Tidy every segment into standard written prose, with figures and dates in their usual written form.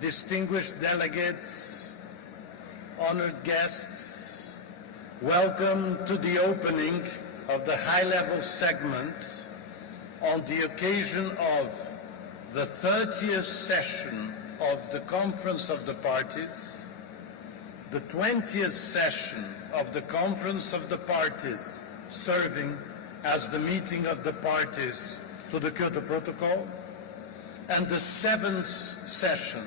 distinguished delegates, honored guests, welcome to the opening of the high-level segment on the occasion of the 30th session of the Conference of the Parties, the 20th session of the Conference of the Parties serving as the meeting of the parties to the Kyoto Protocol, and the 7th session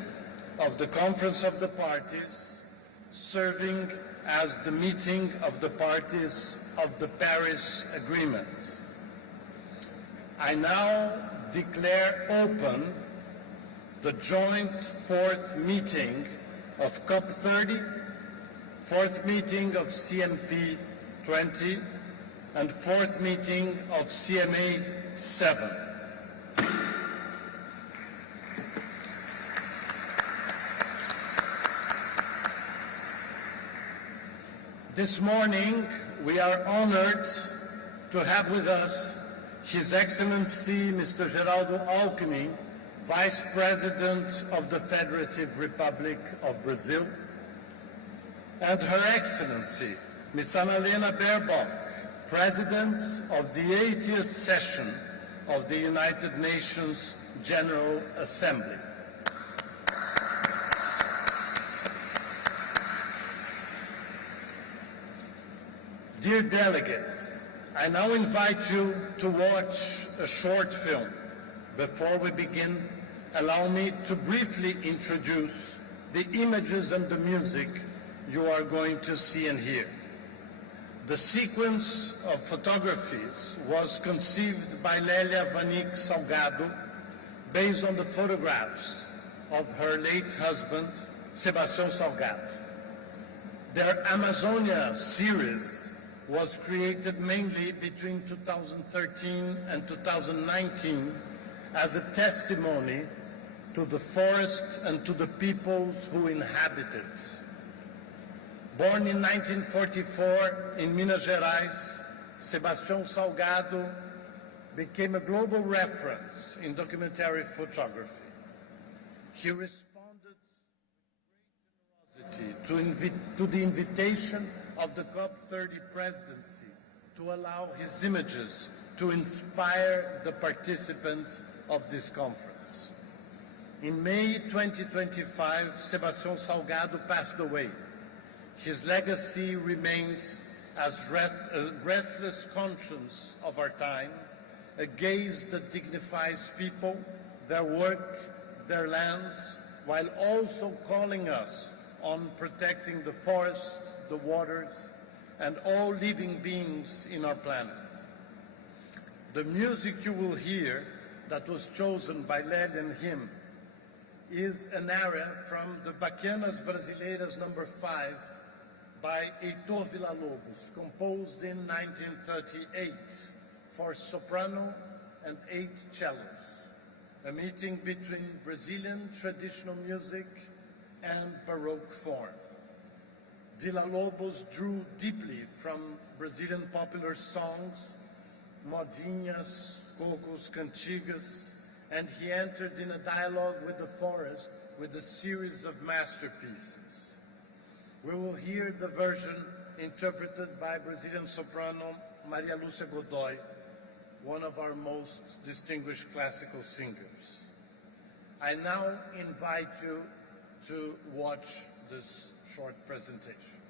of the Conference of the Parties serving as the meeting of the parties of the Paris Agreement. I now declare open the joint fourth meeting of COP30, fourth meeting of CMP20, and fourth meeting of CMA7. This morning, we are honored to have with us His Excellency Mr. Geraldo Alckmin, Vice President of the Federative Republic of Brazil, and Her Excellency Ms. Annalena Baerbock, President of the 80th session of the United Nations General Assembly. Dear delegates, I now invite you to watch a short film. Before we begin, allow me to briefly introduce the images and the music you are going to see and hear. The sequence of photographies was conceived by Lélia Vanik Salgado based on the photographs of her late husband, Sebastião Salgado. Their Amazonia series was created mainly between 2013 and 2019 as a testimony to the forest and to the peoples who inhabit it. Born in 1944 in Minas Gerais, Sebastião Salgado became a global reference in documentary photography. He responded with great generosity to the invitation of the COP30 presidency to allow his images to inspire the participants of this conference. In May 2025, Sebastião Salgado passed away. His legacy remains as a restless conscience of our time, a gaze that dignifies people, their work, their lands, while also calling us on protecting the forests, the waters, and all living beings in our planet. The music you will hear that was chosen by Lélia and him is an aria from the Baquianas Brasileiras No. 5 by Heitor Villa-Lobos, composed in 1938 for soprano and 8 cellos, a meeting between Brazilian traditional music and Baroque form. Villa-Lobos drew deeply from Brazilian popular songs, modinhas, cocos, cantigas, and he entered in a dialogue with the forest with a series of masterpieces. We will hear the version interpreted by Brazilian soprano Maria Lúcia Godoy, one of our most distinguished classical singers. I now invite you to watch this short presentation.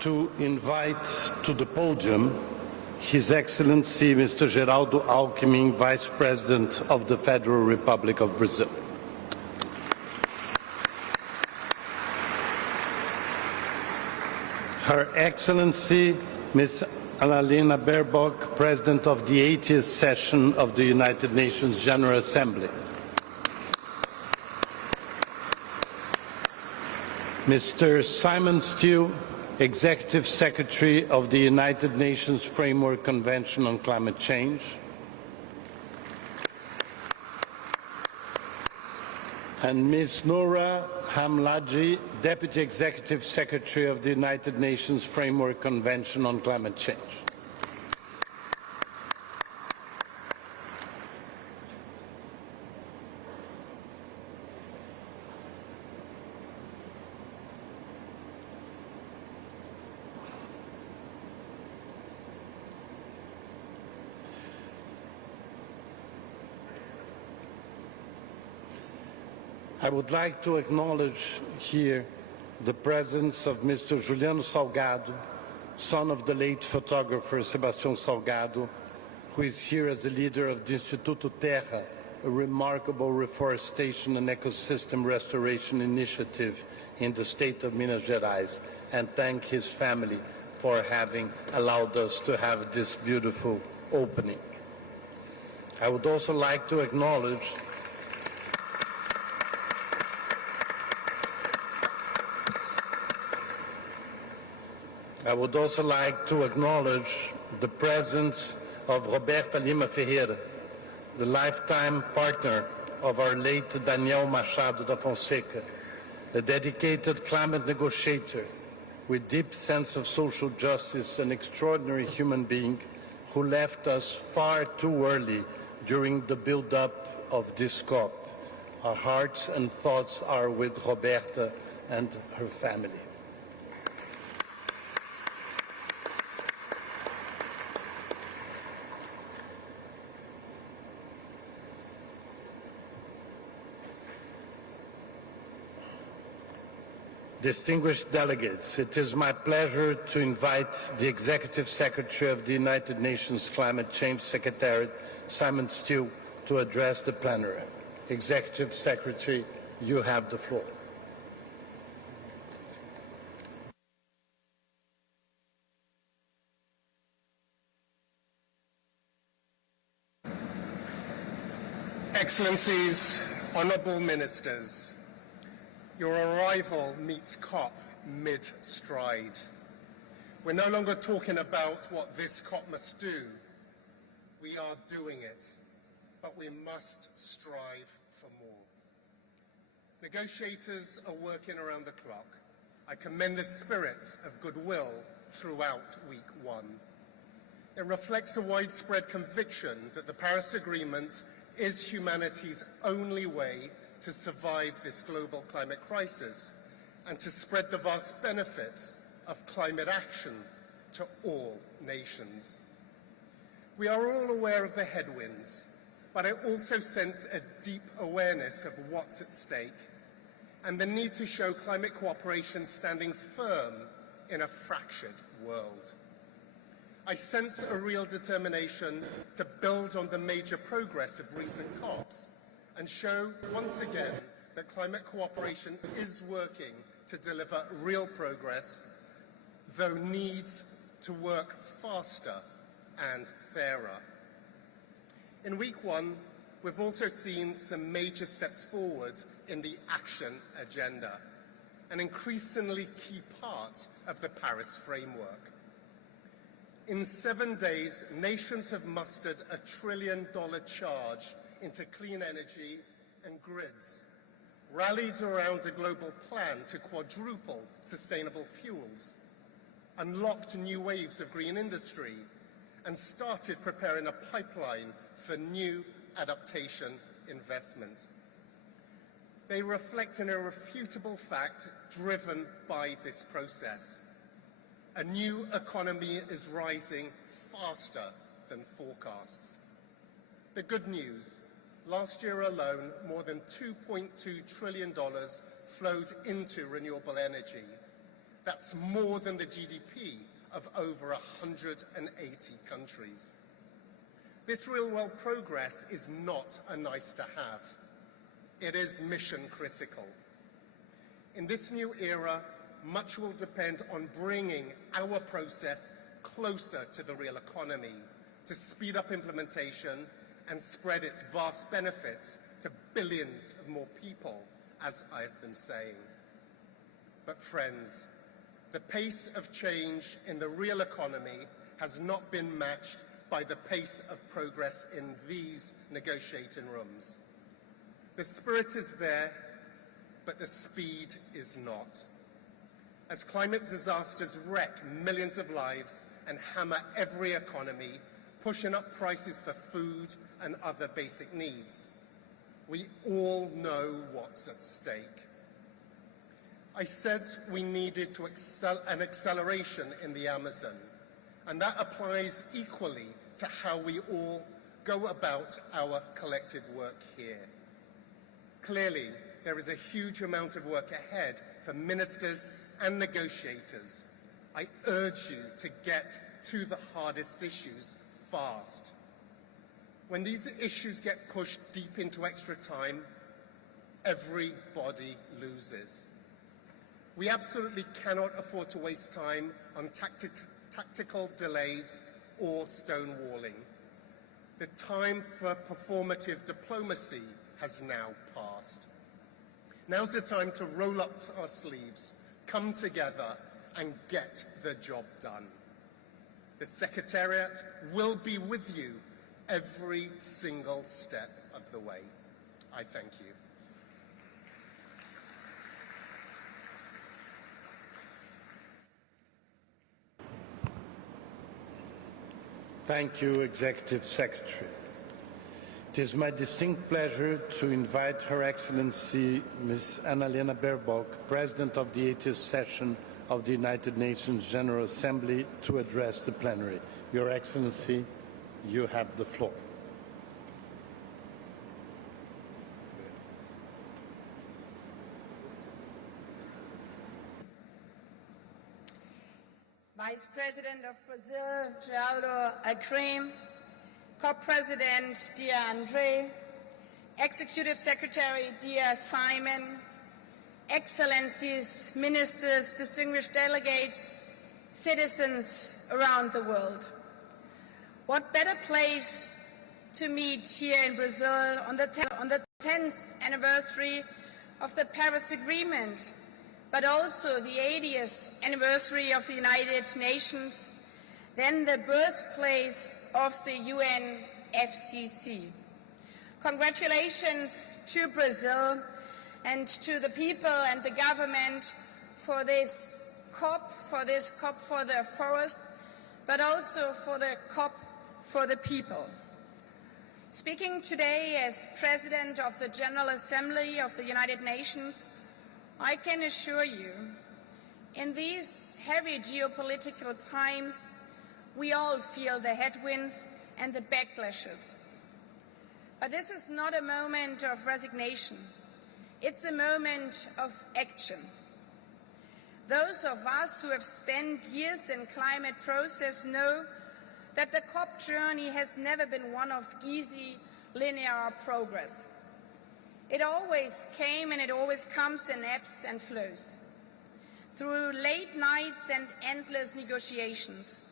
to invite to the podium His Excellency Mr. Geraldo Alckmin, Vice President of the Federal Republic of Brazil. Her Excellency Ms. Annalena Baerbock, President of the 80th Session of the United Nations General Assembly. Mr. Simon Stew, Executive Secretary of the United Nations Framework Convention on Climate Change. And Ms. Noura Hamladji, Deputy Executive Secretary of the United Nations Framework Convention on Climate Change. I would like to acknowledge here the presence of Mr. Juliano Salgado, son of the late photographer Sebastião Salgado, who is here as the leader of the Instituto Terra, a remarkable reforestation and ecosystem restoration initiative in the state of Minas Gerais, and thank his family for having allowed us to have this beautiful opening. I would also like to acknowledge the presence of Roberta Lima Ferreira, the lifetime partner of our late Daniel Machado da Fonseca, a dedicated climate negotiator with deep sense of social justice, an extraordinary human being who left us far too early during the build-up of this COP. Our hearts and thoughts are with Roberta and her family. Distinguished delegates, it is my pleasure to invite the Executive Secretary of the United Nations Climate Change Secretariat, Simon Stew, to address the plenary. Executive Secretary, you have the floor. Excellencies, honourable ministers, your arrival meets COP mid-stride. We're no longer talking about what this COP must do. We are doing it, but we must strive for more. Negotiators are working around the clock. I commend the spirit of goodwill throughout week one. It reflects a widespread conviction that the Paris Agreement is humanity's only way to survive this global climate crisis and to spread the vast benefits of climate action to all nations. We are all aware of the headwinds, but I also sense a deep awareness of what's at stake and the need to show climate cooperation standing firm in a fractured world. I sense a real determination to build on the major progress of recent COPs and show once again that climate cooperation is working to deliver real progress, though needs to work faster and fairer. In week one, we've also seen some major steps forward in the action agenda, an increasingly key part of the Paris framework. In 7 days, nations have mustered $1 trillion charge into clean energy and grids, rallied around a global plan to quadruple sustainable fuels, unlocked new waves of green industry, and started preparing a pipeline for new adaptation investment. They reflect an irrefutable fact driven by this process. A new economy is rising faster than forecasts. The good news, last year alone, more than $2.2 trillion flowed into renewable energy, That's more than the GDP of over 180 countries. This real-world progress is not a nice to have. It is mission critical. In this new era, much will depend on bringing our process closer to the real economy to speed up implementation and spread its vast benefits to billions of more people, as I've been saying. But friends, the pace of change in the real economy has not been matched by the pace of progress in these negotiating rooms. The spirit is there, but the speed is not. As climate disasters wreck millions of lives and hammer every economy, pushing up prices for food and other basic needs, we all know what's at stake. I said we needed an acceleration in the Amazon, and that applies equally to how we all go about our collective work here. Clearly, there is a huge amount of work ahead for ministers and negotiators. I urge you to get to the hardest issues fast. When these issues get pushed deep into extra time, everybody loses. We absolutely cannot afford to waste time on tactical delays or stonewalling. The time for performative diplomacy has now passed. Now's the time to roll up our sleeves, come together, and get the job done. The Secretariat will be with you every single step of the way. I thank you. Thank you, Executive Secretary. It is my distinct pleasure to invite Her Excellency Ms. Annalena Baerbock, President of the 80th session of the United Nations General Assembly, to address the plenary. Your Excellency, you have the floor. Vice President of Brazil, Geraldo Alckmin, Co-President, dear Andre, Executive Secretary, dear Simon, Excellencies, Ministers, distinguished delegates, citizens around the world. What better place to meet here in Brazil on the 10th anniversary of the Paris Agreement, but also the 80th anniversary of the United Nations, then the birthplace of the UNFCCC. Congratulations to Brazil and to the people and the government for this COP for the forest, but also for the COP for the people. Speaking today as President of the General Assembly of the United Nations, I can assure you, in these heavy geopolitical times, we all feel the headwinds and the backlashes. But this is not a moment of resignation. It's a moment of action. Those of us who have spent years in climate process know that the COP journey has never been one of easy, linear progress. It always came and it always comes in ebbs and flows. Through late nights and endless negotiations,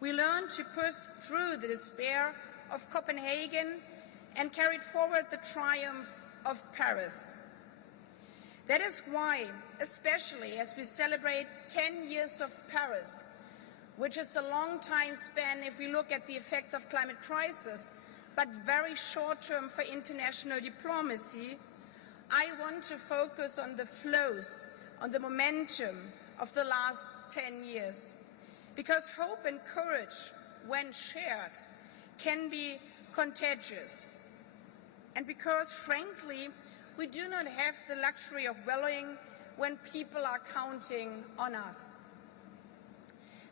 we learned to push through the despair of Copenhagen and carried forward the triumph of Paris. That is why, especially as we celebrate 10 years of Paris, which is a long time span if we look at the effects of climate crisis, but very short-term for international diplomacy, I want to focus on the flows, on the momentum of the last 10 years. Because hope and courage, when shared, can be contagious. And because, frankly, we do not have the luxury of wallowing when people are counting on us.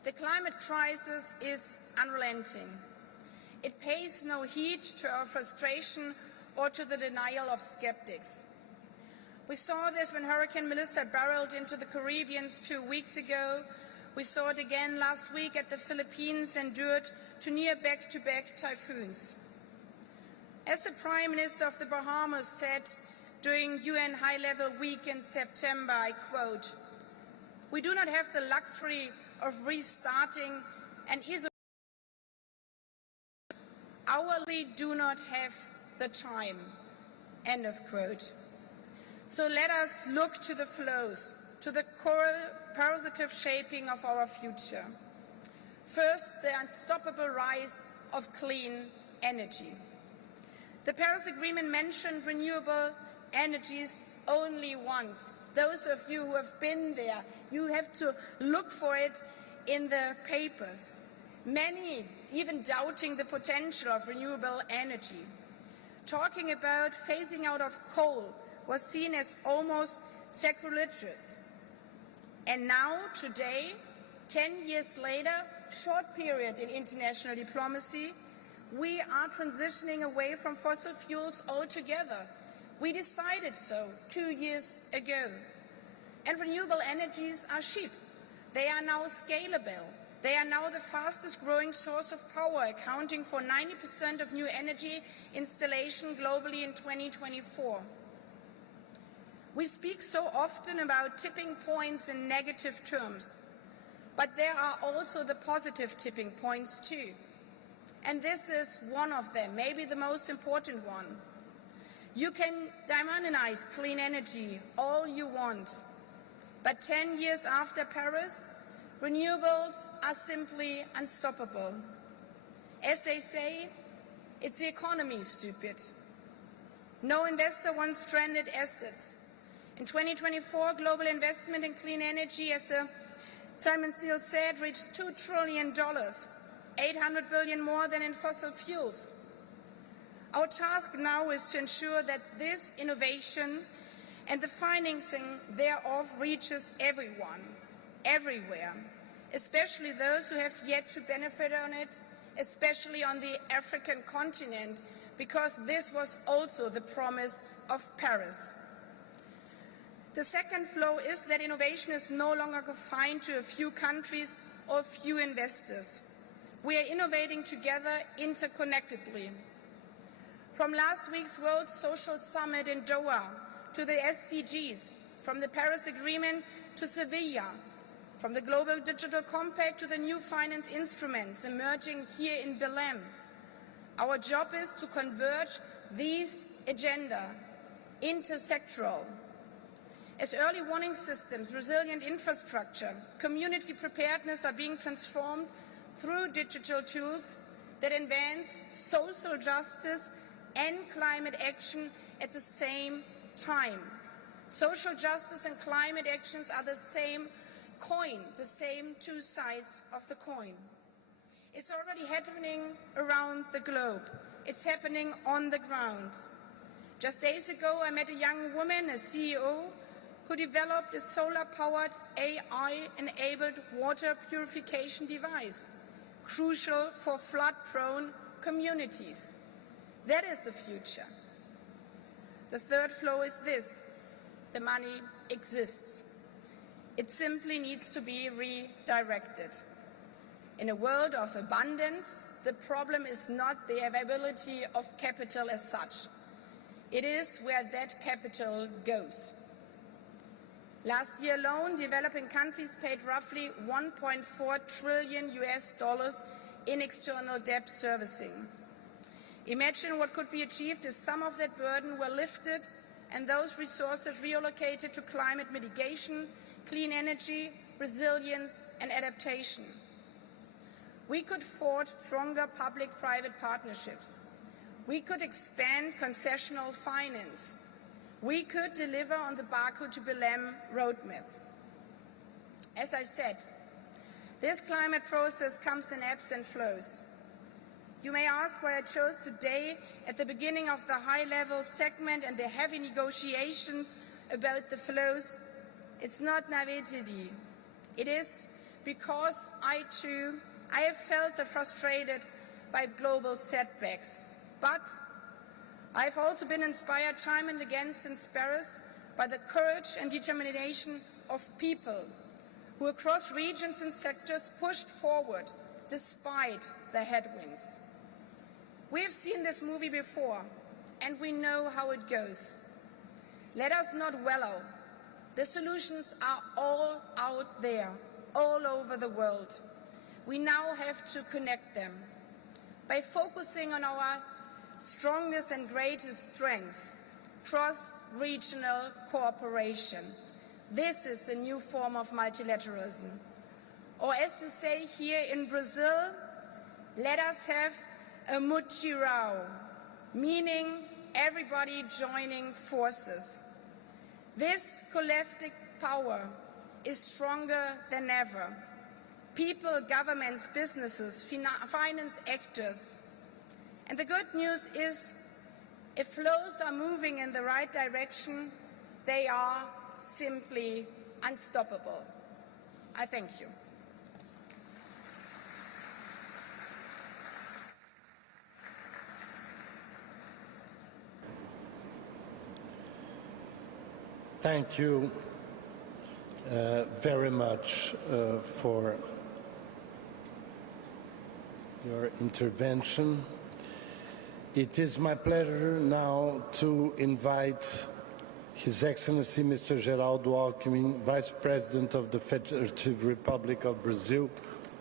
The climate crisis is unrelenting. It pays no heed to our frustration or to the denial of skeptics. We saw this when Hurricane Melissa barreled into the Caribbean 2 weeks ago. We saw it again last week at the Philippines, endured to near back-to-back typhoons. As the Prime Minister of the Bahamas said during UN High-Level Week in September, I quote, "We do not have the luxury of restarting and we do not have the time," end of quote. So let us look to the flows, to the positive shaping of our future. First, the unstoppable rise of clean energy. The Paris Agreement mentioned renewable energies only once. Those of you who have been there, you have to look for it in the papers. Many even doubting the potential of renewable energy. Talking about phasing out of coal was seen as almost sacrilegious. And now, today, 10 years later, short period in international diplomacy, we are transitioning away from fossil fuels altogether. We decided so 2 years ago. And renewable energies are cheap. They are now scalable. They are now the fastest growing source of power, accounting for 90% of new energy installation globally in 2024. We speak so often about tipping points in negative terms, but there are also the positive tipping points too. And this is one of them, maybe the most important one. You can demonize clean energy all you want, but 10 years after Paris, renewables are simply unstoppable. As they say, it's the economy, stupid. No investor wants stranded assets. In 2024, global investment in clean energy, as Simon Steele said, reached $2 trillion, 800 billion more than in fossil fuels. Our task now is to ensure that this innovation and the financing thereof reaches everyone, everywhere, especially those who have yet to benefit on it, especially on the African continent, because this was also the promise of Paris. The second flow is that innovation is no longer confined to a few countries or a few investors. We are innovating together interconnectedly. From last week's World Social Summit in Doha to the SDGs, from the Paris Agreement to Sevilla, from the Global Digital Compact to the new finance instruments emerging here in Belém, our job is to converge these agenda intersectoral. As early warning systems, resilient infrastructure, community preparedness are being transformed through digital tools that advance social justice and climate action at the same time. Social justice and climate actions are the same coin, the same two sides of the coin. It's already happening around the globe. It's happening on the ground. Just days ago, I met a young woman, a CEO, who developed a solar-powered, AI-enabled water purification device, crucial for flood-prone communities. That is the future. The third flow is this: the money exists. It simply needs to be redirected. In a world of abundance, the problem is not the availability of capital as such. It is where that capital goes. Last year alone, developing countries paid roughly $1.4 trillion in external debt servicing. Imagine what could be achieved if some of that burden were lifted and those resources reallocated to climate mitigation, clean energy, resilience and adaptation. We could forge stronger public-private partnerships. We could expand concessional finance. We could deliver on the Baku to Belém roadmap. As I said, this climate process comes in ebbs and flows. You may ask why I chose today, at the beginning of the high-level segment and the heavy negotiations about the flows. It's not naivety. It is because I have felt frustrated by global setbacks. But I've also been inspired time and again since Paris by the courage and determination of people who across regions and sectors pushed forward despite the headwinds. We have seen this movie before, and we know how it goes. Let us not wallow. The solutions are all out there, all over the world. We now have to connect them by focusing on our strongest and greatest strength, cross-regional cooperation. This is the new form of multilateralism. Or as you say here in Brazil, let us have a mutirão, meaning everybody joining forces. This collective power is stronger than ever. People, governments, businesses, finance actors. And the good news is, if flows are moving in the right direction, they are simply unstoppable. I thank you. Thank you very much for your intervention. It is my pleasure now to invite His Excellency Mr. Geraldo Alckmin, Vice President of the Federative Republic of Brazil,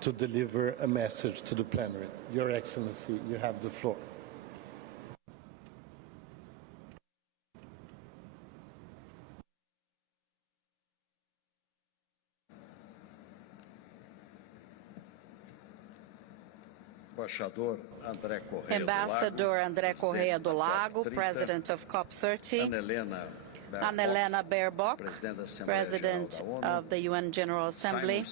to deliver a message to the plenary. Your Excellency, you have the floor. Ambassador André Correia do Lago, President of COP30, Annalena Baerbock, President of the UN General Assembly,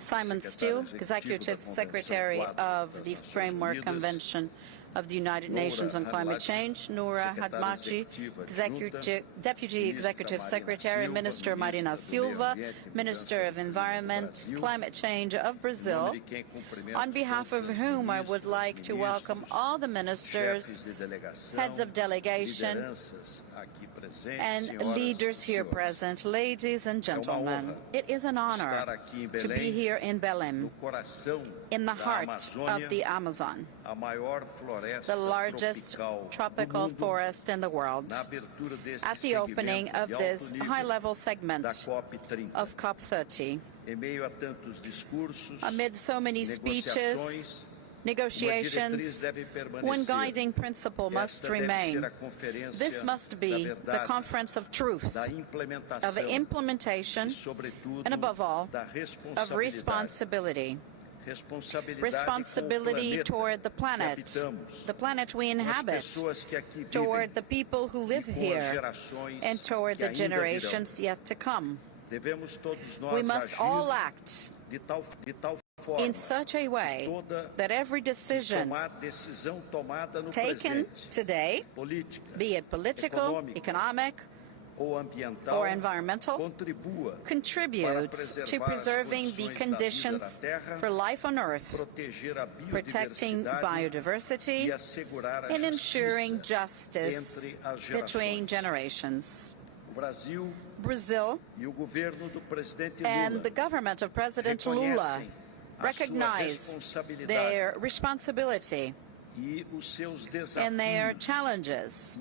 Simon Still, Executive Secretary of the Framework Convention of the United Nations on Climate Change, Noura Hadmachi, Deputy Executive Secretary, Minister Marina Silva, Minister of Environment, Climate Change of Brazil, on behalf of whom I would like to welcome all the ministers, heads of delegation, and leaders here present. Ladies and gentlemen, it is an honor to be here in Belém, in the heart of the Amazon, the largest tropical forest in the world, at the opening of this high-level segment of COP30. Amid so many speeches, negotiations, one guiding principle must remain. This must be the conference of truth, of implementation, and above all, of responsibility. Responsibility toward the planet we inhabit, toward the people who live here, and toward the generations yet to come. We must all act in such a way that every decision taken today, be it political, economic, or environmental, contributes to preserving the conditions for life on Earth, protecting biodiversity, and ensuring justice between generations. Brazil and the government of President Lula recognize their responsibility and their challenges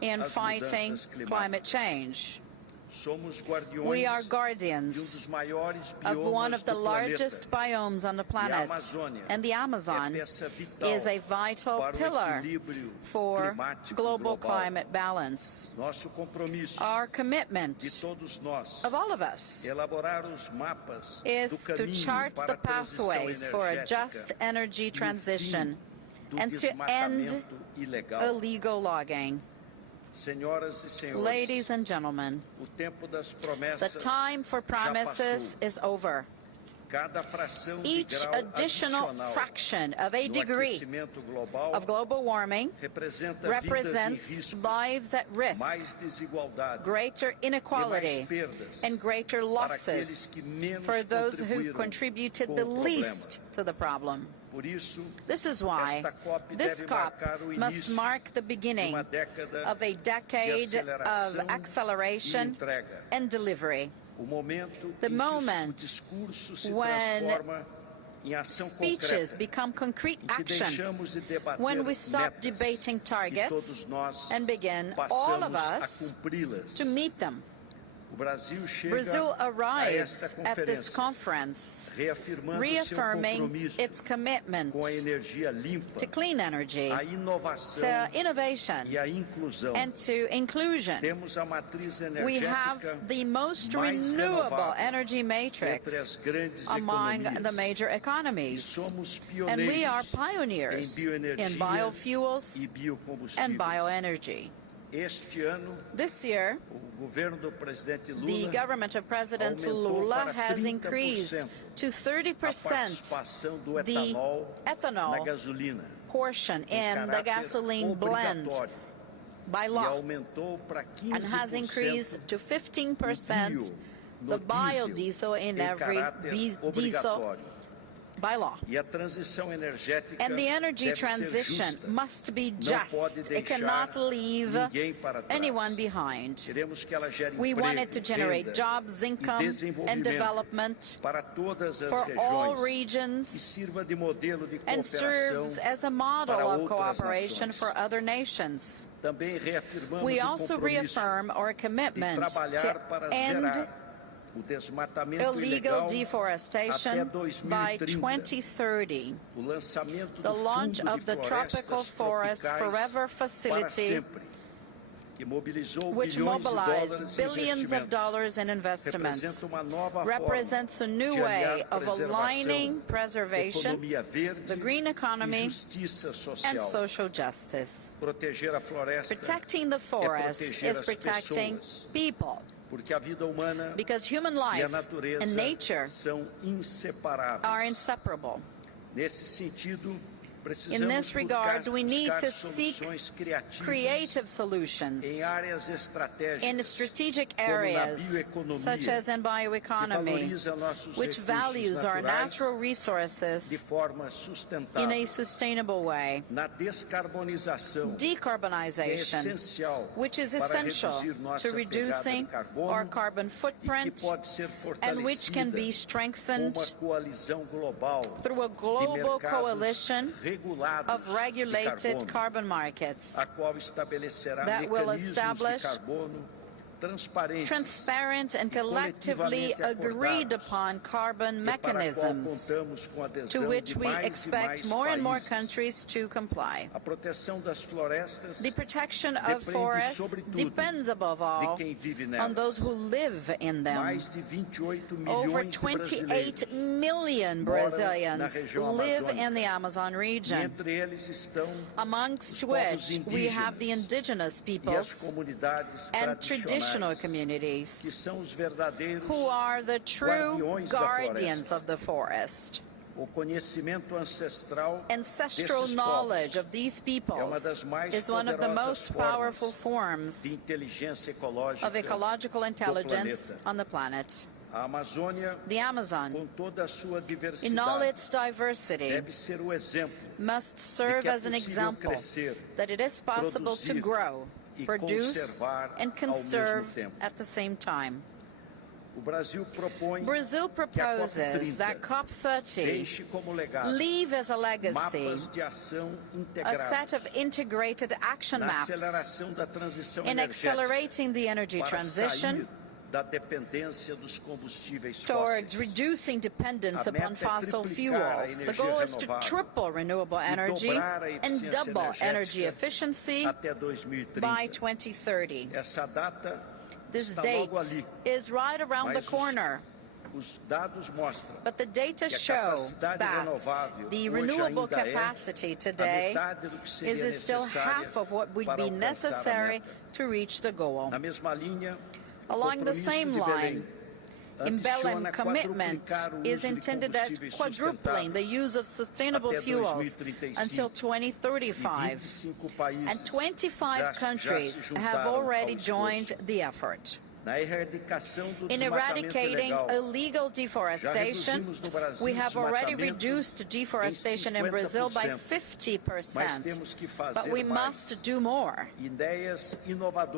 in fighting climate change. We are guardians of one of the largest biomes on the planet, and the Amazon is a vital pillar for global climate balance. Our commitment of all of us is to chart the pathways for a just energy transition and to end illegal logging. Ladies and gentlemen, the time for promises is over. Each additional fraction of a degree of global warming represents lives at risk, greater inequality, and greater losses for those who contributed the least to the problem. This is why this COP must mark the beginning of a decade of acceleration and delivery. The moment when speeches become concrete action, when we stop debating targets and begin, all of us, to meet them. Brazil arrives at this conference reaffirming its commitment to clean energy, to innovation, and to inclusion. We have the most renewable energy matrix among the major economies, and we are pioneers in biofuels and bioenergy. This year, the government of President Lula has increased to 30% the ethanol portion in the gasoline blend by law, and has increased to 15% the biodiesel in every diesel by law. And the energy transition must be just. It cannot leave anyone behind. We want it to generate jobs, income, and development for all regions, and serves as a model of cooperation for other nations. We also reaffirm our commitment to end illegal deforestation by 2030. The launch of the Tropical Forest Forever facility, which mobilized billions of dollars in investments, represents a new way of aligning preservation, the green economy, and social justice. Protecting the forest is protecting people, because human life and nature are inseparable. In this regard, we need to seek creative solutions in strategic areas, such as in bioeconomy, which values our natural resources in a sustainable way. Decarbonization, which is essential to reducing our carbon footprint, and which can be strengthened through a global coalition of regulated carbon markets that will establish transparent and collectively agreed upon carbon mechanisms, to which we expect more and more countries to comply. The protection of forests depends above all on those who live in them. Over 28 million Brazilians live in the Amazon region, amongst which we have the indigenous peoples and traditional communities, who are the true guardians of the forest. Ancestral knowledge of these peoples is one of the most powerful forms of ecological intelligence on the planet. The Amazon, in all its diversity, must serve as an example that it is possible to grow, produce, and conserve at the same time. Brazil proposes that COP30 leave as a legacy a set of integrated action maps in accelerating the energy transition towards reducing dependence upon fossil fuels. The goal is to triple renewable energy and double energy efficiency by 2030. This date is right around the corner. But the data show that the renewable capacity today is still half of what would be necessary to reach the goal. Along the same line, In Belém, commitment is intended at quadrupling the use of sustainable fuels until 2035, and 25 countries have already joined the effort. In eradicating illegal deforestation, we have already reduced deforestation in Brazil by 50%, but we must do more.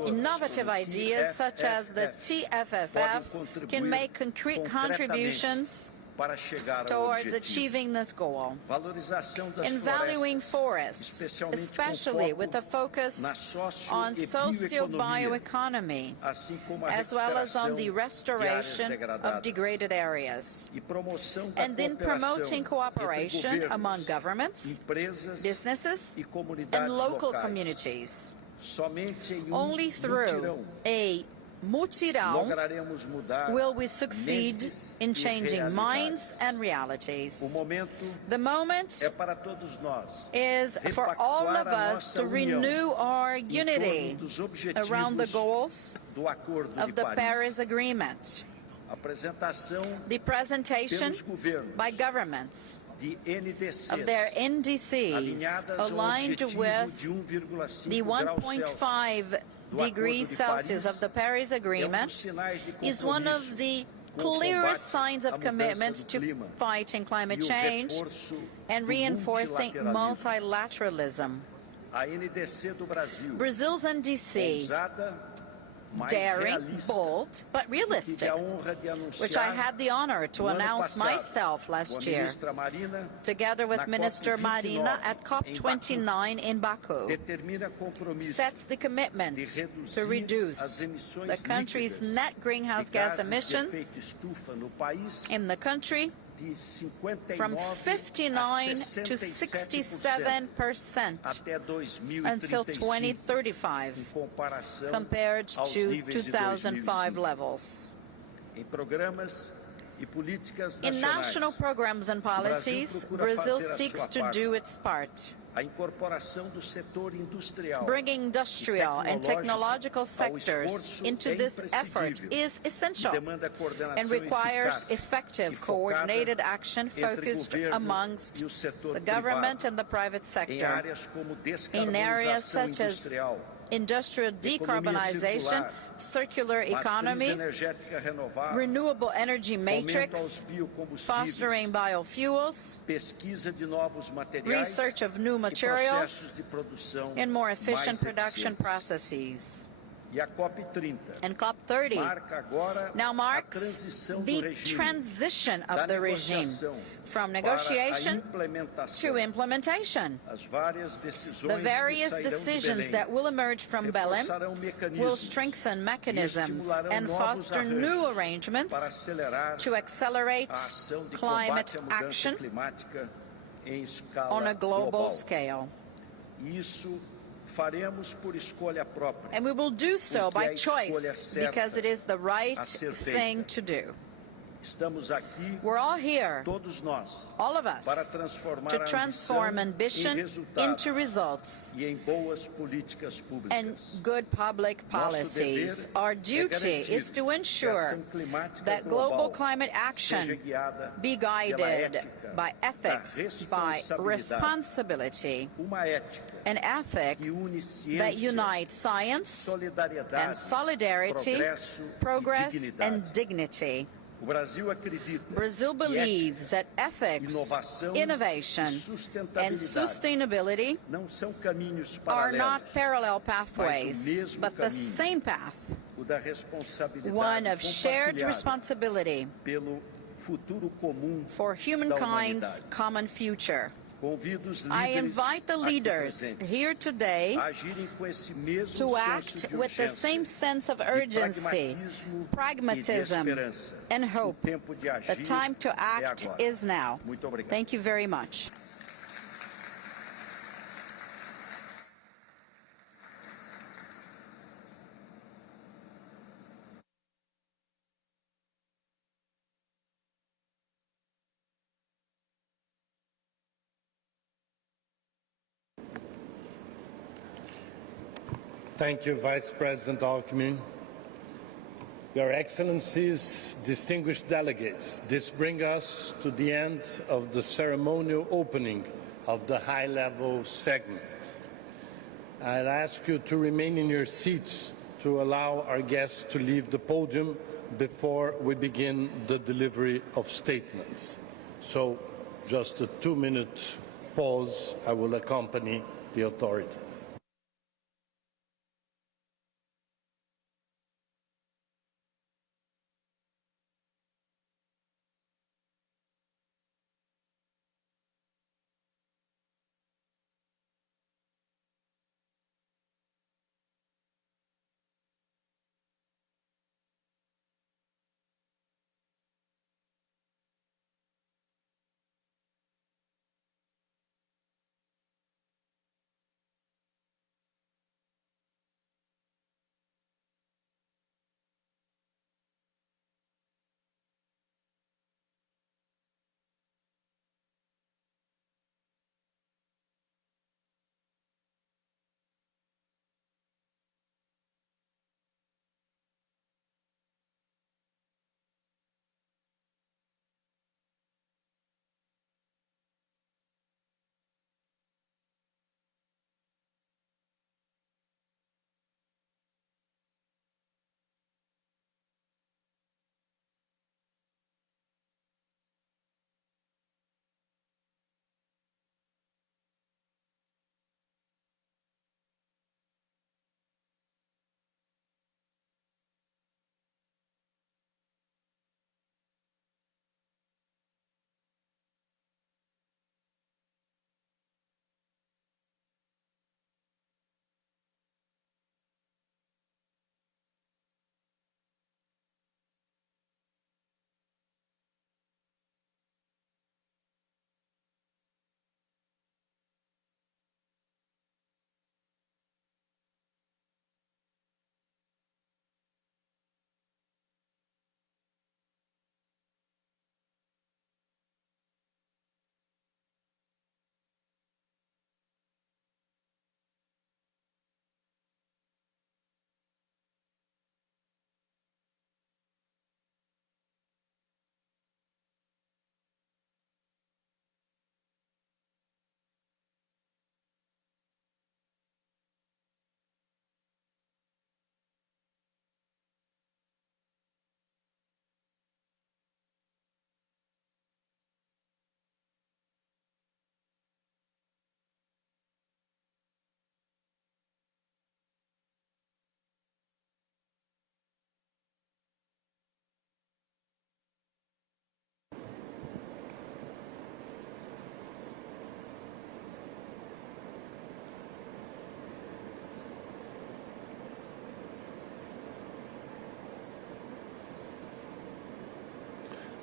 Innovative ideas such as the TFFF can make concrete contributions towards achieving this goal. In valuing forests, especially with a focus on socio-bioeconomy, as well as on the restoration of degraded areas, and in promoting cooperation among governments, businesses, and local communities. Only through a mutirão will we succeed in changing minds and realities. The moment is for all of us to renew our unity around the goals of the Paris Agreement. The presentation by governments of their NDCs aligned with the 1.5 degrees Celsius of the Paris Agreement is one of the clearest signs of commitment to fighting climate change and reinforcing multilateralism. Brazil's NDC, daring, bold, but realistic, which I had the honor to announce myself last year, together with Minister Marina at COP29 in Baku, sets the commitment to reduce the country's net greenhouse gas emissions in the country from 59 to 67% until 2035, compared to 2005 levels. In national programs and policies, Brazil seeks to do its part. Bringing industrial and technological sectors into this effort is essential and requires effective coordinated action focused amongst the government and the private sector in areas such as industrial decarbonization, circular economy, renewable energy matrix, fostering biofuels, research of new materials, and more efficient production processes. And COP30 now marks the transition of the regime from negotiation to implementation. The various decisions that will emerge from Belém will strengthen mechanisms and foster new arrangements to accelerate climate action on a global scale. And we will do so by choice, because it is the right thing to do. We're all here, all of us, to transform ambition into results and good public policies. Our duty is to ensure that global climate action be guided by ethics, by responsibility, an ethic that unites science and solidarity, progress and dignity. Brazil believes that ethics, innovation, and sustainability are not parallel pathways, but the same path, one of shared responsibility for humankind's common future. I invite the leaders here today to act with the same sense of urgency, pragmatism, and hope. The time to act is now. Thank you very much. Thank you, Vice President Alckmin. Your Excellencies, distinguished delegates, this brings us to the end of the ceremonial opening of the high-level segment. I'll ask you to remain in your seats to allow our guests to leave the podium before we begin the delivery of statements. So, just a 2-minute pause. I will accompany the authorities.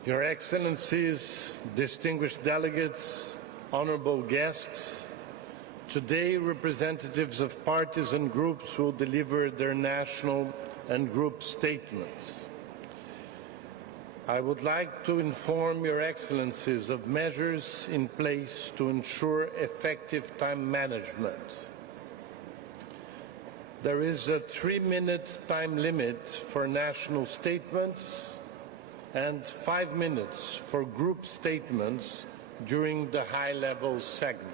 Your Excellencies, distinguished delegates, honorable guests, today representatives of parties and groups will deliver their national and group statements. I would like to inform Your Excellencies of measures in place to ensure effective time management. There is a 3-minute time limit for national statements and 5 minutes for group statements during the high-level segment.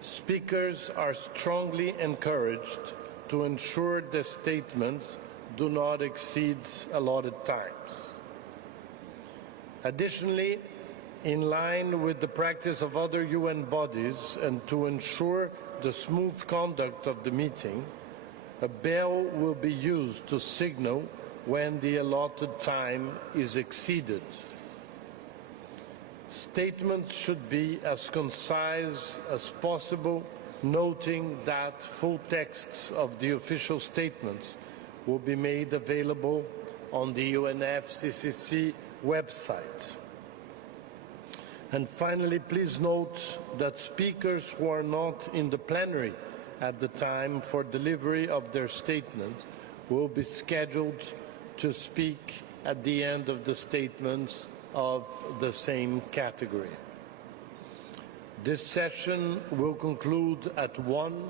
Speakers are strongly encouraged to ensure the statements do not exceed allotted times. Additionally, in line with the practice of other UN bodies and to ensure the smooth conduct of the meeting, a bell will be used to signal when the allotted time is exceeded. Statements should be as concise as possible, noting that full texts of the official statements will be made available on the UNFCCC website. And finally, please note that speakers who are not in the plenary at the time for delivery of their statement will be scheduled to speak at the end of the statements of the same category. This session will conclude at 1.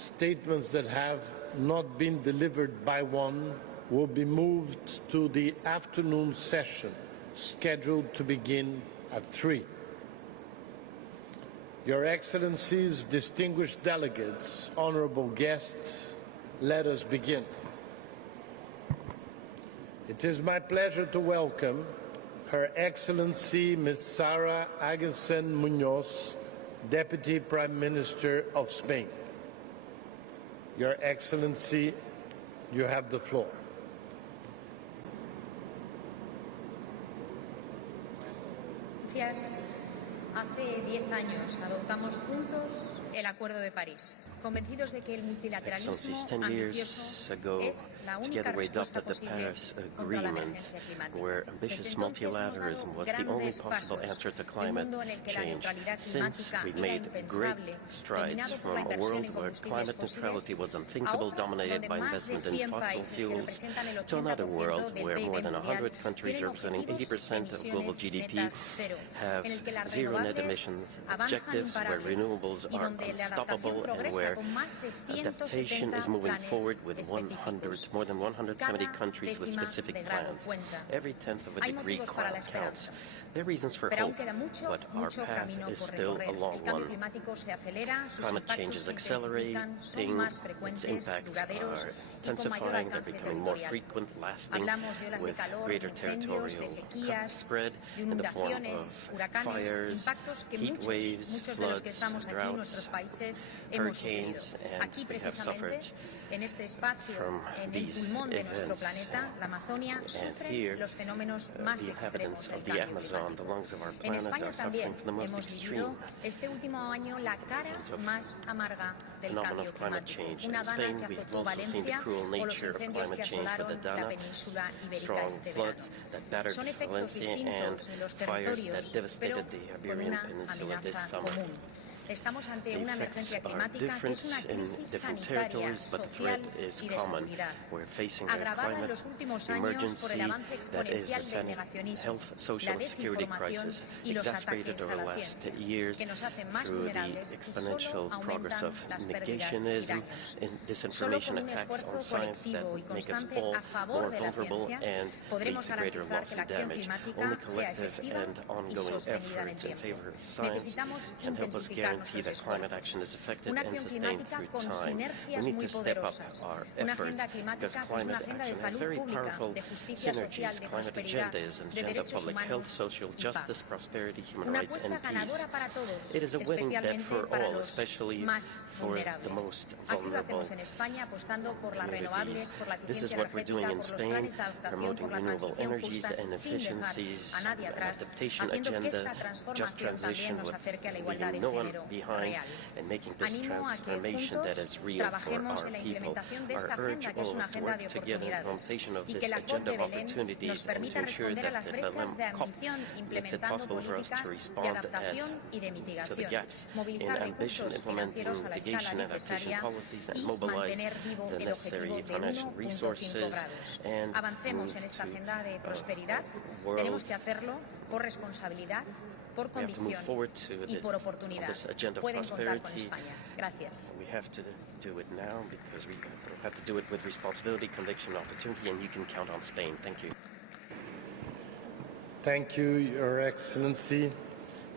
Statements that have not been delivered by one will be moved to the afternoon session, scheduled to begin at 3. Your Excellencies, distinguished delegates, honorable guests, let us begin. It is my pleasure to welcome Her Excellency Ms. Sara Agustín Muñoz, Deputy Prime Minister of Spain. Your Excellency, you have the floor. Gracias. Hace 10 años adoptamos juntos el Acuerdo de París, convencidos de que el multilateralismo ambicioso es la única respuesta posible contra la emergencia climática. Desde entonces hemos dado grandes pasos en un mundo en el que la neutralidad climática era impensable, dominado por la inversión en combustibles fósiles, ahora donde más de 100 países que representan el 80% del PIB mundial tienen objetivos de emisiones netas cero, en el que las renovables avanzan imparables y donde la adaptación progresa con más de 170 planes específicos. Cada décima de grado cuenta. Hay motivos para la esperanza. Pero aún queda mucho camino por recorrer. El cambio climático se acelera, sus impactos se intensifican, son más frecuentes, duraderos y con mayor alcance territorial. Hablamos de olas de calor, de incendios, de sequías, de inundaciones, huracanes, impactos que muchos de los que estamos aquí en nuestros países hemos sufrido. Aquí precisamente, en este espacio, en el pulmón de nuestro planeta, la Amazonia, sufre los fenómenos más extremos del cambio climático. En España también hemos vivido este último año la cara más amarga del cambio climático. Una dana que azotó Valencia o los incendios que asolaron la península ibérica este verano. Son efectos distintos en los territorios, pero con una amenaza común. Estamos ante una emergencia climática que es una crisis sanitaria, social y de seguridad, agravada en los últimos años por el avance exponencial del negacionismo, la desinformación y los ataques a la ciencia, que nos hacen más vulnerables y solo aumentan las pérdidas y daños. Solo con un esfuerzo colectivo y constante a favor de la ciencia podremos garantizar que la acción climática sea efectiva y sostenida en el tiempo. Necesitamos intensificar nuestros esfuerzos. Una acción climática con sinergias muy poderosas. Una agenda climática que es una agenda de salud pública, de justicia social, de prosperidad, de derechos humanos y paz. Una apuesta ganadora para todos, especialmente para los más vulnerables. Así lo hacemos en España, apostando por las renovables, por la eficiencia energética, por los planes de adaptación, por la transición justa, sin dejar a nadie atrás, haciendo que esta transformación también nos acerque a la igualdad de género real. Animo a que juntos trabajemos en la implementación de esta agenda, que es una agenda de oportunidades, y que la COP de Belén nos permita responder a las brechas de ambición implementando políticas de adaptación y de mitigación, movilizar recursos financieros a la escala necesaria y mantener vivo el objetivo de 1.5 grados. Avancemos en esta agenda de prosperidad. Tenemos que hacerlo por responsabilidad, por convicción y por oportunidad. Pueden contar con España. Gracias. We have to do it now because we have to do it with responsibility, conviction, opportunity, and you can count on Spain. Thank you. Thank you, Your Excellency.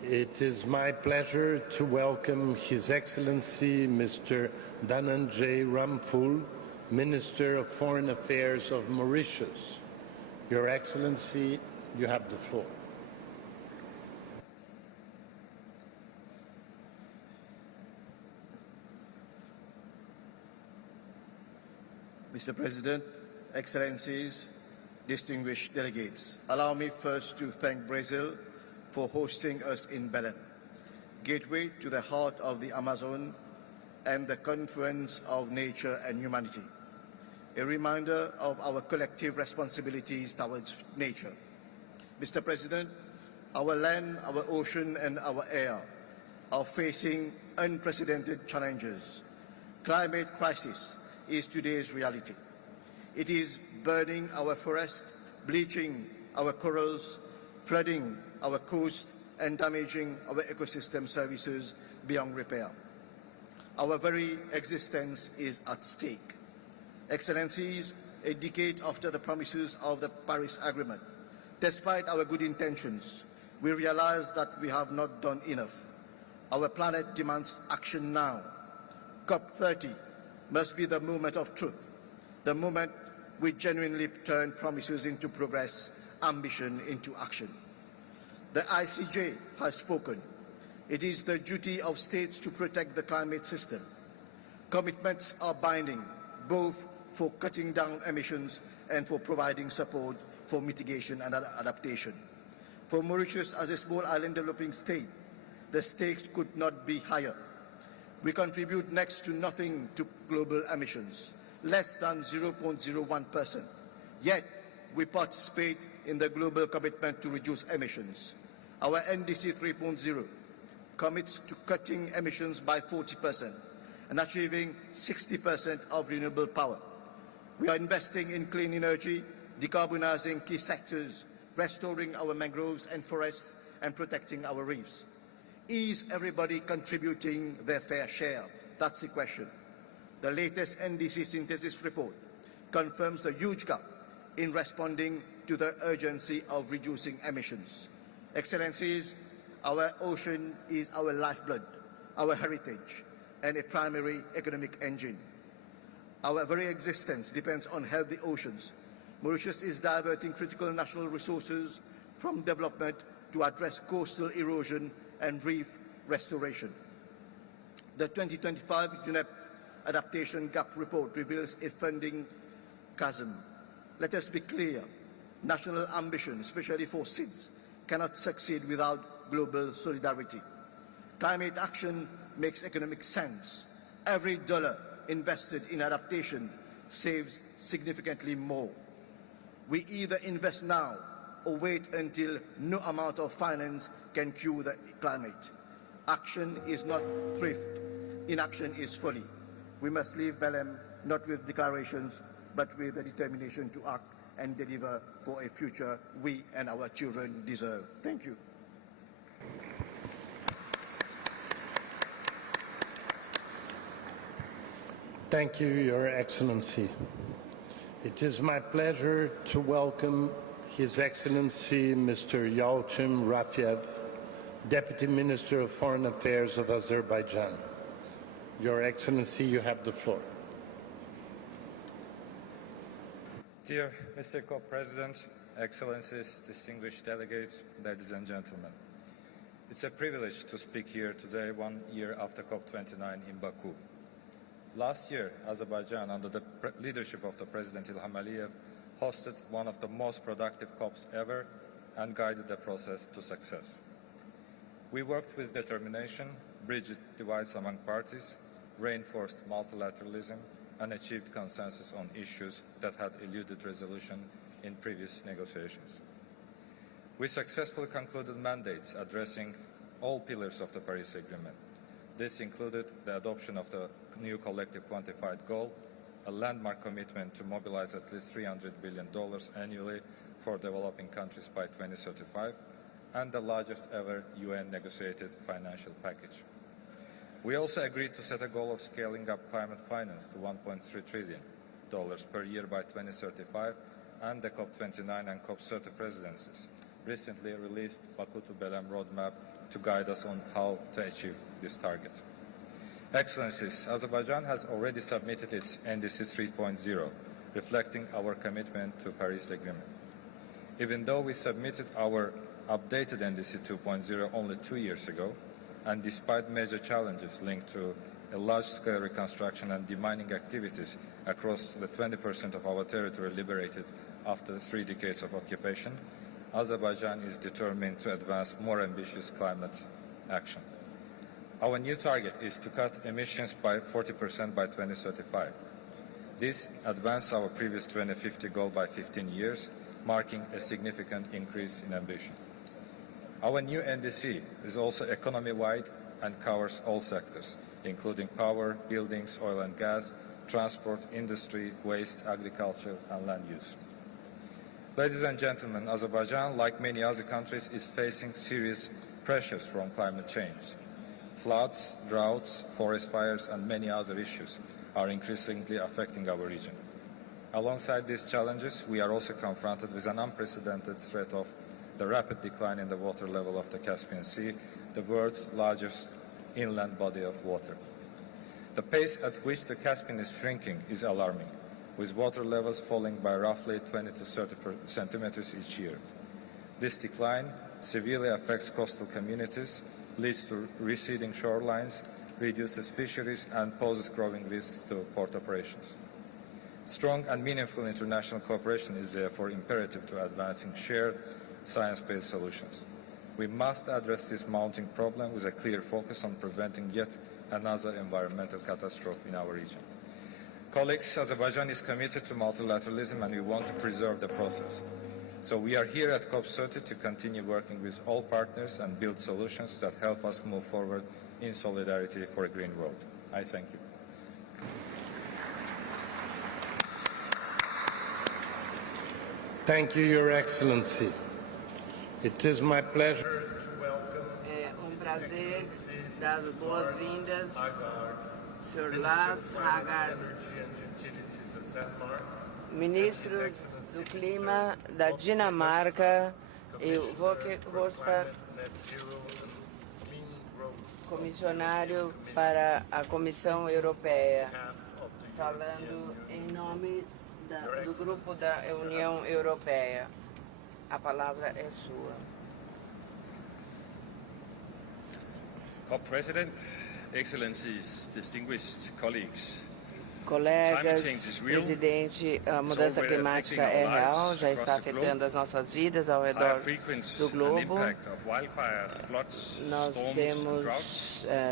It is my pleasure to welcome His Excellency Mr. Dhananjay Ramphul, Minister of Foreign Affairs of Mauritius. Your Excellency, you have the floor. Mr. President, Excellencies, distinguished delegates, allow me first to thank Brazil for hosting us in Belém, gateway to the heart of the Amazon and the confluence of nature and humanity, a reminder of our collective responsibilities towards nature. Mr. President, our land, our ocean and our air are facing unprecedented challenges. Climate crisis is today's reality. It is burning our forests, bleaching our corals, flooding our coast, and damaging our ecosystem services beyond repair. Our very existence is at stake. Excellencies, a decade after the promises of the Paris Agreement, despite our good intentions, we realize that we have not done enough. Our planet demands action now. COP30 must be the moment of truth, the moment we genuinely turn promises into progress, ambition into action. The ICJ has spoken. It is the duty of states to protect the climate system. Commitments are binding, both for cutting down emissions and for providing support for mitigation and adaptation. For Mauritius, as a small island developing state, the stakes could not be higher. We contribute next to nothing to global emissions, less than 0.01%. Yet, we participate in the global commitment to reduce emissions. Our NDC 3.0 commits to cutting emissions by 40% and achieving 60% of renewable power. We are investing in clean energy, decarbonizing key sectors, restoring our mangroves and forests, and protecting our reefs. Is everybody contributing their fair share? That's the question. The latest NDC synthesis report confirms the huge gap in responding to the urgency of reducing emissions. Excellencies, our ocean is our lifeblood, our heritage, and a primary economic engine. Our very existence depends on healthy oceans. Mauritius is diverting critical national resources from development to address coastal erosion and reef restoration. The 2025 UNEP Adaptation Gap Report reveals a funding chasm. Let us be clear, national ambition, especially for SIDS, cannot succeed without global solidarity. Climate action makes economic sense. Every dollar invested in adaptation saves significantly more. We either invest now or wait until no amount of finance can cure the climate. Action is not thrift. Inaction is folly. We must leave Belém not with declarations, but with the determination to act and deliver for a future we and our children deserve. Thank you. Thank you, Your Excellency. It is my pleasure to welcome His Excellency Mr. Yalchim Rafiev, Deputy Minister of Foreign Affairs of Azerbaijan. Your Excellency, you have the floor. Dear Mr. Co-President, Excellencies, distinguished delegates, ladies and gentlemen. It's a privilege to speak here today, 1 year after COP29 in Baku. Last year, Azerbaijan, under the leadership of the President Ilham Aliyev, hosted one of the most productive COPs ever and guided the process to success. We worked with determination, bridged divides among parties, reinforced multilateralism, and achieved consensus on issues that had eluded resolution in previous negotiations. We successfully concluded mandates addressing all pillars of the Paris Agreement. This included the adoption of the new collective quantified goal, a landmark commitment to mobilize at least $300 billion annually for developing countries by 2035, and the largest ever UN negotiated financial package. We also agreed to set a goal of scaling up climate finance to $1.3 trillion per year by 2035, and the COP29 and COP30 presidencies recently released Baku to Belém roadmap to guide us on how to achieve this target. Excellencies, Azerbaijan has already submitted its NDC 3.0, reflecting our commitment to Paris Agreement. Even though we submitted our updated NDC 2.0 only 2 years ago, and despite major challenges linked to a large-scale reconstruction and demining activities across the 20% of our territory liberated after 3 decades of occupation, Azerbaijan is determined to advance more ambitious climate action. Our new target is to cut emissions by 40% by 2035. This advances our previous 2050 goal by 15 years, marking a significant increase in ambition. Our new NDC is also economy-wide and covers all sectors, including power, buildings, oil and gas, transport, industry, waste, agriculture, and land use. Ladies and gentlemen, Azerbaijan, like many other countries, is facing serious pressures from climate change. Floods, droughts, forest fires, and many other issues are increasingly affecting our region. Alongside these challenges, we are also confronted with an unprecedented threat of the rapid decline in the water level of the Caspian Sea, the world's largest inland body of water. The pace at which the Caspian is shrinking is alarming, with water levels falling by roughly 20 to 30 centimeters each year. This decline severely affects coastal communities, leads to receding shorelines, reduces fisheries, and poses growing risks to port operations. Strong and meaningful international cooperation is therefore imperative to advancing shared science-based solutions. We must address this mounting problem with a clear focus on preventing yet another environmental catastrophe in our region. Colleagues, Azerbaijan is committed to multilateralism and we want to preserve the process. So we are here at COP30 to continue working with all partners and build solutions that help us move forward in solidarity for a green world. I thank you. Thank you, Your Excellency. It is my pleasure to welcome prazer dar as boas-vindas, Sr. Lars Haggard, Ministro do Clima da Dinamarca, e Volker Hofstad, comissionário para a Comissão Europeia, falando em nome do Grupo da União Europeia. A palavra é sua. COP President, Excellencies, distinguished colleagues. Colegas, presidente, a mudança climática é real, já está afetando as nossas vidas ao redor do globo. Nós temos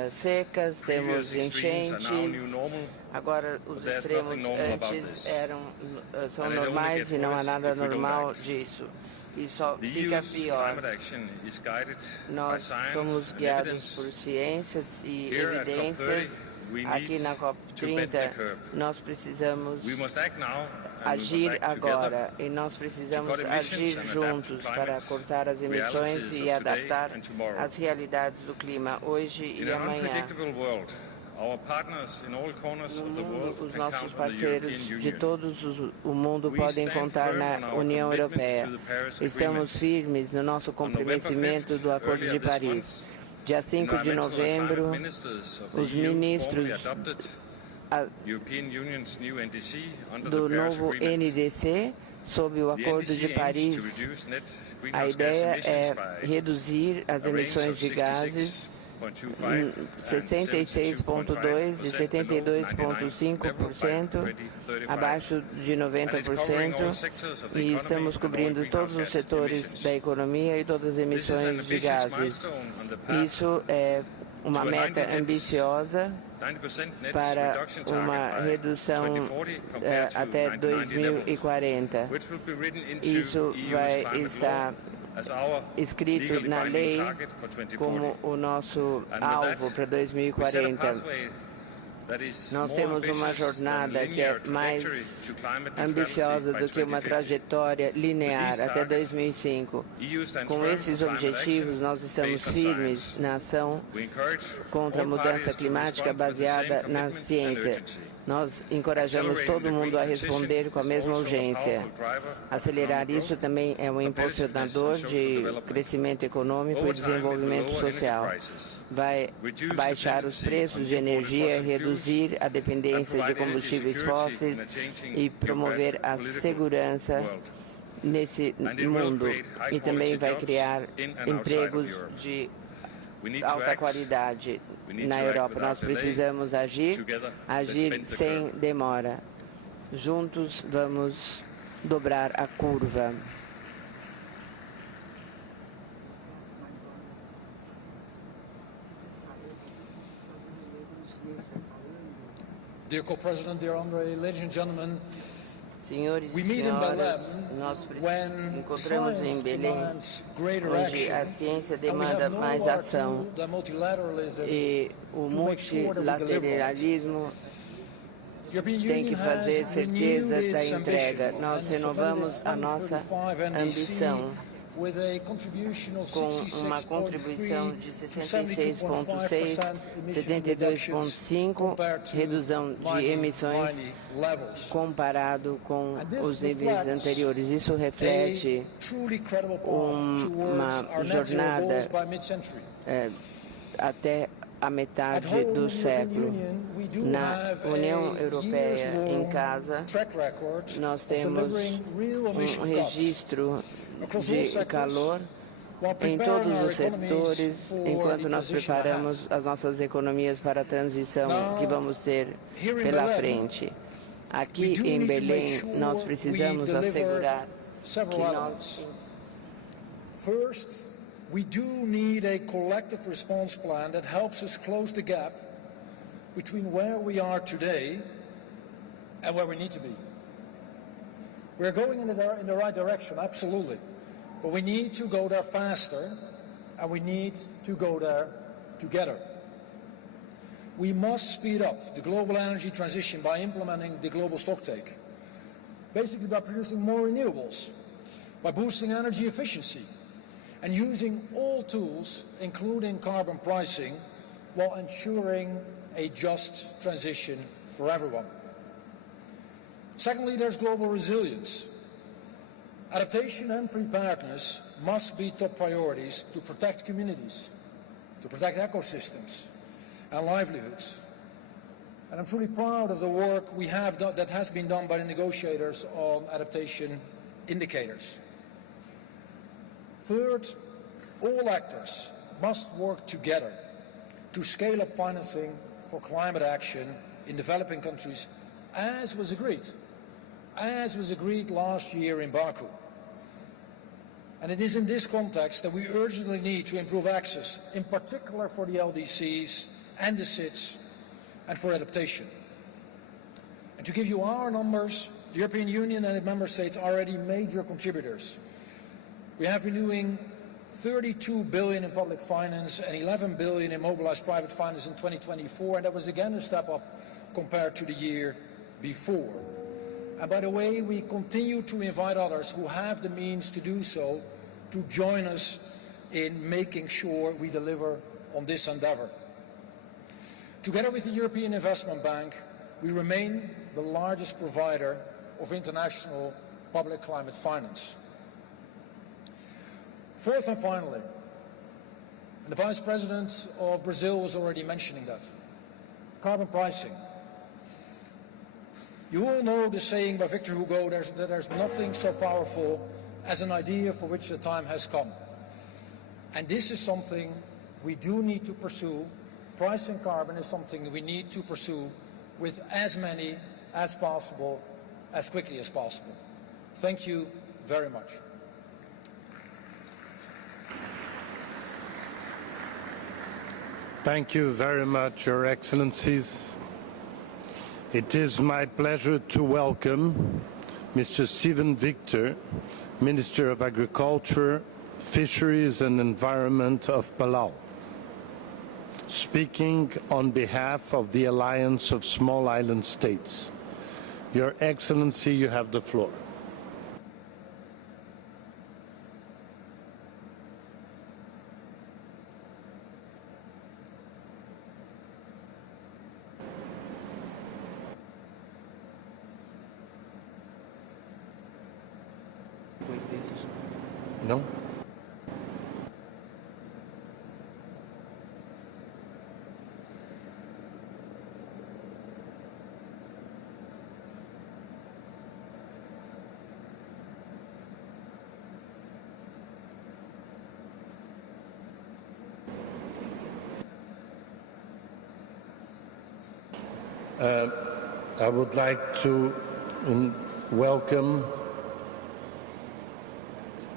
secas, temos enchentes. Agora, os extremos antes são normais e não há nada normal disso. E só fica pior. Nós somos guiados por ciências e evidências. Aqui na COP30, nós precisamos agir agora e nós precisamos agir juntos para cortar as emissões e adaptar às realidades do clima hoje e amanhã. No mundo, os nossos parceiros de todo o mundo podem contar na União Europeia. Estamos firmes no nosso comprometimento do Acordo de Paris. Dia 5 de novembro, os ministros do novo NDC, sob o Acordo de Paris, a ideia é reduzir as emissões de gases 66,2% e 72,5%, abaixo de 90%, e estamos cobrindo todos os setores da economia e todas as emissões de gases. Isso é uma meta ambiciosa para uma redução até 2040. Isso vai estar escrito na lei como o nosso alvo para 2040. Nós temos uma jornada que é mais ambiciosa do que uma trajetória linear até 2005. Com esses objetivos, nós estamos firmes na ação contra a mudança climática baseada na ciência. Nós encorajamos todo mundo a responder com a mesma urgência. Acelerar isso também é um impulsionador de crescimento econômico e desenvolvimento social. Vai baixar os preços de energia, reduzir a dependência de combustíveis fósseis e promover a segurança nesse mundo. E também vai criar empregos de alta qualidade na Europa. Nós precisamos agir sem demora. Juntos vamos dobrar a curva. Dear Co-President, dear Andre, ladies and gentlemen, senhores e senhoras, nós encontramos em Belém, onde a ciência demanda mais ação e o multilateralismo tem que fazer certeza da entrega. Nós renovamos a nossa ambição com uma contribuição de 66,6%, 72,5% redução de emissões comparado com os níveis anteriores. Isso reflete uma jornada até a metade do século. Na União Europeia, em casa, nós temos um registro de calor em todos os setores, enquanto nós preparamos as nossas economias para a transição que vamos ter pela frente. Aqui em Belém, nós precisamos assegurar que nós... First, we do need a collective response plan that helps us close the gap between where we are today and where we need to be. We're going in the right direction, absolutely. But we need to go there faster, and we need to go there together. We must speed up the global energy transition by implementing the global stocktake, basically by producing more renewables, by boosting energy efficiency, and using all tools, including carbon pricing, while ensuring a just transition for everyone. Secondly, there's global resilience. Adaptation and preparedness must be top priorities to protect communities, to protect ecosystems and livelihoods. And I'm truly proud of the work we have done, that has been done by the negotiators on adaptation indicators. Third, all actors must work together to scale up financing for climate action in developing countries, as was agreed last year in Baku. And it is in this context that we urgently need to improve access, in particular for the LDCs and the SIDS, and for adaptation. And to give you our numbers, the European Union and its member states are already major contributors. We have been doing 32 billion in public finance and 11 billion in mobilized private finance in 2024, and that was again a step up compared to the year before. And by the way, we continue to invite others who have the means to do so to join us in making sure we deliver on this endeavor. Together with the European Investment Bank, we remain the largest provider of international public climate finance. Fourth and finally, and the Vice President of Brazil was already mentioning that, carbon pricing. You all know the saying by Victor Hugo that there's nothing so powerful as an idea for which the time has come. And this is something we do need to pursue. Pricing carbon is something we need to pursue with as many as possible, as quickly as possible. Thank you very much. Thank you very much, Your Excellencies. It is my pleasure to welcome Mr. Steven Victor, Minister of Agriculture, Fisheries and Environment of Palau, speaking on behalf of the Alliance of Small Island States. Your Excellency, you have the floor. No? I would like to welcome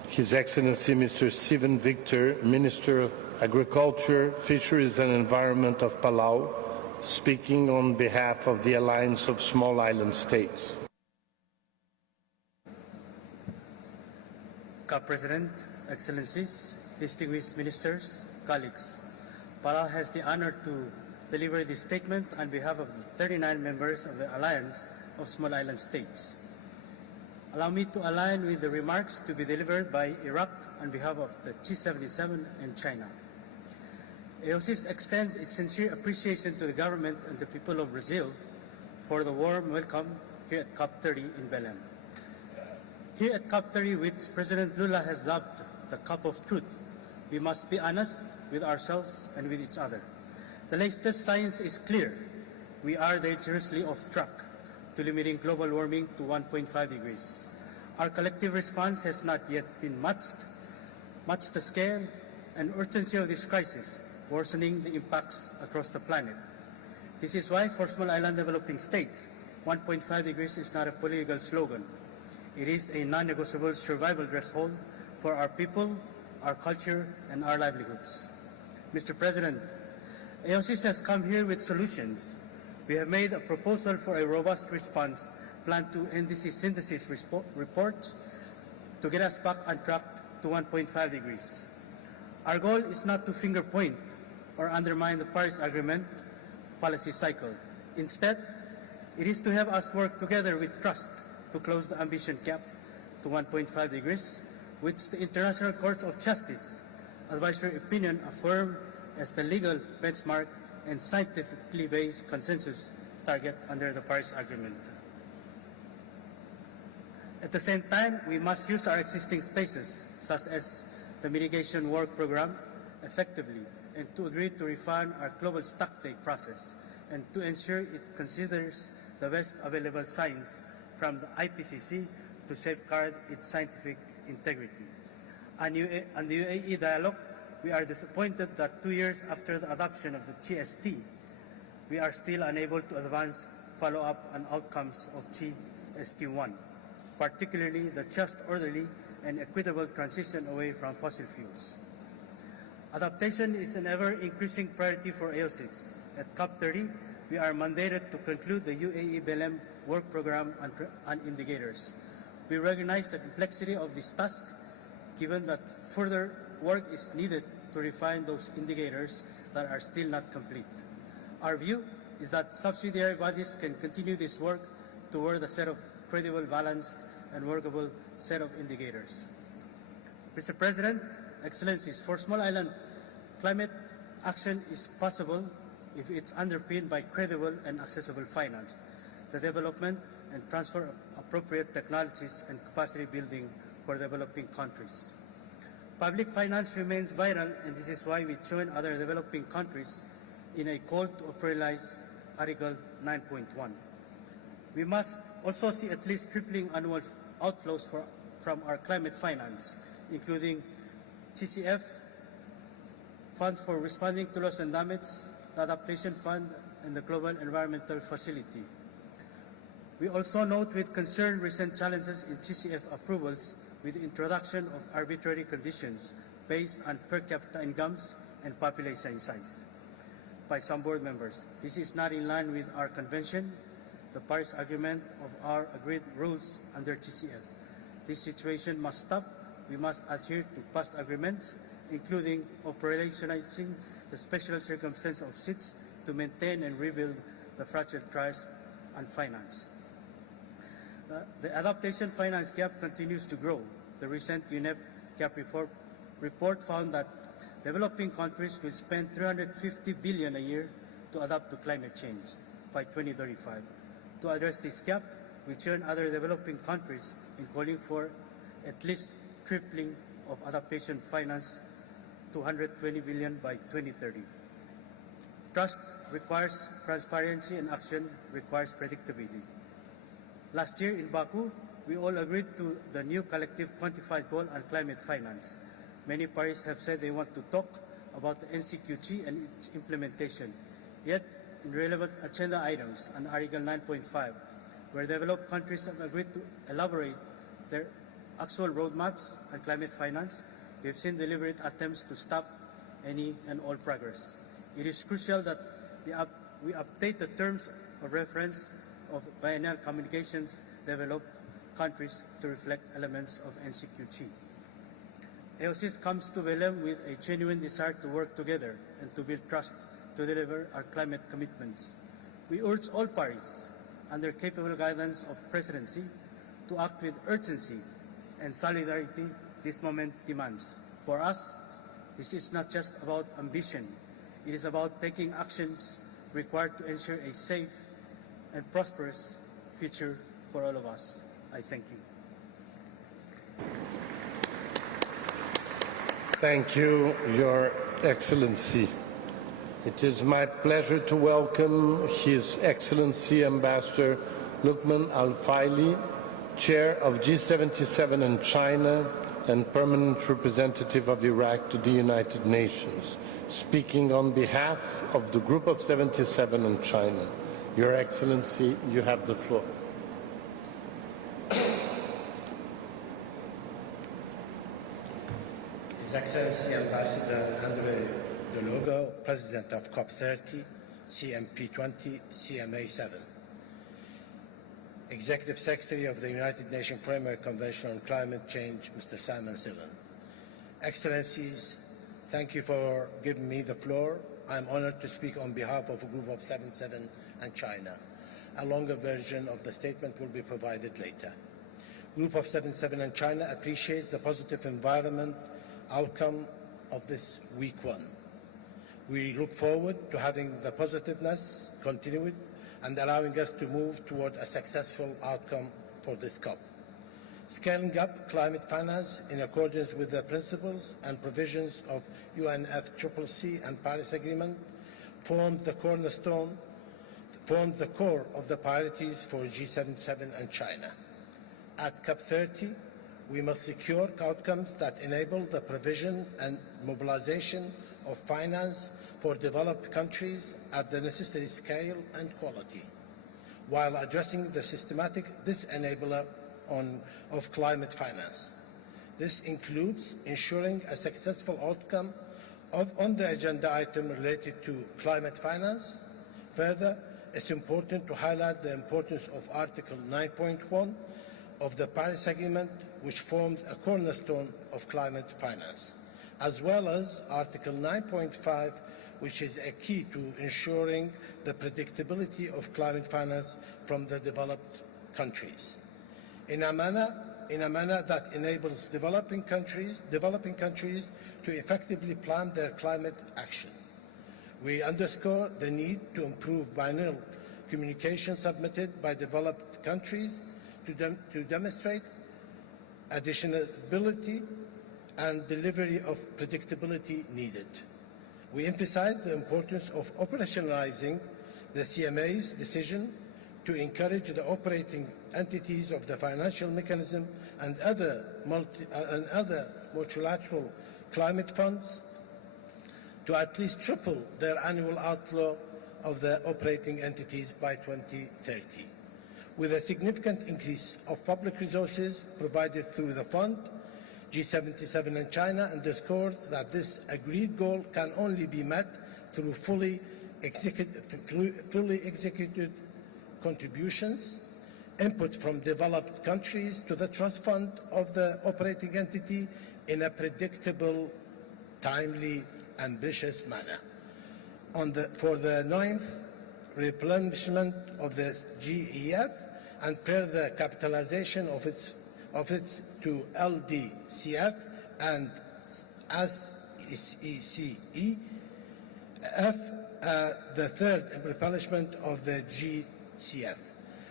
His Excellency Mr. Steven Victor, Minister of Agriculture, Fisheries and Environment of Palau, speaking on behalf of the Alliance of Small Island States. COP President, Excellencies, distinguished ministers, colleagues, Palau has the honor to deliver this statement on behalf of the 39 members of the Alliance of Small Island States. allow me to align with the remarks to be delivered by Iraq on behalf of the G77 and China. AOSIS extends its sincere appreciation to the government and the people of Brazil for the warm welcome here at COP30 in Belém. Here at COP30, which President Lula has dubbed the Cup of Truth, we must be honest with ourselves and with each other. The latest science is clear. We are dangerously off track to limiting global warming to 1.5 degrees. Our collective response has not yet been matched the scale and urgency of this crisis, worsening the impacts across the planet. This is why for small island developing states, 1.5 degrees is not a political slogan. It is a non-negotiable survival threshold for our people, our culture, and our livelihoods. Mr. President, AOSIS has come here with solutions. We have made a proposal for a robust response plan to NDC synthesis report to get us back on track to 1.5 degrees. Our goal is not to finger point or undermine the Paris Agreement policy cycle. Instead, it is to have us work together with trust to close the ambition gap to 1.5 degrees, which the International Court of Justice advisory opinion affirmed as the legal benchmark and scientifically based consensus target under the Paris Agreement. At the same time, we must use our existing spaces, such as the mitigation work program, effectively, and to agree to refine our global stocktake process and to ensure it considers the best available science from the IPCC to safeguard its scientific integrity. On the UAE dialogue, we are disappointed that 2 years after the adoption of the GST, we are still unable to advance follow-up on outcomes of GST1, particularly the just, orderly, and equitable transition away from fossil fuels. Adaptation is an ever-increasing priority for AOSIS. At COP30, we are mandated to conclude the UAE Belém work program on indicators. We recognize the complexity of this task, given that further work is needed to refine those indicators that are still not complete. Our view is that subsidiary bodies can continue this work toward a set of credible, balanced, and workable set of indicators. Mr. President, Excellencies, for small island, climate action is possible if it's underpinned by credible and accessible finance, the development and transfer of appropriate technologies and capacity building for developing countries. Public finance remains vital, and this is why we join other developing countries in a call to operationalize Article 9.1. We must also see at least tripling annual outflows from our climate finance, including CCF, Fund for Responding to Loss and Damage, the Adaptation Fund, and the Global Environmental Facility. We also note with concern recent challenges in CCF approvals with the introduction of arbitrary conditions based on per capita incomes and population size by some board members. This is not in line with our convention, the Paris Agreement, of our agreed rules under CCF. This situation must stop. We must adhere to past agreements, including operationalizing the special circumstance of seats to maintain and rebuild the fragile trust and finance. The adaptation finance gap continues to grow. The recent UNEP gap report found that developing countries will spend $350 billion a year to adapt to climate change by 2035. To address this gap, we join other developing countries in calling for at least tripling of adaptation finance to $120 billion by 2030. Trust requires transparency, and action requires predictability. Last year in Baku, we all agreed to the new collective quantified goal on climate finance. Many parties have said they want to talk about the NCQG and its implementation. Yet, in relevant agenda items on Article 9.5, where developed countries have agreed to elaborate their actual roadmaps on climate finance, we have seen deliberate attempts to stop any and all progress. It is crucial that we update the terms of reference of biennial communications developed countries to reflect elements of NCQG. AOSIS comes to Belém with a genuine desire to work together and to build trust to deliver our climate commitments. We urge all parties, under capable guidance of Presidency, to act with urgency and solidarity this moment demands. For us, this is not just about ambition. It is about taking actions required to ensure a safe and prosperous future for all of us. I thank you. Thank you, Your Excellency. It is my pleasure to welcome His Excellency Ambassador Luqman Al-Faili, Chair of G77 in China and Permanent Representative of Iraq to the United Nations, speaking on behalf of the Group of 77 in China. Your Excellency, you have the floor. His Excellency Ambassador Andre De Logo, President of COP30, CMP20, CMA7. Executive Secretary of the United Nations Framework Convention on Climate Change, Mr. Simon Sillon. Excellencies, thank you for giving me the floor. I am honored to speak on behalf of a group of 77 and China. A longer version of the statement will be provided later. Group of 77 and China appreciate the positive environment outcome of this week one. We look forward to having the positiveness continued and allowing us to move toward a successful outcome for this COP. Scaling up climate finance in accordance with the principles and provisions of UNFCCC and Paris Agreement formed the core of the priorities for G77 and China. At COP30, we must secure outcomes that enable the provision and mobilization of finance for developed countries at the necessary scale and quality, while addressing the systematic disenabler of climate finance. This includes ensuring a successful outcome on the agenda item related to climate finance. Further, it's important to highlight the importance of Article 9.1 of the Paris Agreement, which forms a cornerstone of climate finance, as well as Article 9.5, which is a key to ensuring the predictability of climate finance from the developed countries, in a manner that enables developing countries to effectively plan their climate action. We underscore the need to improve bilateral communication submitted by developed countries to demonstrate additionality and delivery of predictability needed. We emphasize the importance of operationalizing the CMA's decision to encourage the operating entities of the financial mechanism and other multilateral climate funds to at least triple their annual outflow of the operating entities by 2030. With a significant increase of public resources provided through the fund, G77 and China underscores that this agreed goal can only be met through fully executed contributions, input from developed countries to the trust fund of the operating entity in a predictable, timely, ambitious manner. For the ninth replenishment of the GEF and further capitalization of its to LDCF and SECE, the third replenishment of the GCF,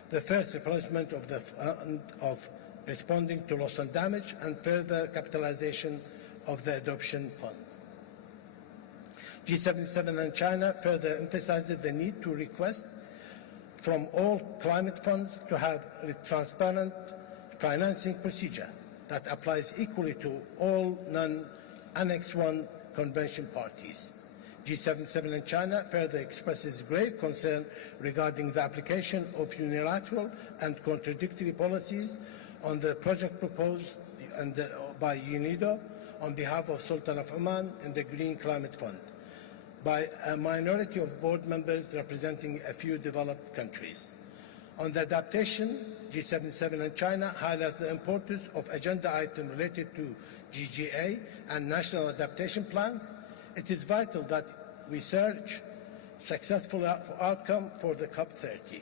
the first replenishment of the fund of responding to loss and damage, and further capitalization of the adoption fund. G77 and China further emphasizes the need to request from all climate funds to have a transparent financing procedure that applies equally to all non-Annex 1 Convention parties. G77 and China further expresses grave concern regarding the application of unilateral and contradictory policies on the project proposed by UNIDO on behalf of Sultan of Oman in the Green Climate Fund by a minority of board members representing a few developed countries. On the adaptation, G77 and China highlight the importance of agenda items related to GGA and national adaptation plans. It is vital that we search successful outcome for the COP30.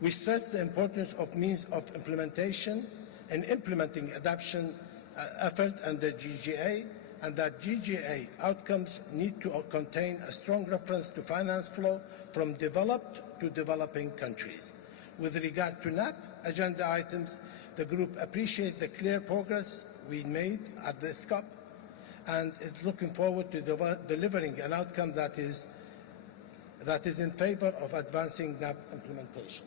We stress the importance of means of implementation and implementing adoption effort under GGA, and that GGA outcomes need to contain a strong reference to finance flow from developed to developing countries. With regard to NAP agenda items, the group appreciates the clear progress we made at this COP and is looking forward to delivering an outcome that is in favor of advancing NAP implementation.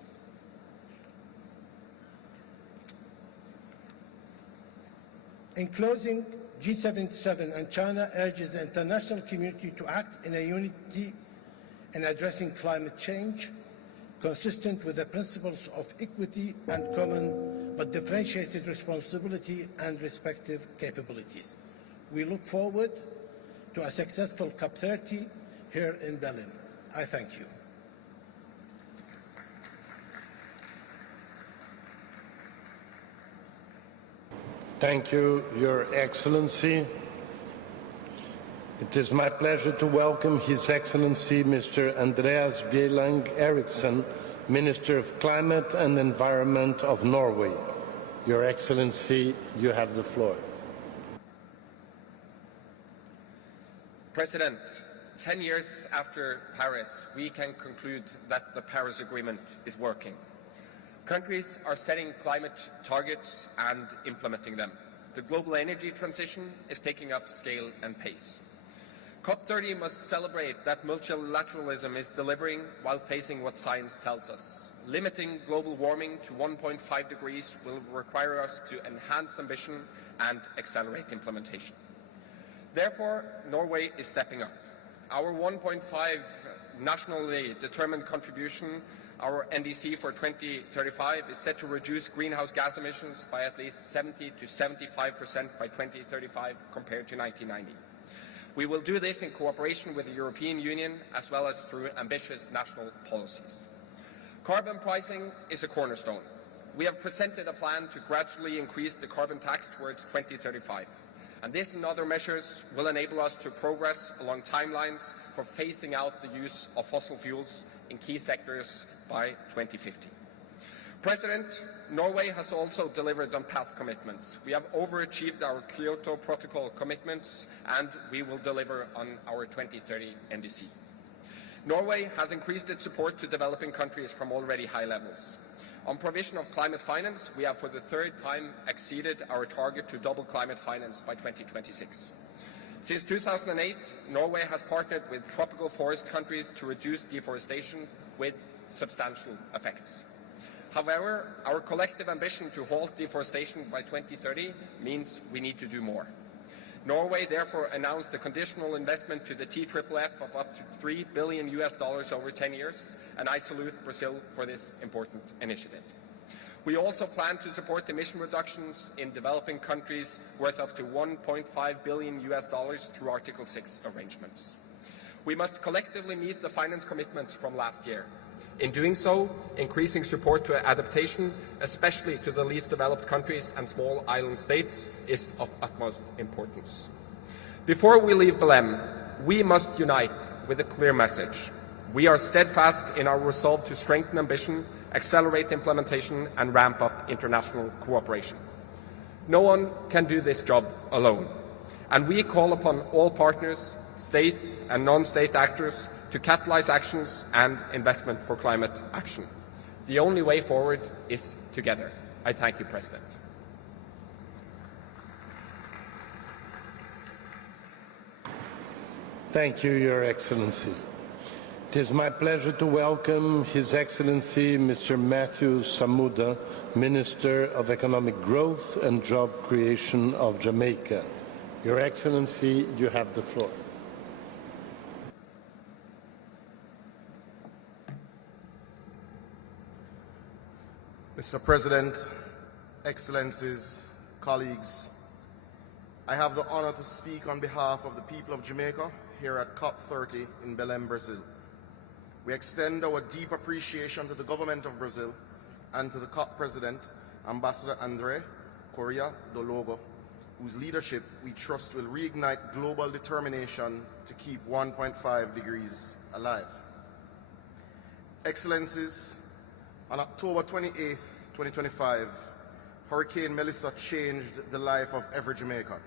In closing, G77 and China urges the international community to act in a unity in addressing climate change, consistent with the principles of equity and common but differentiated responsibility and respective capabilities. We look forward to a successful COP30 here in Berlin. I thank you. Thank you, Your Excellency. It is my pleasure to welcome His Excellency Mr. Andreas Bjelland Eriksen, Minister of Climate and Environment of Norway. Your Excellency, you have the floor. President, 10 years after Paris, we can conclude that the Paris Agreement is working. Countries are setting climate targets and implementing them. The global energy transition is picking up scale and pace. COP30 must celebrate that multilateralism is delivering while facing what science tells us. Limiting global warming to 1.5 degrees will require us to enhance ambition and accelerate implementation. Therefore, Norway is stepping up. Our 1.5 nationally determined contribution, our NDC for 2035, is set to reduce greenhouse gas emissions by at least 70 to 75% by 2035 compared to 1990. We will do this in cooperation with the European Union as well as through ambitious national policies. Carbon pricing is a cornerstone. We have presented a plan to gradually increase the carbon tax towards 2035. And this and other measures will enable us to progress along timelines for phasing out the use of fossil fuels in key sectors by 2050. President, Norway has also delivered on past commitments. We have overachieved our Kyoto Protocol commitments, and we will deliver on our 2030 NDC. Norway has increased its support to developing countries from already high levels. On provision of climate finance, we have for the third time exceeded our target to double climate finance by 2026. Since 2008, Norway has partnered with tropical forest countries to reduce deforestation with substantial effects. However, our collective ambition to halt deforestation by 2030 means we need to do more. Norway therefore announced a conditional investment to the TFFF of up to $3 billion over 10 years, and I salute Brazil for this important initiative. We also plan to support emission reductions in developing countries worth up to $1.5 billion through Article 6 arrangements. We must collectively meet the finance commitments from last year. In doing so, increasing support to adaptation, especially to the least developed countries and small island states, is of utmost importance. Before we leave Belém, we must unite with a clear message. We are steadfast in our resolve to strengthen ambition, accelerate implementation, and ramp up international cooperation. No one can do this job alone, and we call upon all partners, state and non-state actors, to catalyze actions and investment for climate action. The only way forward is together. I thank you, President. Thank you, Your Excellency. It is my pleasure to welcome His Excellency Mr. Matthew Samuda, Minister of Economic Growth and Job Creation of Jamaica. Your Excellency, you have the floor. Mr. President, Excellencies, colleagues, I have the honor to speak on behalf of the people of Jamaica here at COP30 in Belém, Brazil. We extend our deep appreciation to the government of Brazil and to the COP President, Ambassador André Correa do Logo, whose leadership we trust will reignite global determination to keep 1.5 degrees alive. Excellencies, On October 28, 2025, Hurricane Melissa changed the life of every Jamaican.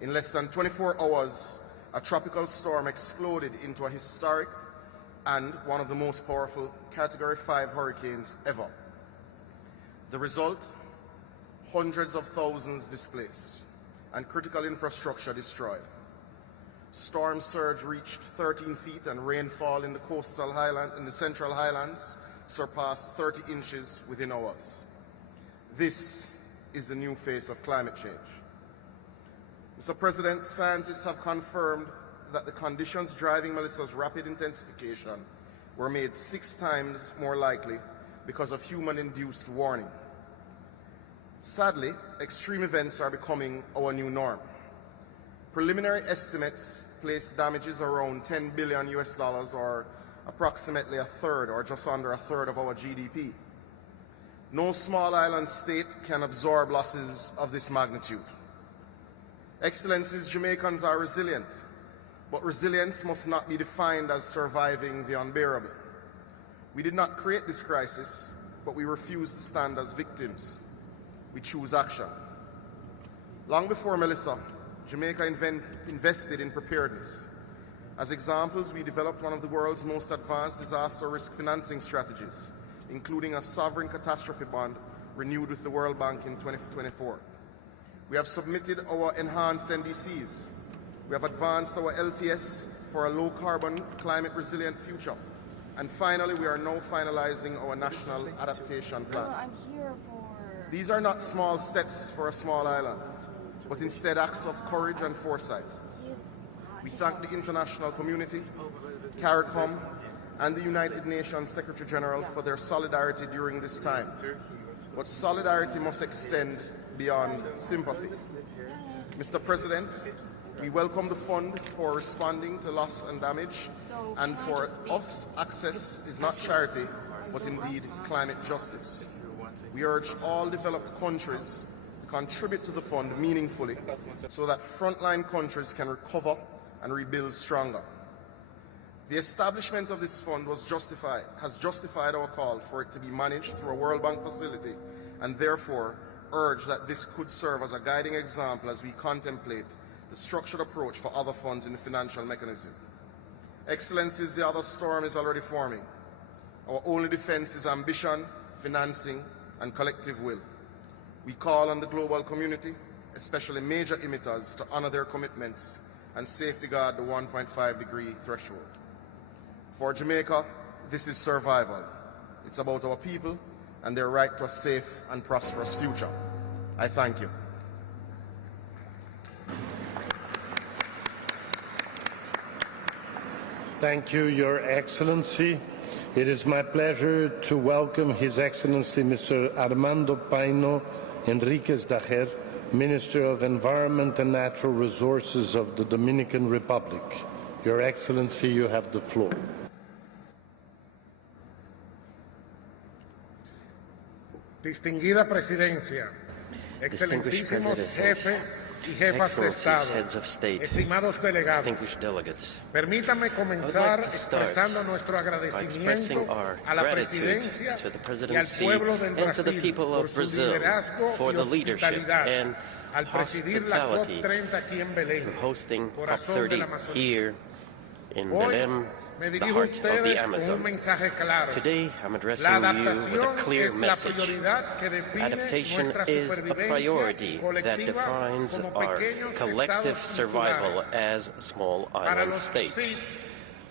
In less than 24 hours, a tropical storm exploded into a historic and one of the most powerful Category 5 hurricanes ever. The result? Hundreds of thousands displaced and critical infrastructure destroyed. Storm surge reached 13 feet and rainfall in the Central Highlands surpassed 30 inches within hours. This is the new face of climate change. Mr. President, scientists have confirmed that the conditions driving Melissa's rapid intensification were made 6 times more likely because of human-induced warning. Sadly, extreme events are becoming our new norm. Preliminary estimates place damages around $10 billion or approximately a third or just under a third of our GDP. No small island state can absorb losses of this magnitude. Excellencies, Jamaicans are resilient, but resilience must not be defined as surviving the unbearable. We did not create this crisis, but we refuse to stand as victims. We choose action. Long before Melissa, Jamaica invested in preparedness. As examples, we developed one of the world's most advanced disaster risk financing strategies, including a sovereign catastrophe bond renewed with the World Bank in 2024. We have submitted our enhanced NDCs. We have advanced our LTS for a low-carbon, climate-resilient future. And finally, we are now finalizing our national adaptation plan. These are not small steps for a small island, but instead acts of courage and foresight. We thank the international community, CARICOM, and the United Nations Secretary General for their solidarity during this time. But solidarity must extend beyond sympathy. Mr. President, we welcome the fund for responding to loss and damage, and for us, access is not charity, but indeed climate justice. We urge all developed countries to contribute to the fund meaningfully so that frontline countries can recover and rebuild stronger. The establishment of this fund has justified our call for it to be managed through a World Bank facility, and therefore urge that this could serve as a guiding example as we contemplate the structured approach for other funds in the financial mechanism. Excellencies, the other storm is already forming. Our only defense is ambition, financing, and collective will. We call on the global community, especially major emitters, to honor their commitments and safeguard the 1.5-degree threshold. For Jamaica, this is survival. It's about our people and their right to a safe and prosperous future. I thank you. Thank you, Your Excellency. It is my pleasure to welcome His Excellency Mr. Armando Paino Enriquez Dajer, Minister of Environment and Natural Resources of the Dominican Republic. Your Excellency, you have the floor. Distinguida Presidencia, excelentísimos jefes y jefas de Estado, estimados delegados, permítame comenzar expresando nuestro agradecimiento a la Presidencia y al pueblo del Brasil por su liderazgo y hospitalidad al presidir la COP30 aquí en Belén, corazón de la Amazonía. Hoy me dirijo a ustedes con un mensaje claro. La adaptación es la prioridad que define nuestra supervivencia colectiva como pequeños estados insulares. Para los CID,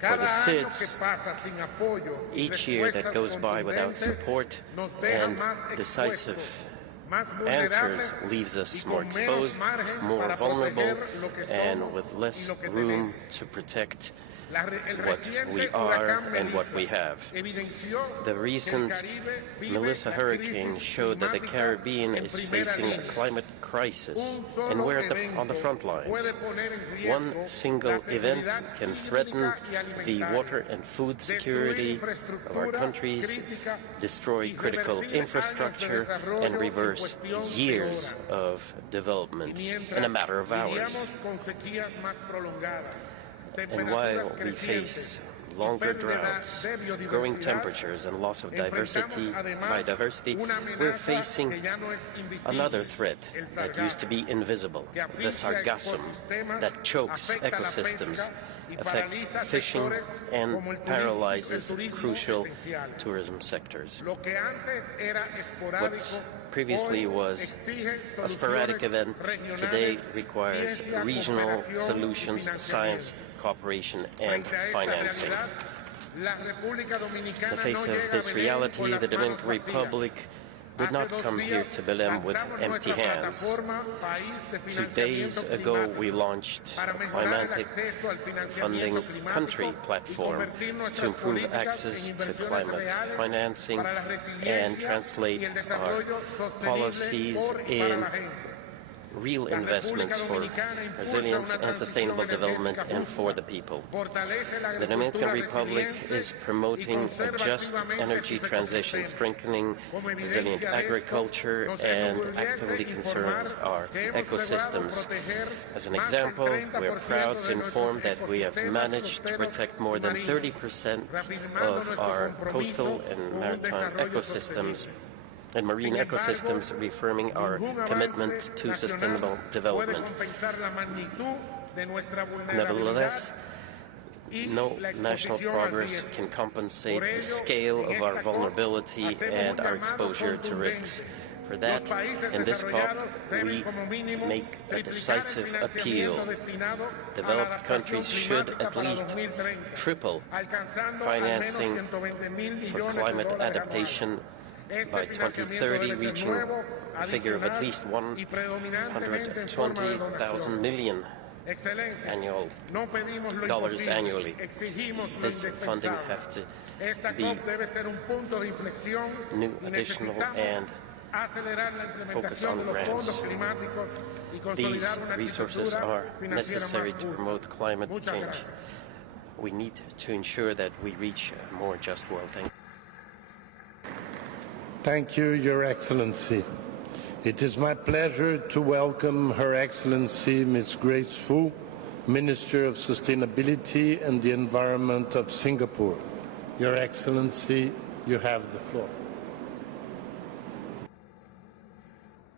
cada año que pasa sin apoyo y respuestas contundentes nos deja más expuestos, más vulnerables y con menos margen para proteger lo que somos y lo que tenemos. What we are and what we have. The recent Melissa hurricane showed that the Caribbean is facing a climate crisis, and we're on the front lines. One single event can threaten the water and food security of our countries, destroy critical infrastructure, and reverse years of development in a matter of hours. And while we face longer droughts, growing temperatures, and loss of biodiversity, we're facing another threat that used to be invisible, the sargassum that chokes ecosystems, affects fishing, and paralyzes crucial tourism sectors. What previously was a sporadic event today requires regional solutions, science, cooperation, and financing. In the face of this reality, the Dominican Republic did not come here to Belém with empty hands. 2 days ago, we launched a climatic funding country platform to improve access to climate financing and translate our policies in real investments for resilience and sustainable development and for the people. The Dominican Republic is promoting a just energy transition, strengthening resilient agriculture, and actively conserves our ecosystems. As an example, we are proud to inform that we have managed to protect more than 30% of our coastal and maritime ecosystems and marine ecosystems, reaffirming our commitment to sustainable development. Nevertheless, no national progress can compensate the scale of our vulnerability and our exposure to risks. For that, in this COP, we make a decisive appeal. Developed countries should at least triple financing for climate adaptation by 2030, reaching a figure of at least $120,000 million annually. This funding has to be new, additional, and focus on grants. These resources are necessary to promote climate change. We need to ensure that we reach a more just world. Thank you, Your Excellency. It is my pleasure to welcome Her Excellency Ms. Grace Fu, Minister of Sustainability and the Environment of Singapore. Your Excellency, you have the floor.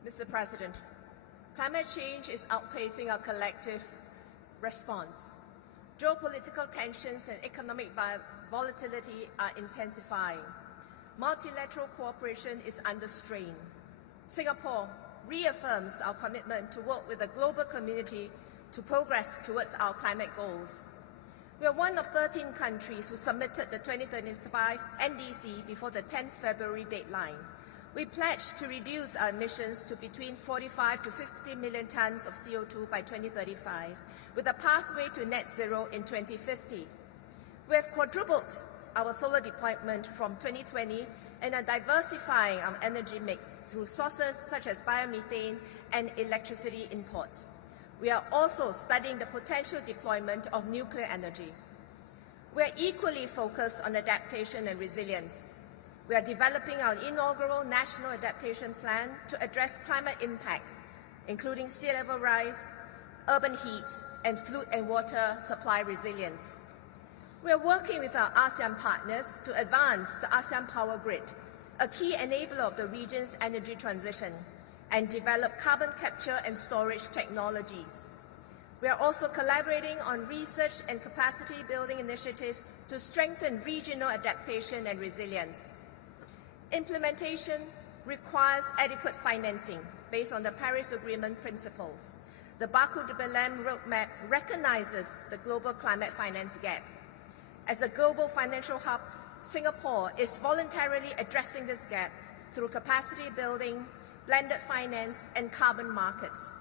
Mr. President, climate change is outpacing our collective response. Geopolitical tensions and economic volatility are intensifying. Multilateral cooperation is under strain. Singapore reaffirms our commitment to work with the global community to progress towards our climate goals. We are one of 13 countries who submitted the 2035 NDC before the 10th February deadline. We pledged to reduce our emissions to between 45 to 50 million tons of CO2 by 2035, with a pathway to net zero in 2050. We have quadrupled our solar deployment from 2020 and are diversifying our energy mix through sources such as biomethane and electricity imports. We are also studying the potential deployment of nuclear energy. We are equally focused on adaptation and resilience. We are developing our inaugural National Adaptation Plan to address climate impacts, including sea level rise, urban heat, and food and water supply resilience. We are working with our ASEAN partners to advance the ASEAN Power Grid, a key enabler of the region's energy transition, and develop carbon capture and storage technologies. We are also collaborating on research and capacity building initiatives to strengthen regional adaptation and resilience. Implementation requires adequate financing based on the Paris Agreement principles. The Baku to Belém roadmap recognizes the global climate finance gap. As a global financial hub, Singapore is voluntarily addressing this gap through capacity building, blended finance, and carbon markets.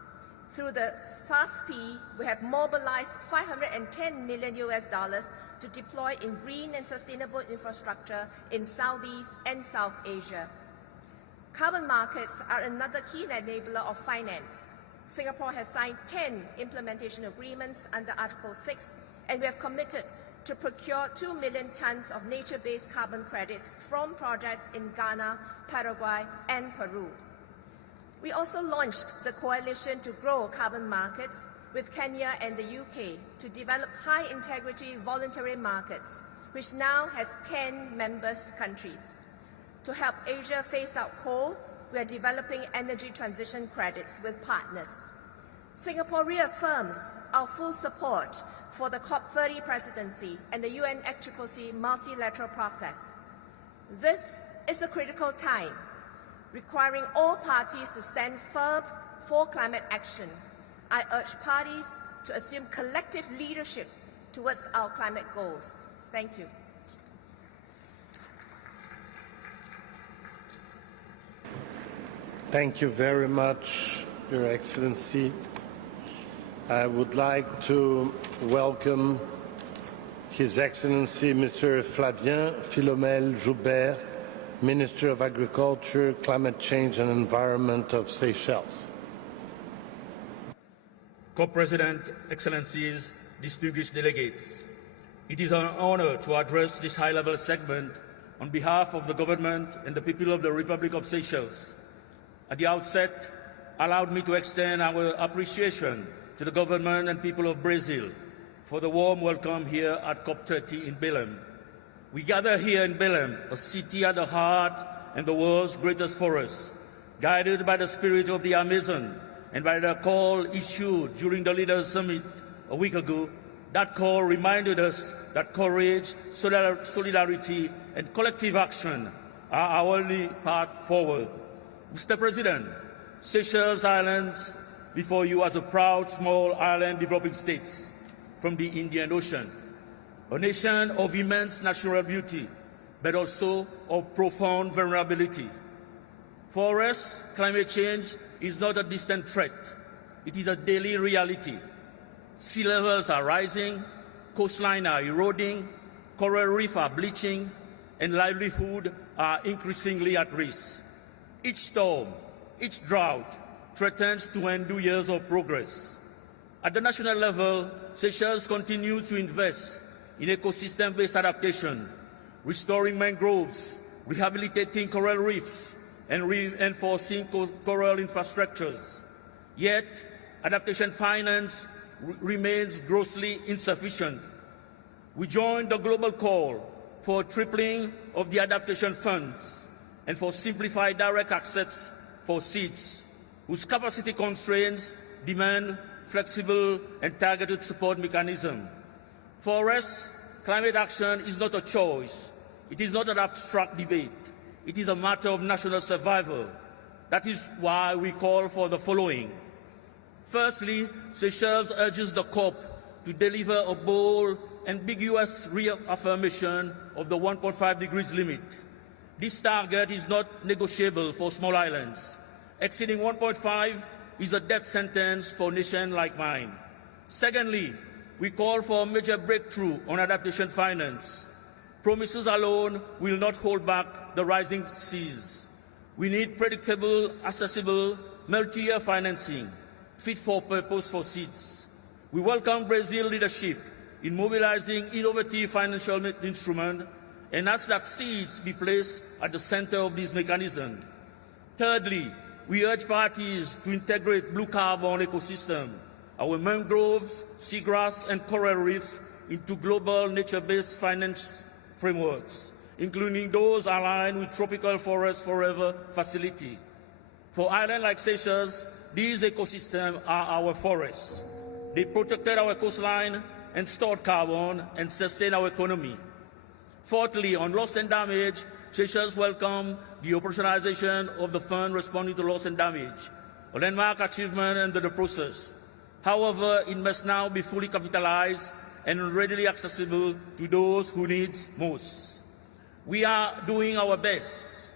Through the FAST-P, we have mobilized $510 million to deploy in green and sustainable infrastructure in Southeast and South Asia. Carbon markets are another key enabler of finance. Singapore has signed 10 implementation agreements under Article 6, and we have committed to procure 2 million tons of nature-based carbon credits from projects in Ghana, Paraguay, and Peru. We also launched the Coalition to Grow Carbon Markets with Kenya and the UK to develop high-integrity voluntary markets which now has 10 member countries. To help Asia phase out coal, we are developing energy transition credits with partners. Singapore reaffirms our full support for the COP30 presidency and the UNFCCC multilateral process. This is a critical time, requiring all parties to stand firm for climate action. I urge parties to assume collective leadership towards our climate goals. Thank you. Thank you very much, Your Excellency. I would like to welcome His Excellency Mr. Flavien Philomel Joubert, Minister of Agriculture, Climate Change and Environment of Seychelles. Co-President, Excellencies, distinguished delegates, it is an honor to address this high-level segment on behalf of the government and the people of the Republic of Seychelles. At the outset, allow me to extend our appreciation to the government and people of Brazil for the warm welcome here at COP30 in Belém. We gather here in Belém, a city at the heart and the world's greatest forest, guided by the spirit of the Amazon and by the call issued during the Leaders' Summit a week ago. That call reminded us that courage, solidarity, and collective action are our only path forward. Mr. President, Seychelles Islands before you as a proud small island developing states from the Indian Ocean, a nation of immense natural beauty, but also of profound vulnerability. For us, climate change is not a distant threat. It is a daily reality. Sea levels are rising, coastlines are eroding, coral reefs are bleaching, and livelihoods are increasingly at risk. Each storm, each drought threatens to undo years of progress. At the national level, Seychelles continues to invest in ecosystem-based adaptation, restoring mangroves, rehabilitating coral reefs, and reinforcing coral infrastructures. Yet, adaptation finance remains grossly insufficient. We join the global call for a tripling of the adaptation funds and for simplified direct access for seeds, whose capacity constraints demand flexible and targeted support mechanisms. For us, climate action is not a choice. It is not an abstract debate. It is a matter of national survival. That is why we call for the following. Firstly, Seychelles urges the COP to deliver a bold, ambiguous reaffirmation of the 1.5 degrees limit. This target is not negotiable for small islands. Exceeding 1.5 is a death sentence for a nation like mine. Secondly, we call for a major breakthrough on adaptation finance. Promises alone will not hold back the rising seas. We need predictable, accessible, multi-year financing, fit for purpose for seeds. We welcome Brazil's leadership in mobilizing innovative financial instruments and ask that seeds be placed at the center of this mechanism. Thirdly, we urge parties to integrate blue carbon ecosystem, our mangroves, seagrass, and coral reefs into global nature-based finance frameworks, including those aligned with Tropical Forest Forever facility. For islands like Seychelles, these ecosystems are our forests. They protected our coastline and stored carbon and sustain our economy. Fourthly, on loss and damage, Seychelles welcomed the operationalization of the fund responding to loss and damage, a landmark achievement under the process. However, it must now be fully capitalized and readily accessible to those who need it most. We are doing our best,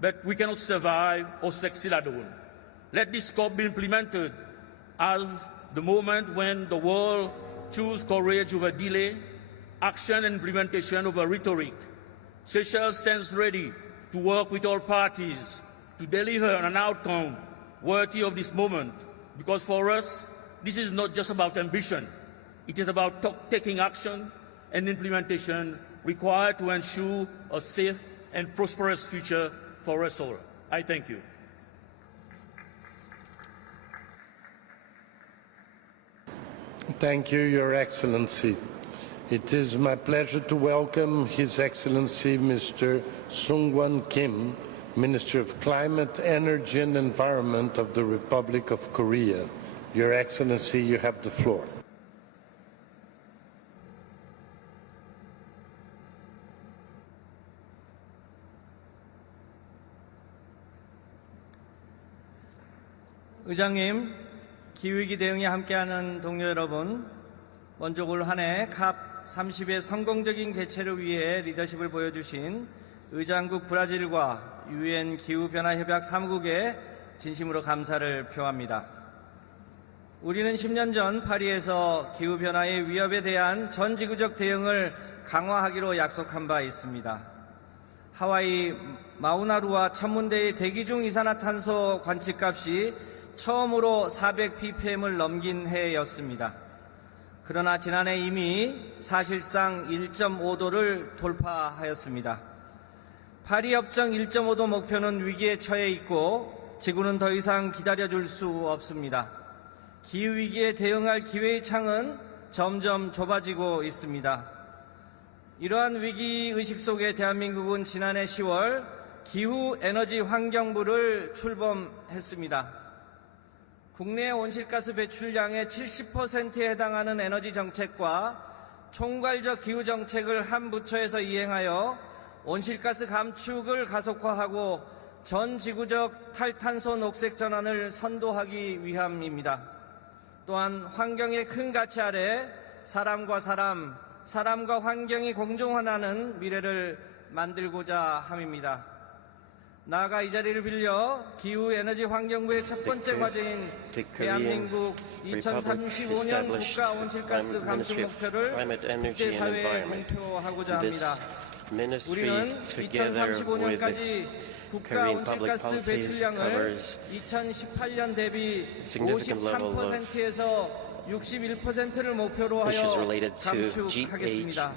but we cannot survive or succeed alone. Let this COP be implemented as the moment when the world chooses courage over delay, action and implementation over rhetoric. Seychelles stands ready to work with all parties to deliver an outcome worthy of this moment, because for us, this is not just about ambition. It is about taking action and implementation required to ensure a safe and prosperous future for us all. I thank you. Thank you, Your Excellency. It is my pleasure to welcome His Excellency Mr. Sungwon Kim, Minister of Climate, Energy and Environment of the Republic of Korea. Your Excellency, you have the floor. 의장님, 기후위기 대응에 함께하는 동료 여러분, 먼저 올 한 해 COP30의 성공적인 개최를 위해 리더십을 보여주신 의장국 브라질과 UN 기후변화협약 사무국에 진심으로 감사를 표합니다. 우리는 10년 전 파리에서 기후변화의 위협에 대한 전 지구적 대응을 강화하기로 약속한 바 있습니다. 하와이 마우나루와 천문대의 대기 중 이산화탄소 관측값이 처음으로 400ppm을 넘긴 해였습니다. 그러나 지난해 이미 사실상 1.5도를 돌파하였습니다. 파리 협정 1.5도 목표는 위기에 처해 있고 지구는 더 이상 기다려줄 수 없습니다. 기후위기에 대응할 기회의 창은 점점 좁아지고 있습니다. 이러한 위기의식 속에 대한민국은 지난해 10월 기후에너지환경부를 출범했습니다. 국내 온실가스 배출량의 70%에 해당하는 에너지 정책과 총괄적 기후 정책을 한 부처에서 이행하여 온실가스 감축을 가속화하고 전 지구적 탈탄소 녹색 전환을 선도하기 위함입니다. 또한 환경의 큰 가치 아래 사람과 사람과 환경이 공존하는 미래를 만들고자 함입니다. 나아가 이 자리를 빌려 기후에너지환경부의 첫 번째 과제인 대한민국 2035년 국가 온실가스 감축 목표를 국제사회에 공표하고자 합니다. 우리는 2035년까지 국가 온실가스 배출량을 2018년 대비 53%에서 61%를 목표로 하여 감축하겠습니다.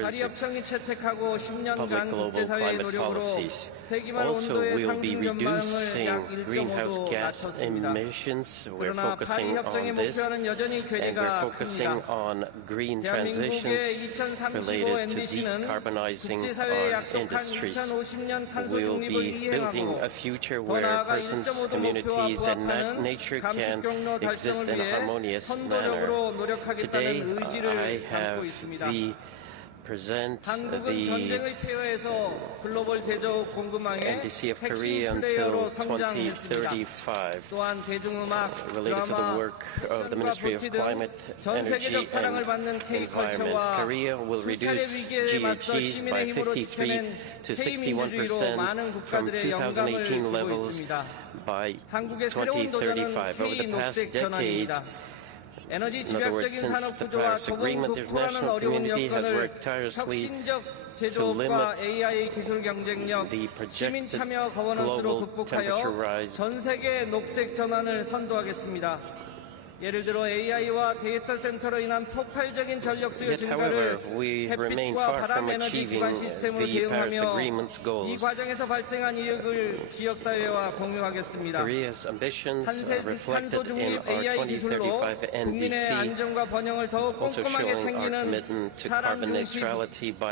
파리 협정이 채택하고 10년간 국제사회의 노력으로 세기말 온도의 상승 전망을 약 1.5도 낮췄습니다. 그러나 파리 협정의 목표와는 여전히 괴리가 큽니다. 대한민국의 2035 NDC는 국제사회에 약속한 2050년 탄소 중립을 이행하고 더 나아가 1.5도 목표와 부합하는 감축 경로 달성을 위해 선도적으로 노력하겠다는 의지를 담고 있습니다. 한국은 전쟁의 폐허에서 글로벌 제조업 공급망의 핵심 플레이어로 성장했습니다. 또한 대중음악, 드라마, 패션과 뷰티 등 전 세계적 사랑을 받는 K-컬처와 수차례 위기에 맞서 시민의 힘으로 지켜낸 K-민주주의로 많은 국가들의 영감을 주고 있습니다. 한국의 새로운 도전은 K-녹색 전환입니다. 에너지 집약적인 산업 구조와 좁은 국토라는 어려운 여건을 혁신적 제조업과 AI 기술 경쟁력, 시민 참여 거버넌스로 극복하여 전 세계 녹색 전환을 선도하겠습니다. 예를 들어 AI와 데이터 센터로 인한 폭발적인 전력 수요 증가를 햇빛과 바람 에너지 기반 시스템으로 대응하며 이 과정에서 발생한 이익을 지역사회와 공유하겠습니다. 탄소 중립 AI 기술로 국민의 안전과 번영을 더욱 꼼꼼하게 챙기는 사람 중심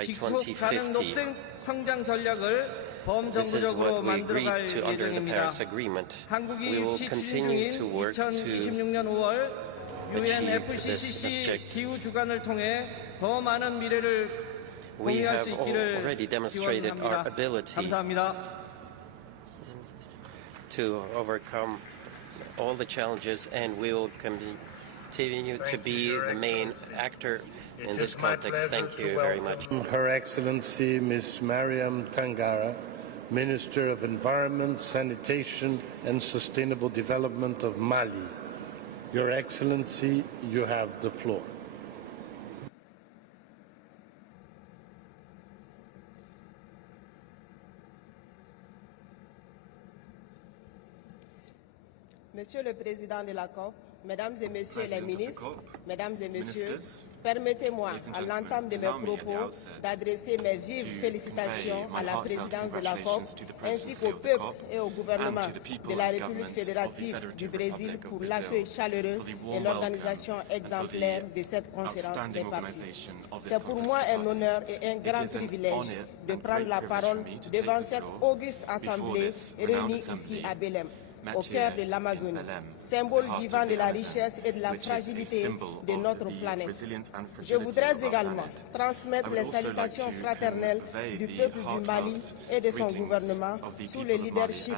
지속 가능 녹색 성장 전략을 범정부적으로 만들어갈 예정입니다. 한국이 일치 추진 중인 2026년 5월 UNFCCC 기후 주간을 통해 더 많은 미래를 공유할 수 있기를 기원합니다. 감사합니다. To overcome all the challenges, and we will continue to be the main actor in this context. Thank you very much. Her Excellency Ms. Mariam Tangara, Minister of Environment, Sanitation and Sustainable Development of Mali. Your Excellency, you have the floor. Monsieur le Président de la COP, Mesdames et Messieurs les ministres, Mesdames et Messieurs, Permettez-moi, à l'entame de mes propos, d'adresser mes vives félicitations à la présidence de la COP, ainsi qu'au peuple et au gouvernement de la République fédérative du Brésil pour l'accueil chaleureux et l'organisation exemplaire de cette conférence des parties. C'est pour moi un honneur et un grand privilège de prendre la parole devant cette auguste assemblée réunie ici à Belém, au cœur de l'Amazonie, symbole vivant de la richesse et de la fragilité de notre planète. Je voudrais également transmettre les salutations fraternelles du peuple du Mali et de son gouvernement sous le leadership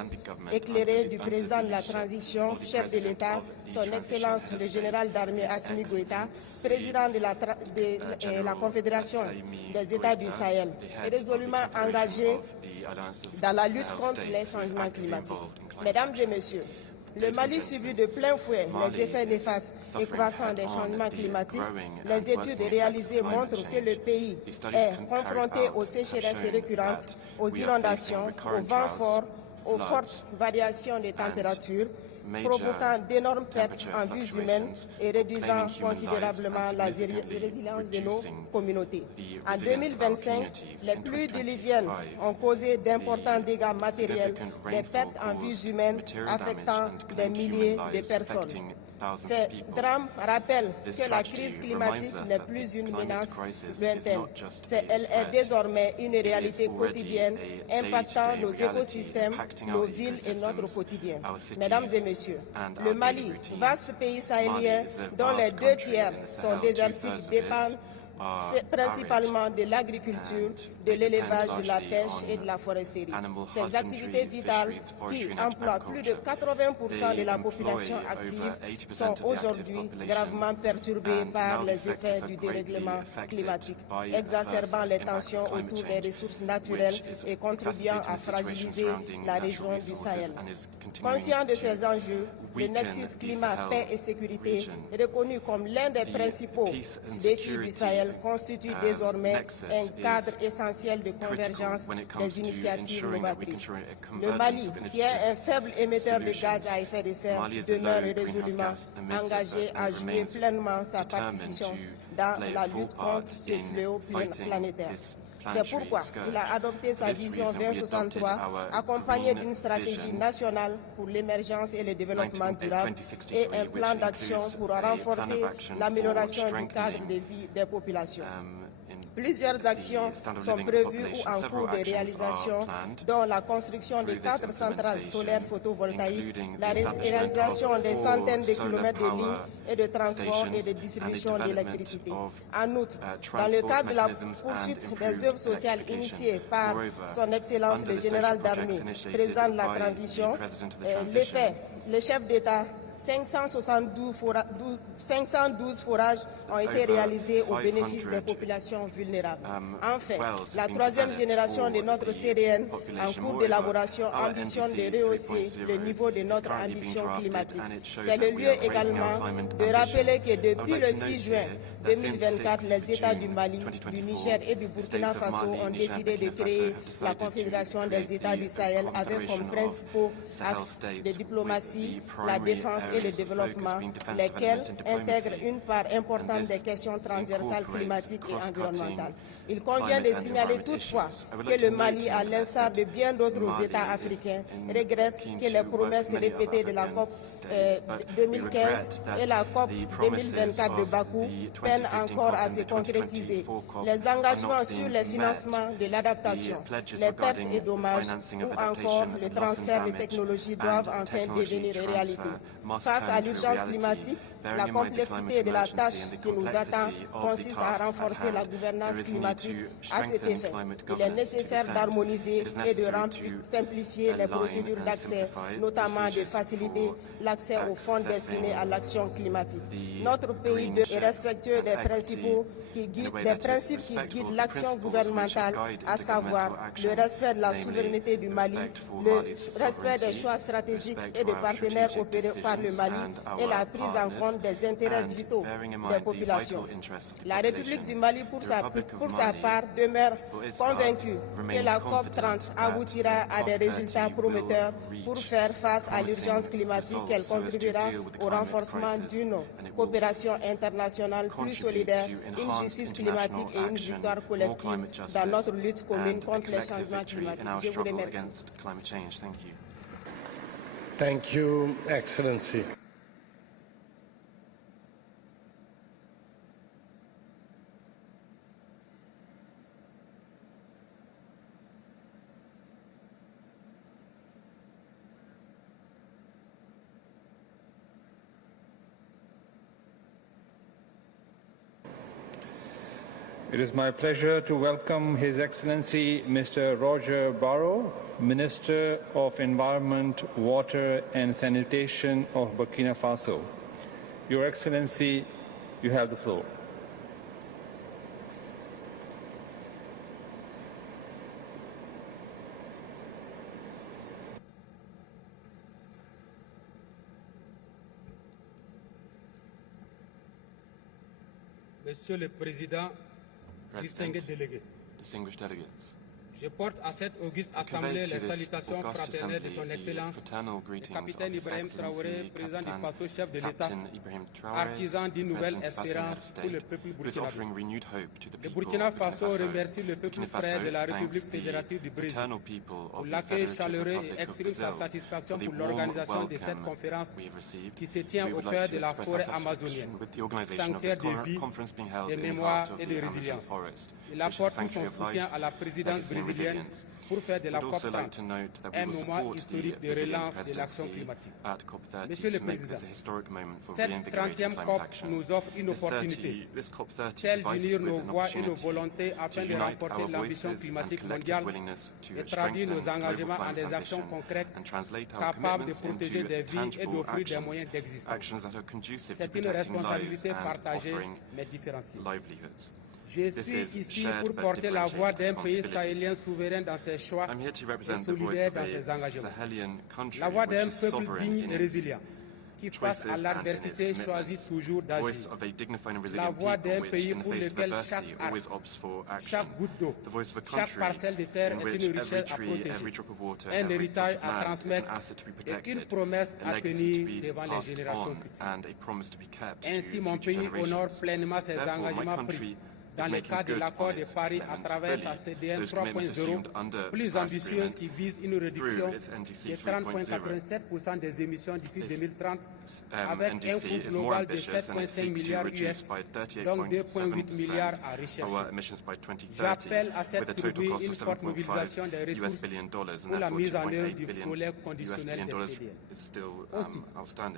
éclairé du président de la transition, chef de l'État, son Excellence le général d'armée Assimi Goïta, président de la Confédération des États du Sahel, résolument engagé dans la lutte contre les changements climatiques. Mesdames et messieurs, le Mali subit de plein fouet les effets néfastes et croissants des changements climatiques. Les études réalisées montrent que le pays est confronté aux sécheresses récurrentes, aux inondations, aux vents forts, aux fortes variations de température, provoquant d'énormes pertes en vies humaines et réduisant considérablement la résilience de nos communautés. En 2025, les pluies diluviennes ont causé d'importants dégâts matériels, des pertes en vies humaines affectant des milliers de personnes. Ces drames rappellent que la crise climatique n'est plus une menace lointaine. Elle est désormais une réalité quotidienne impactant nos écosystèmes, nos villes et notre quotidien. Mesdames et messieurs, le Mali, vaste pays sahélien dont les 2/3 sont désertiques, dépendent principalement de l'agriculture, de l'élevage, de la pêche et de la foresterie. Ces activités vitales qui emploient plus de 80% de la population active sont aujourd'hui gravement perturbées par les effets du dérèglement climatique, exacerbant les tensions autour des ressources naturelles et contribuant à fragiliser la région du Sahel. Conscient de ces enjeux, le nexus climat, paix et sécurité, reconnu comme l'un des principaux défis du Sahel, constitue désormais un cadre essentiel de convergence des initiatives novatrices. Le Mali, qui est un faible émetteur de gaz à effet de serre, demeure résolument engagé à jouer pleinement sa partition dans la lutte contre ce fléau planétaire. C'est pourquoi il a adopté sa vision 2063, accompagnée d'une stratégie nationale pour l'émergence et le développement durable et un plan d'action pour renforcer l'amélioration du cadre de vie des populations. Plusieurs actions sont prévues ou en cours de réalisation, dont la construction de 4 centrales solaires photovoltaïques, la réalisation des centaines de kilomètres de lignes et de transport et de distribution d'électricité. En outre, dans le cadre de la poursuite des œuvres sociales initiées par son Excellence le général d'armée, président de la transition, le chef d'État, 512 forages ont été réalisés au bénéfice des populations vulnérables. Enfin, la 3e génération de notre CDN en cours d'élaboration ambitionne de rehausser le niveau de notre ambition climatique. C'est le lieu également de rappeler que depuis le 6 juin 2024, les États du Mali, du Niger et du Burkina Faso ont décidé de créer la Confédération des États du Sahel avec comme principaux axes de diplomatie, la défense et le développement, lesquels intègrent une part importante des questions transversales climatiques et environnementales. Il convient de signaler toutefois que le Mali, à l'instar de bien d'autres États africains, regrette que les promesses répétées de la COP 2015 et la COP 2024 de Bakou peinent encore à se concrétiser. Les engagements sur le financement de l'adaptation, les pertes et dommages ou encore le transfert de technologies doivent enfin devenir réalité. Face à l'urgence climatique, la complexité de la tâche qui nous attend consiste à renforcer la gouvernance climatique. À cet effet, il est nécessaire d'harmoniser et de simplifier les procédures d'accès, notamment de faciliter l'accès aux fonds destinés à l'action climatique. Notre pays est respectueux des principes qui guident l'action gouvernementale, à savoir le respect de la souveraineté du Mali, le respect des choix stratégiques et des partenaires opérés par le Mali et la prise en compte des intérêts vitaux des populations. La République du Mali, pour sa part, demeure convaincue que la COP30 aboutira à des résultats prometteurs pour faire face à l'urgence climatique, qu'elle contribuera au renforcement d'une coopération internationale plus solidaire, une justice climatique et une victoire collective dans notre lutte commune contre les changements climatiques. Je vous remercie. Thank you, Excellency. It is my pleasure to welcome His Excellency Mr. Roger Barrow, Minister of Environment, Water and Sanitation of Burkina Faso. Your Excellency, you have the floor. Monsieur le Président, distingués délégués, distinguished delegates, je porte à cette auguste assemblée les salutations fraternelles de son Excellence, le capitaine Ibrahim Traoré, président du Faso, chef de l'État, artisan d'une nouvelle espérance pour le peuple burkinabé. Le Burkina Faso remercie le peuple frère de la République fédérative du Brésil pour l'accueil chaleureux et exprime sa satisfaction pour l'organisation de cette conférence qui se tient au cœur de la forêt amazonienne, sanctuaire de vie, de mémoire et de résilience. Il apporte tout son soutien à la présidence brésilienne pour faire de la COP30 un moment historique de relance de l'action climatique. Monsieur le Président, cette 30e COP nous offre une opportunité, celle d'unir nos voix et nos volontés afin de renforcer l'ambition climatique mondiale et traduire nos engagements en des actions concrètes capables de protéger des vies et d'offrir des moyens d'existence. C'est une responsabilité partagée mais différenciée. Je suis ici pour porter la voix d'un pays sahélien souverain dans ses choix et solidaire dans ses engagements. La voix d'un peuple digne et résilient qui, face à l'adversité, choisit toujours d'agir. La voix d'un pays pour lequel chaque acte, chaque goutte d'eau, chaque parcelle de terre est une richesse à protéger, un héritage à transmettre et une promesse à tenir devant les générations futures. Ainsi, mon pays honore pleinement ses engagements pris dans le cadre de l'accord de Paris à travers sa CDN 3.0, plus ambitieuse qui vise une réduction de 30,87% des émissions d'ici 2030, avec un coût global de 7,5 milliards US, donc 2,8 milliards à rechercher. J'appelle à cette tribune une forte mobilisation des ressources pour la mise en œuvre du volet conditionnel des CDN. Aussi,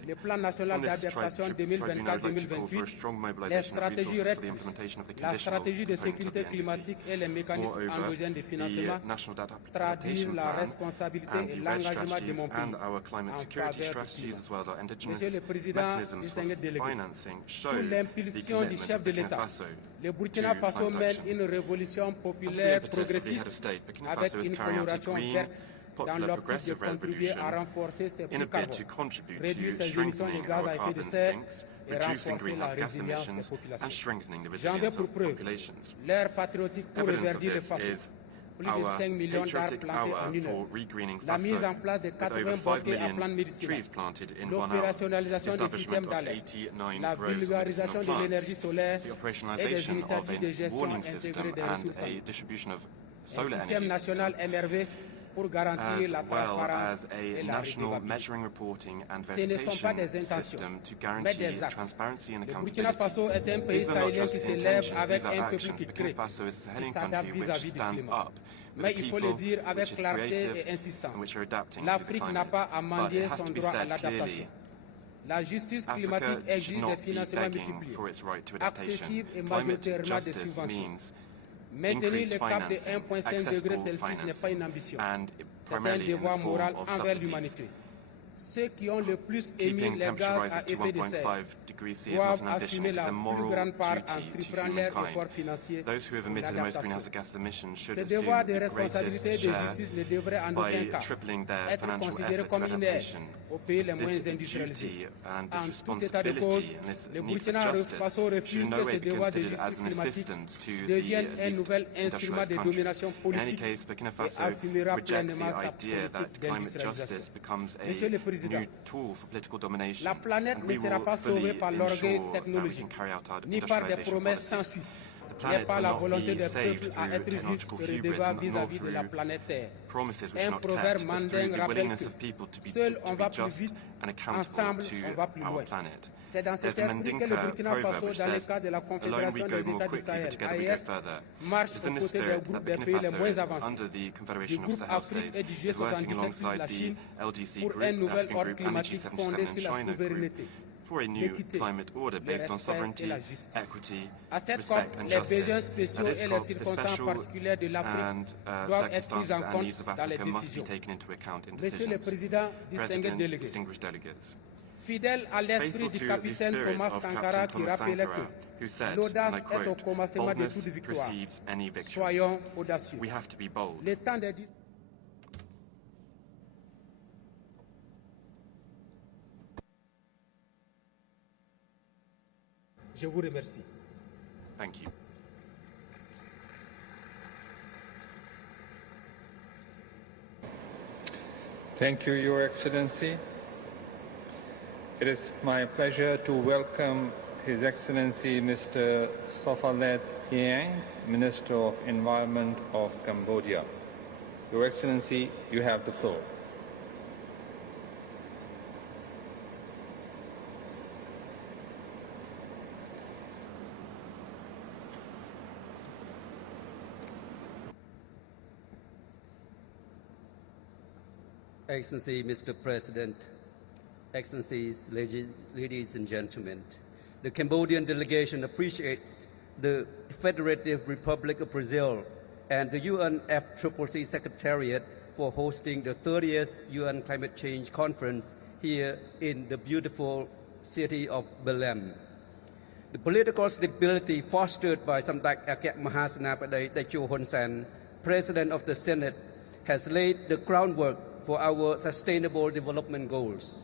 le plan national d'adaptation 2024-2028, les stratégies RED+, la stratégie de sécurité climatique et les mécanismes endogènes de financement traduisent la responsabilité et l'engagement de mon pays en faveur du climat. Monsieur le Président, distingués délégués, sous l'impulsion du chef de l'État, le Burkina Faso mène une révolution populaire progressiste avec une coloration verte dans l'optique de contribuer à renforcer ses puits carbone, réduire ses émissions de gaz à effet de serre et renforcer la résilience des populations. J'en veux pour preuve l'ère patriotique pour reverdir le Faso. Plus de 5 millions d'arbres plantés en une heure. La mise en place de 80 bosquets à plantes médicinales. L'opérationnalisation des systèmes d'alerte. La vulgarisation de l'énergie solaire et des initiatives de gestion intégrée des ressources. Un système national MRV pour garantir la transparence et la redevabilité. Ce ne sont pas des intentions, mais des actes. Le Burkina Faso est un pays sahélien qui s'élève avec un peuple qui crée, qui s'adapte vis-à-vis du climat. Mais il faut le dire avec clarté et insistance. L'Afrique n'a pas à mendier son droit à l'adaptation. La justice climatique exige des financements multipliés, accessibles et majoritairement des subventions. Maintenir le cap de 1,5 degrés Celsius n'est pas une ambition, c'est un devoir moral envers l'humanité. ceux qui ont le plus émis Keeping les temperature gaz à rises to effet de serre 1.5 degrees C is not doivent an ambition, assumer it is la a plus moral grande part en duty to tripliant leur effort humankind. financier Those who have pour emitted the most greenhouse l'adaptation. gas emissions should Ce assume devoir de the responsabilité greatest de share justice ne devrait en by aucun cas tripling their être financial considéré effort to comme inerte adaptation. aux pays les moins This industrialisés. duty and En this tout état de cause, responsibility and this le need for Burkina justice Faso should refuse in no que way ce be devoir de considered as justice an climatique assistance to devienne the un least nouvel instrument industrialized de country. domination In any politique case, Burkina et Faso assumera rejects the pleinement sa idea that politique climate d'industrialisation. justice becomes Monsieur le a Président, new tool for political domination, la planète and ne we sera will pas sauvée fully par l'orgueil ensure that we technologique, can carry out our ni par des industrialization promesses sans policies. suite, The mais planet par will la not volonté be des saved peuples à through être justes technological et hubris redevable and not vis-à-vis de la through planète Terre. promises which Un are not proverbe kept, but mandin through the rappelle willingness que of people to seul on va be plus just vite, and accountable ensemble to on va plus our loin. planet. C'est dans cet There's a esprit que le Mandinka Burkina proverb Faso, which dans le says, cadre de la alone we Confédération go des more États du quickly, but Sahel, together we go AES, further. marche It's aux in this côtés des spirit groupes that des Burkina pays les moins Faso, avancés, under the du Confederation of groupe Sahel Afrique States, et du is working G77 plus alongside la the Chine LDC pour group, un nouvel African ordre group, and the climatique fondé G77 sur and la China group souveraineté, for a new l'équité, climate order le based on respect et sovereignty, la justice. equity, À cette respect COP, and les besoins justice. spéciaux At this et les COP, the circonstances special particulières de l'Afrique and doivent être prises circumstances en and compte needs of dans les Africa must be décisions. taken into account in Monsieur le decisions. Président, distingués President, délégués, distinguished delegates. fidèle à l'esprit Faithful du to the capitaine spirit Thomas of Sankara Captain qui Thomas rappelait Sankara, who said, l'audace and I est au quote, commencement de boldness toute victoire. precedes any victory. Soyons audacieux. We have to be bold. Le temps des Je vous remercie. Thank you. Thank you, Your Excellency. It is my pleasure to welcome His Excellency Mr. Sophalet Hieng, Minister of Environment of Cambodia. Your Excellency, you have the floor. Excellency, Mr. President, Excellencies, ladies and gentlemen, the Cambodian delegation appreciates the Federative Republic of Brazil and the UNFCCC Secretariat for hosting the 30th UN Climate Change Conference here in the beautiful city of Belém. The political stability fostered by Samdech Akek Mahasenapadei Techo Hun Sen, President of the Senate, has laid the groundwork for our sustainable development goals.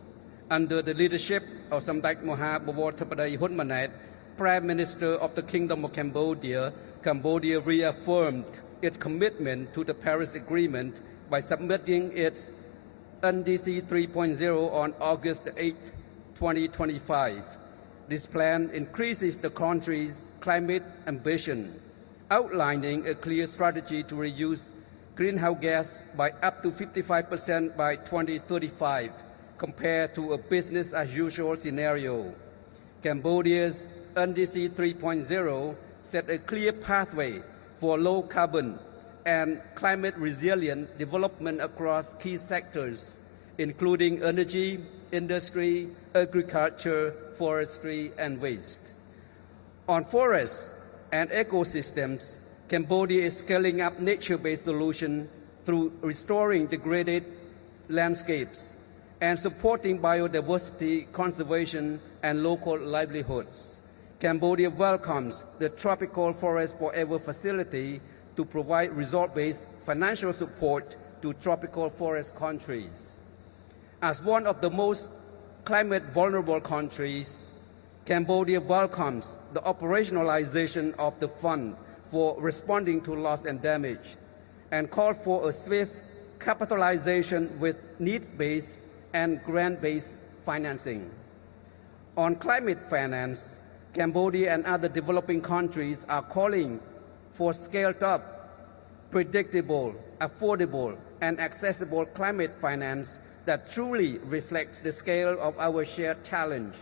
Under the leadership of Samdech Mahabawar Thapadei Hun Manet, Prime Minister of the Kingdom of Cambodia, Cambodia reaffirmed its commitment to the Paris Agreement by submitting its NDC 3.0 on August 8, 2025. This plan increases the country's climate ambition, outlining a clear strategy to reduce greenhouse gas by up to 55% by 2035, compared to a business-as-usual scenario. Cambodia's NDC 3.0 set a clear pathway for low-carbon and climate-resilient development across key sectors, including energy, industry, agriculture, forestry, and waste. On forests and ecosystems, Cambodia is scaling up nature-based solutions through restoring degraded landscapes and supporting biodiversity conservation and local livelihoods. Cambodia welcomes the Tropical Forest Forever facility to provide resort-based financial support to tropical forest countries. As one of the most climate-vulnerable countries, Cambodia welcomes the operationalization of the Fund for responding to loss and damage and called for a swift capitalization with needs-based and grant-based financing. On climate finance, Cambodia and other developing countries are calling for scaled-up, predictable, affordable, and accessible climate finance that truly reflects the scale of our shared challenge.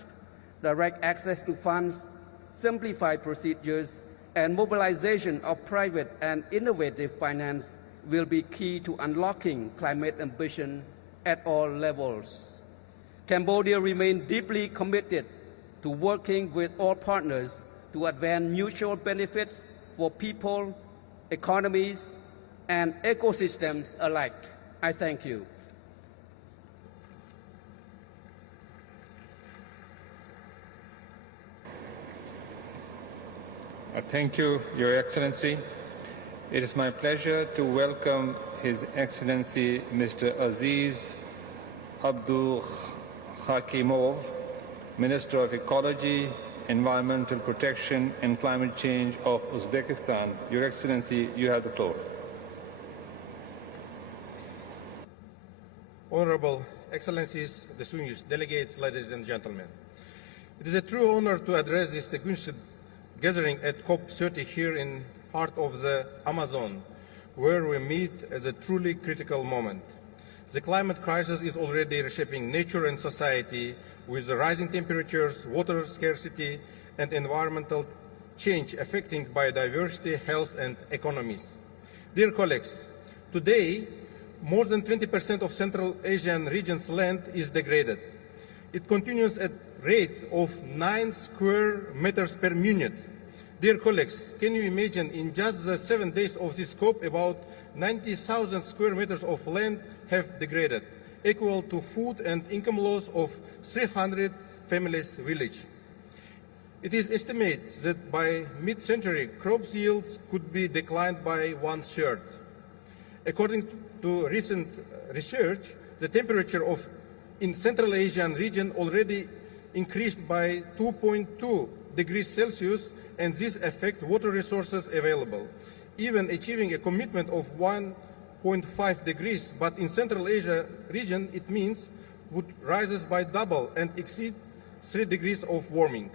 Direct access to funds, simplified procedures, and mobilization of private and innovative finance will be key to unlocking climate ambition at all levels. Cambodia remains deeply committed to working with all partners to advance mutual benefits for people, economies, and ecosystems alike. I thank you. Thank you, Your Excellency. It is my pleasure to welcome His Excellency Mr. Aziz Abdul Hakimov, Minister of Ecology, Environmental Protection and Climate Change of Uzbekistan. Your Excellency, you have the floor. Honorable Excellencies, distinguished delegates, ladies and gentlemen. It is a true honor to address this distinguished gathering at COP30 here in heart of the Amazon, where we meet at a truly critical moment. The climate crisis is already reshaping nature and society with the rising temperatures, water scarcity, and environmental change affecting biodiversity, health, and economies. Dear colleagues, today, more than 20% of Central Asian region's land is degraded. It continues at a rate of 9 square meters per minute. Dear colleagues, can you imagine in just the 7 days of this COP, about 90,000 square meters of land have degraded, equal to food and income loss of 300 families' village. It is estimated that by mid-century, crop yields could be declined by 1/3. According to recent research, the temperature in Central Asian region already increased by 2.2 degrees Celsius, and this affects water resources available. Even achieving a commitment of 1.5 degrees, but in Central Asia region, it means would rises by double and exceed 3 degrees of warming.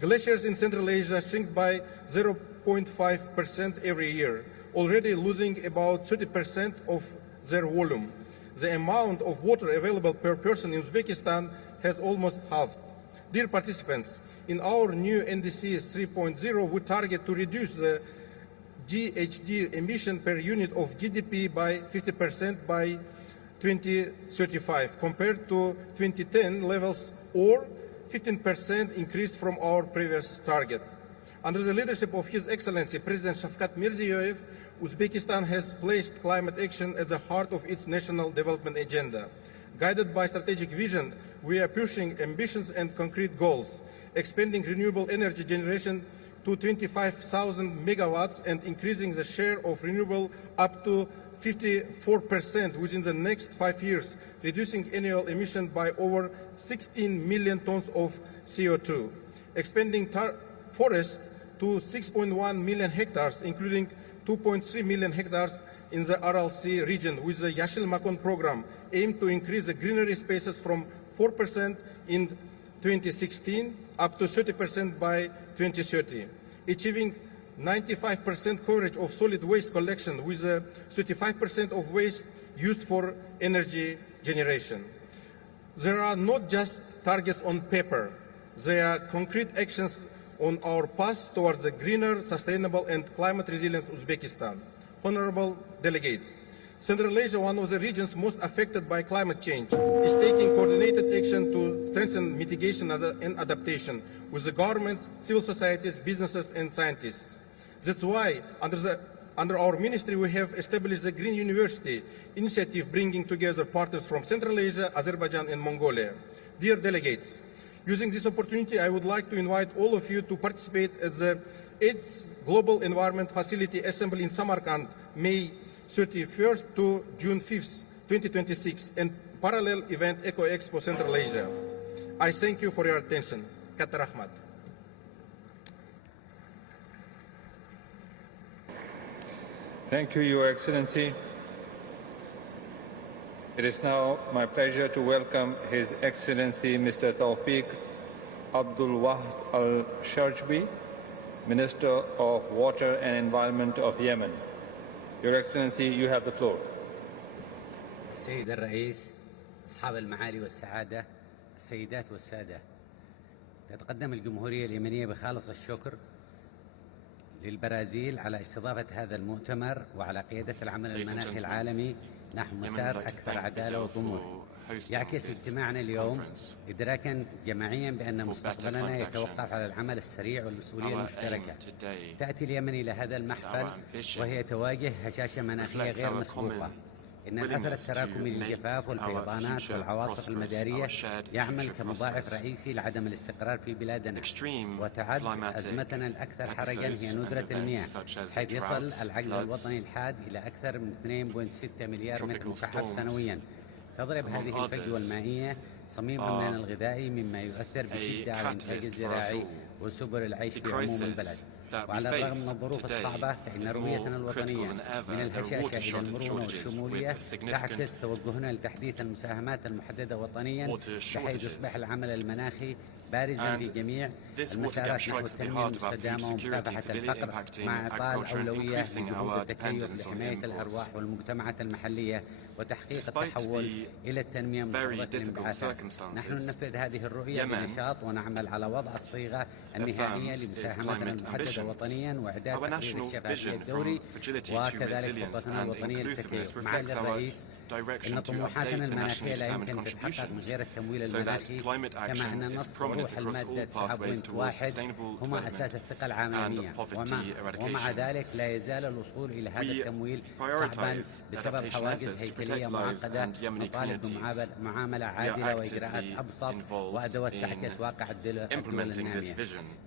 Glaciers in Central Asia shrink by 0.5% every year, already losing about 30% of their volume. The amount of water available per person in Uzbekistan has almost halved. Dear participants, in our new NDC 3.0, we target to reduce the GHG emission per unit of GDP by 50% by 2035 compared to 2010 levels, or 15% increased from our previous target. Under the leadership of His Excellency President Shavkat Mirziyoyev, Uzbekistan has placed climate action at the heart of its national development agenda. Guided by strategic vision, we are pushing ambitions and concrete goals, expanding renewable energy generation to 25,000 megawatts and increasing the share of renewable up to 54% within the next 5 years, reducing annual emission by over 16 million tons of CO2, expanding forests to 6.1 million hectares, including 2.3 million hectares in the RLC region with the Yashil Makon program, aimed to increase the greenery spaces from 4% in 2016 up to 30% by 2030, achieving 95% coverage of solid waste collection with 35% of waste used for energy generation. There are not just targets on paper, there are concrete actions on our path towards a greener, sustainable and climate resilient Uzbekistan. Honorable delegates, Central Asia, one of the regions most affected by climate change, is taking coordinated action to strengthen mitigation and adaptation with the governments, civil societies, businesses and scientists. That's why under our ministry we have established the Green University initiative, bringing together partners from Central Asia, Azerbaijan and Mongolia. Dear delegates, using this opportunity, I would like to invite all of you to participate at the 8th Global Environment Facility Assembly in Samarkand, May 31st to June 5th, 2026, and parallel event Eco Expo Central Asia. I thank you for your attention. Katar Ahmad. Thank you, Your Excellency. It is now my pleasure to welcome His Excellency Mr. Tawfiq Abdul Wahid Al-Sharjbi, Minister of Water and Environment of Yemen. Your Excellency, you have the floor. السيد الرئيس، أصحاب المعالي والسعادة، السيدات والسادة، تتقدم الجمهورية اليمنية بخالص الشكر للبرازيل على استضافة هذا المؤتمر وعلى قيادة العمل المناخي العالمي نحو مسار أكثر عدالة وطموح. يعكس اجتماعنا اليوم إدراكا جماعيا بأن مستقبلنا يتوقف على العمل السريع والمسؤولية المشتركة. تأتي اليمن إلى هذا المحفل وهي تواجه هشاشة مناخية غير مسبوقة. إن الأثر التراكمي للجفاف والفيضانات والعواصف المدارية يعمل كمضاعف رئيسي لعدم الاستقرار في بلادنا، وتعد أزمتنا الأكثر حرجا هي ندرة المياه، حيث يصل العجز الوطني الحاد إلى أكثر من 2.6 مليار متر مكعب سنويا. تضرب هذه الفجوة المائية صميم أمننا الغذائي، مما يؤثر بشدة على الإنتاج الزراعي وسبل العيش في عموم البلد. وعلى الرغم من الظروف الصعبة فإن رؤيتنا الوطنية من الهشاشة إلى المرونة والشمولية تعكس توجهنا لتحديث المساهمات المحددة وطنيا، بحيث يصبح العمل المناخي بارزا في جميع المسارات نحو التنمية المستدامة ومكافحة الفقر، مع إعطاء الأولوية لجهود التكيف لحماية الأرواح والمجتمعات المحلية وتحقيق التحول إلى التنمية مفروضة الانبعاثات. نحن ننفذ هذه الرؤية بنشاط ونعمل على وضع الصيغة النهائية لمساهمتنا المحددة وطنيا وإعداد تقرير الشفافية الدوري، وكذلك خطتنا الوطنية للتكيف. معالي الرئيس، إن طموحاتنا المناخية لا يمكن تتحقق من غير التمويل المناخي، كما أن نص روح المادة 9.1 هما أساس الثقة العالمية، ومع ذلك لا يزال الوصول إلى هذا التمويل صعبا بسبب حواجز هيكلية معقدة، مطالب بمعاملة عادلة وإجراءات أبسط وأدوات تعكس واقع الدول النامية.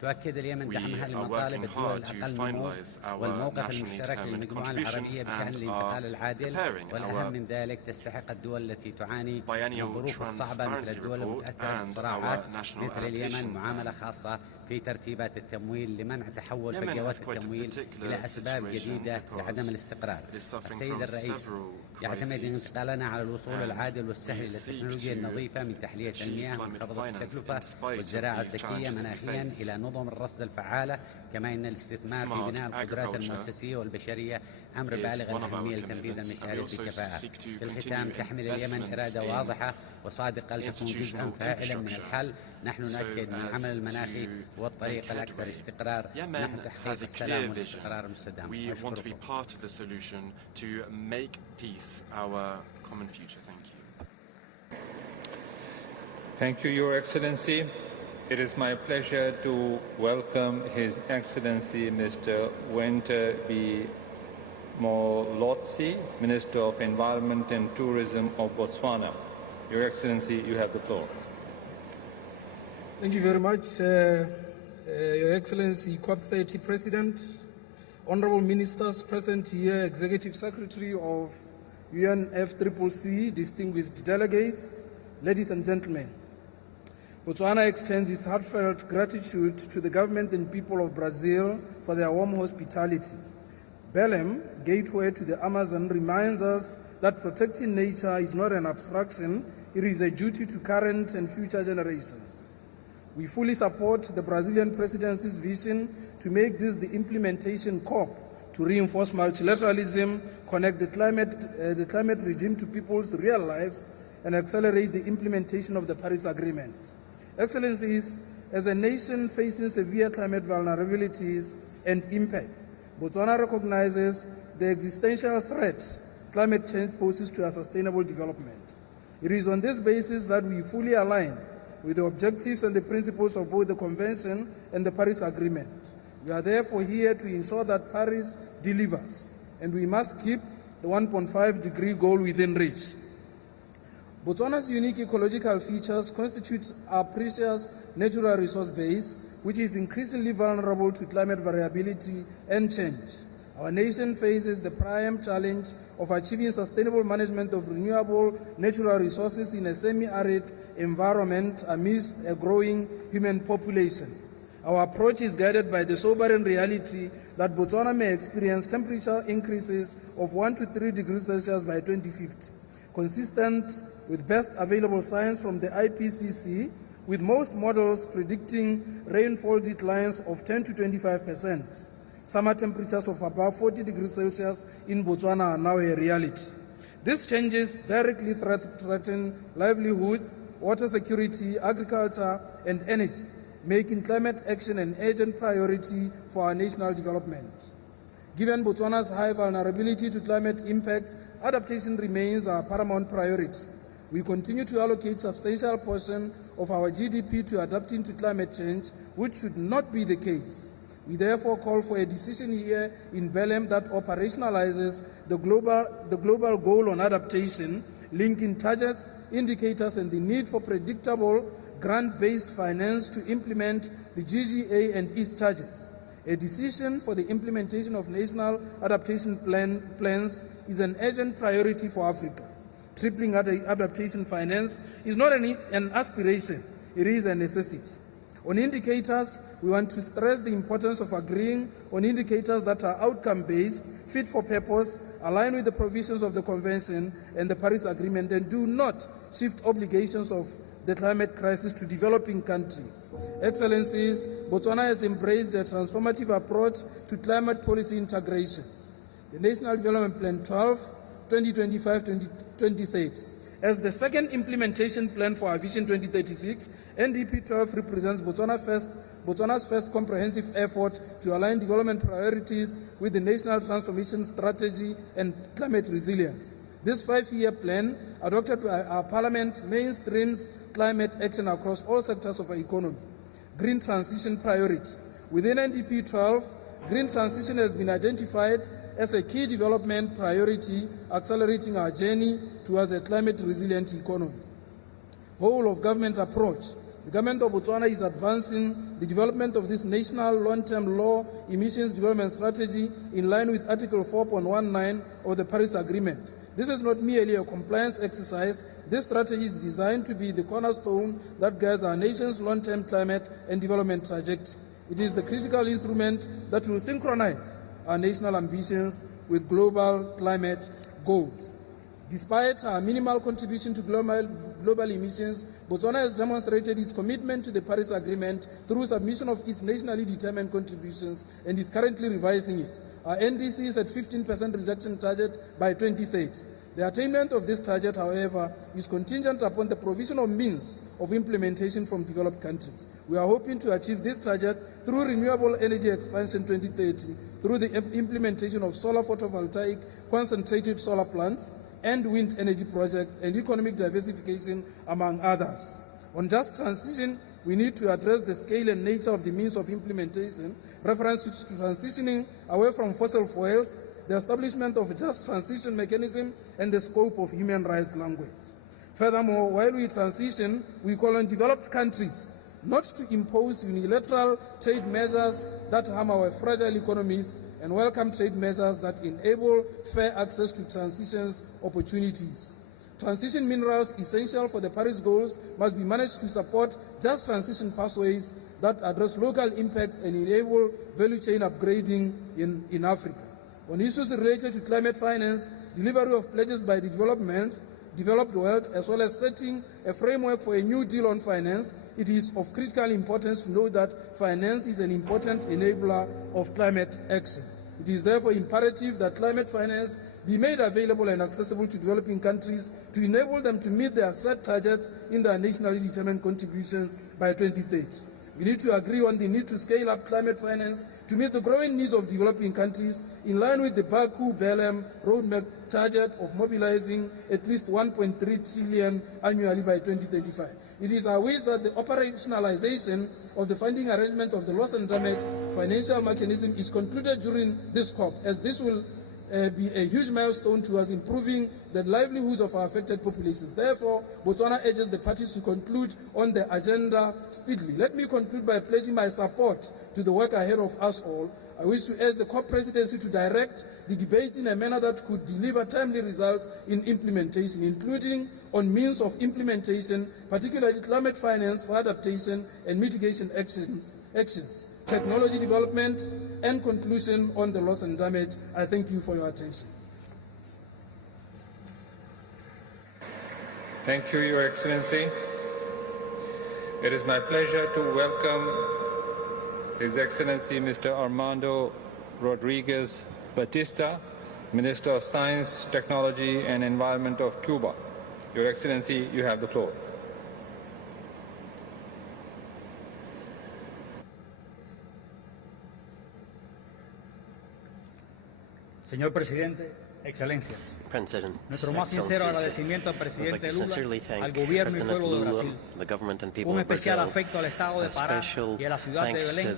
تؤكد اليمن دعمها لمطالب الدول الأقل نمو والموقف المشترك للمجموعة العربية بشأن الانتقال العادل، والأهم من ذلك تستحق الدول التي تعاني من الظروف الصعبة مثل الدول المتأثرة بالصراعات مثل اليمن معاملة خاصة في ترتيبات التمويل لمنع تحول فجوات التمويل إلى أسباب جديدة لعدم الاستقرار. السيد الرئيس، يعتمد انتقالنا على الوصول العادل والسهل إلى التكنولوجيا النظيفة من تحلية المياه ومنخفض التكلفة والزراعة الذكية مناخيا إلى نظم الرصد الفعالة، كما أن الاستثمار في بناء القدرات المؤسسية والبشرية أمر بالغ الأهمية لتنفيذ المشاريع بكفاءة. في الختام، تحمل اليمن إرادة واضحة وصادقة لتكون جزءا فاعلا من الحل. نحن نؤكد أن العمل المناخي هو الطريق الأكثر استقرار نحو تحقيق السلام والاستقرار المستدام. Thank you, Your Excellency. It is my pleasure to welcome His Excellency Mr. Wente B. Molotsi, Minister of Environment and Tourism of Botswana. Your Excellency, you have the floor. Thank you very much, Your Excellency, COP30 President, Honorable Ministers present here, Executive Secretary of UNFCCC, distinguished delegates, ladies and gentlemen. Botswana extends its heartfelt gratitude to the government and people of Brazil for their warm hospitality. Belém, gateway to the Amazon, reminds us that protecting nature is not an abstraction, it is a duty to current and future generations. We fully support the Brazilian presidency's vision to make this the implementation COP to reinforce multilateralism, connect the climate regime to people's real lives, and accelerate the implementation of the Paris Agreement. Excellencies, as a nation facing severe climate vulnerabilities and impacts, Botswana recognizes the existential threat climate change poses to our sustainable development. It is on this basis that we fully align with the objectives and the principles of both the Convention and the Paris Agreement. We are therefore here to ensure that Paris delivers, and we must keep the 1.5-degree goal within reach. Botswana's unique ecological features constitute our precious natural resource base, which is increasingly vulnerable to climate variability and change. Our nation faces the prime challenge of achieving sustainable management of renewable natural resources in a semi-arid environment amidst a growing human population. Our approach is guided by the sobering reality that Botswana may experience temperature increases of 1 to 3 degrees Celsius by 2050, consistent with best available science from the IPCC, with most models predicting rainfall declines of 10 to 25%. Summer temperatures of above 40 degrees Celsius in Botswana are now a reality. These changes directly threaten livelihoods, water security, agriculture, and energy, making climate action an urgent priority for our national development. Given Botswana's high vulnerability to climate impacts, adaptation remains our paramount priority. We continue to allocate substantial portion of our GDP to adapting to climate change, which should not be the case. We therefore call for a decision here in Belém that operationalizes the global goal on adaptation, linking targets, indicators, and the need for predictable grant-based finance to implement the GGA and its targets. A decision for the implementation of national adaptation plans is an urgent priority for Africa. Tripling adaptation finance is not an aspiration, it is a necessity. On indicators, we want to stress the importance of agreeing on indicators that are outcome-based, fit for purpose, align with the provisions of the Convention and the Paris Agreement, and do not shift obligations of the climate crisis to developing countries. Excellencies, Botswana has embraced a transformative approach to climate policy integration. The National Development Plan 12, 2025-2030. As the second implementation plan for our Vision 2036, NDP 12 represents Botswana's first comprehensive effort to align development priorities with the National Transformation Strategy and climate resilience. This 5-year plan, adopted by our Parliament, mainstreams climate action across all sectors of our economy. Green transition priority. Within NDP 12, green transition has been identified as a key development priority, accelerating our journey towards a climate-resilient economy. Whole of government approach. The government of Botswana is advancing the development of this national long-term low emissions development strategy in line with Article 4.19 of the Paris Agreement. This is not merely a compliance exercise. This strategy is designed to be the cornerstone that guides our nation's long-term climate and development trajectory. It is the critical instrument that will synchronize our national ambitions with global climate goals. Despite our minimal contribution to global emissions, Botswana has demonstrated its commitment to the Paris Agreement through submission of its nationally determined contributions and is currently revising it. Our NDC is at 15% reduction target by 2030. The attainment of this target, however, is contingent upon the provision of means of implementation from developed countries. We are hoping to achieve this target through renewable energy expansion 2030, through the implementation of solar photovoltaic, concentrated solar plants, and wind energy projects, and economic diversification, among others. On just transition, we need to address the scale and nature of the means of implementation, references to transitioning away from fossil fuels, the establishment of a just transition mechanism, and the scope of human rights language. Furthermore, while we transition, we call on developed countries not to impose unilateral trade measures that harm our fragile economies and welcome trade measures that enable fair access to transition's opportunities. Transition minerals essential for the Paris goals must be managed to support just transition pathways that address local impacts and enable value chain upgrading in Africa. On issues related to climate finance, delivery of pledges by the developed world, as well as setting a framework for a new deal on finance, it is of critical importance to know that finance is an important enabler of climate action. It is therefore imperative that climate finance be made available and accessible to developing countries to enable them to meet their set targets in their nationally determined contributions by 2030. We need to agree on the need to scale up climate finance to meet the growing needs of developing countries in line with the Baku-Belém roadmap target of mobilizing at least 1.3 trillion annually by 2035. It is our wish that the operationalization of the funding arrangement of the loss and damage financial mechanism is concluded during this COP, as this will be a huge milestone towards improving the livelihoods of our affected populations. Therefore, Botswana urges the parties to conclude on the agenda speedily. Let me conclude by pledging my support to the work ahead of us all. I wish to urge the COP presidency to direct the debate in a manner that could deliver timely results in implementation, including on means of implementation, particularly climate finance for adaptation and mitigation actions, technology development, and conclusion on the loss and damage. I thank you for your attention. Thank you, Your Excellency. It is my pleasure to welcome His Excellency Mr. Armando Rodriguez Batista, Minister of Science, Technology and Environment of Cuba. Your Excellency, you have the floor. Señor Presidente, Excelencias. President, Nuestro más sincero agradecimiento al presidente Lula, al gobierno y pueblo de Brasil. Un especial afecto al estado de Pará y a la ciudad de Belén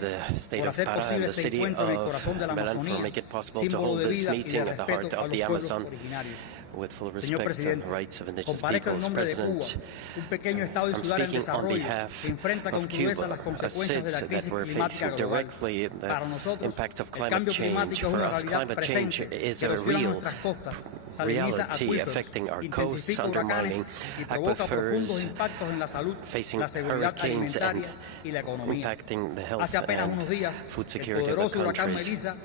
por hacer posible este encuentro en el corazón de la Amazonía, símbolo de vida y de respeto a los pueblos originarios. with full Señor respect Presidente, for the rights of indigenous comparezco en peoples. nombre de Cuba, President, un pequeño estado I'm insular en speaking on desarrollo behalf que enfrenta con of crudeza Cuba, las a consecuencias de la state crisis that we're climática facing global. directly Para the nosotros, impacts of el climate cambio change. climático es For una us, realidad climate change presente is que a erosiona real nuestras costas, saliniza reality acuíferos, affecting our coasts, intensifica huracanes undermining y provoca profundos aquifers, impactos en la salud, facing la seguridad hurricanes and alimentaria y la economía. impacting the health Hace apenas and unos días, food el security of the poderoso huracán countries. Melissa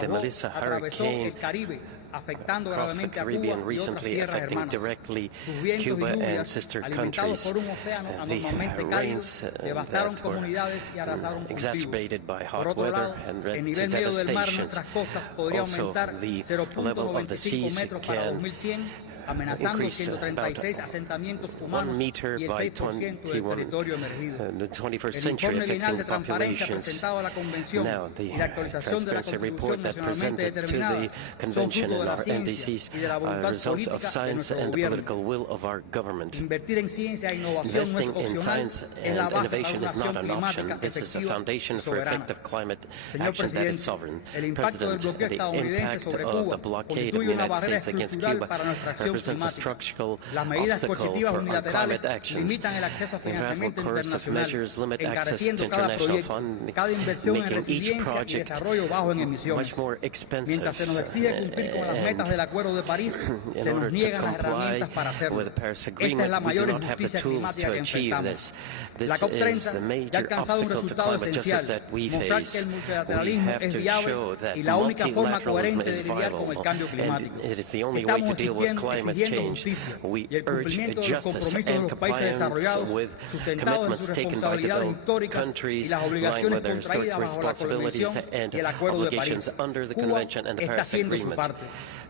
The Melissa atravesó hurricane el Caribe, afectando across the gravemente a Caribbean Cuba y otras recently tierras affecting hermanas. directly Sus vientos Cuba y and lluvias, sister alimentados countries. por un océano The anormalmente rains cálido, devastaron that were comunidades y arrasaron cultivos. exacerbated by Por hot otro weather lado, and el led to nivel medio del mar en devastations. nuestras costas podría Also, aumentar the 0.95 level of the seas metros para can 2100, amenazando increase 136 asentamientos 1 humanos meter y el by 6% del 21 territorio emergido. the 21st El century informe lineal affecting de transparencia populations. presentado a la Convención Now, the y la actualización de la transparency Constitución report that nacionalmente presented to determinada the son convention fruto de and la our ciencia NDCs y de la are a voluntad result of política de science nuestro and the gobierno. political will of our government. Invertir en ciencia e innovación no es Investing in opcional, science es la and base para innovation una is not acción an option. climática This is a efectiva foundation y for soberana. effective climate Señor action that is Presidente, sovereign. el impacto del President, bloqueo the estadounidense impact sobre of Cuba the blockade of the constituye una United barrera States against estructural Cuba para nuestra acción represents a climática. structural Las medidas obstacle coercitivas for our unilaterales climate actions. limitan el acceso a The financiamiento coercive internacional, measures limit access to encareciendo cada international proyecto, funding, cada inversión en making each resiliencia y project desarrollo bajo en emisiones. much more expensive. Mientras se nos exige cumplir con las metas del Acuerdo de París, in se nos order to niegan las comply herramientas para hacerlo. with the Paris Esta es Agreement, la we do mayor not have the injusticia tools climática to que achieve enfrentamos. this. La This is COP30 the ya ha major alcanzado un obstacle to resultado climate justice esencial, that we mostrar que face. el We multilateralismo have es to viable show that y la única forma multilateralism coherente is de lidiar con el viable, cambio and climático. it is the only way to Estamos deal with exigiendo climate change. justicia We y el urge cumplimiento de los justice compromisos de and los países compliance desarrollados with sustentados en sus commitments taken by responsabilidades developed históricas y countries las in line obligaciones with their historic contraídas bajo la responsibilities Convención and y el Acuerdo de obligations París. under the Cuba Convention and the está Paris haciendo su Agreement. parte.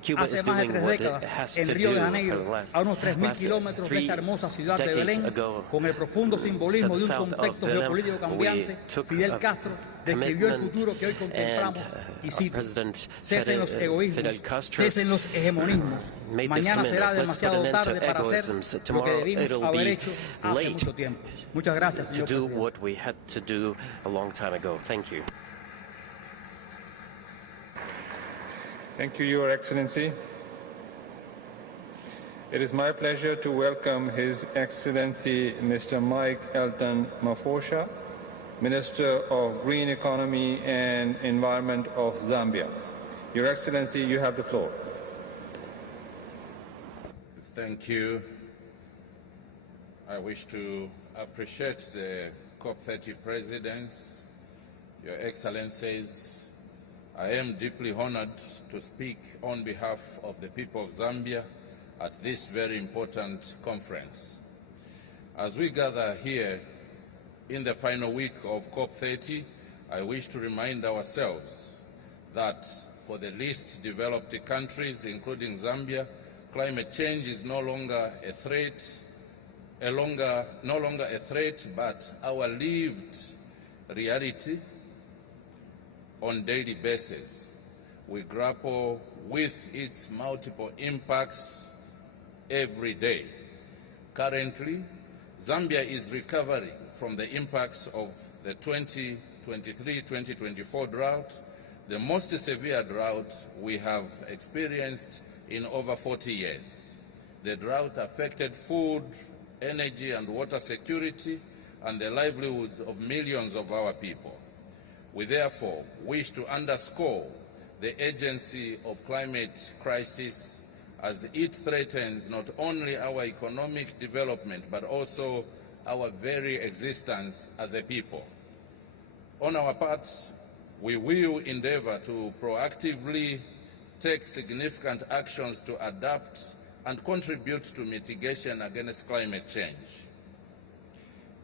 Cuba Hace is más de doing 3 what it décadas, has en to Río de do. Janeiro, a unos 3.000 Last kilómetros de esta hermosa ciudad de decades Belén, ago, con el profundo simbolismo to de the un south of contexto Belém, geopolítico cambiante, we took Fidel a Castro describió el commitment futuro que hoy contemplamos y cito: President cesen los egoísmos, Fidel Castro cesen los hegemonismos. made this Mañana commitment. será Let's demasiado put an end tarde to para hacer egoisms. lo que Tomorrow debimos it'll haber be hecho hace late mucho tiempo. Muchas gracias, to señor do presidente. what we had to do a long time ago. Thank you. Thank you, Your Excellency. It is my pleasure to welcome His Excellency Mr. Mike Elton Mafosha, Minister of Green Economy and Environment of Zambia. Your Excellency, you have the floor. Thank you. I wish to appreciate the COP30 presidents, Your Excellencies. I am deeply honored to speak on behalf of the people of Zambia at this very important conference. As we gather here in the final week of COP30, I wish to remind ourselves that for the least developed countries, including Zambia, climate change is no longer a threat, but our lived reality on a daily basis. We grapple with its multiple impacts every day. Currently, Zambia is recovering from the impacts of the 2023-2024 drought, the most severe drought we have experienced in over 40 years. The drought affected food, energy and water security and the livelihoods of millions of our people. We therefore wish to underscore the urgency of climate crisis as it threatens not only our economic development but also our very existence as a people. On our part, we will endeavor to proactively take significant actions to adapt and contribute to mitigation against climate change.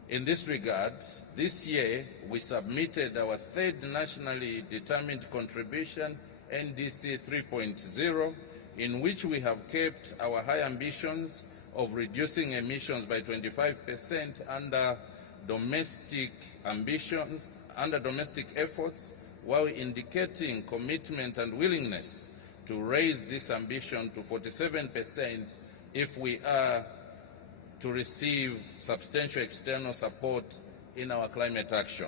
In this regard, this year we submitted our third nationally determined contribution, NDC 3.0, in which we have kept our high ambitions of reducing emissions by 25% under domestic efforts, while indicating commitment and willingness to raise this ambition to 47% if we are to receive substantial external support in our climate action.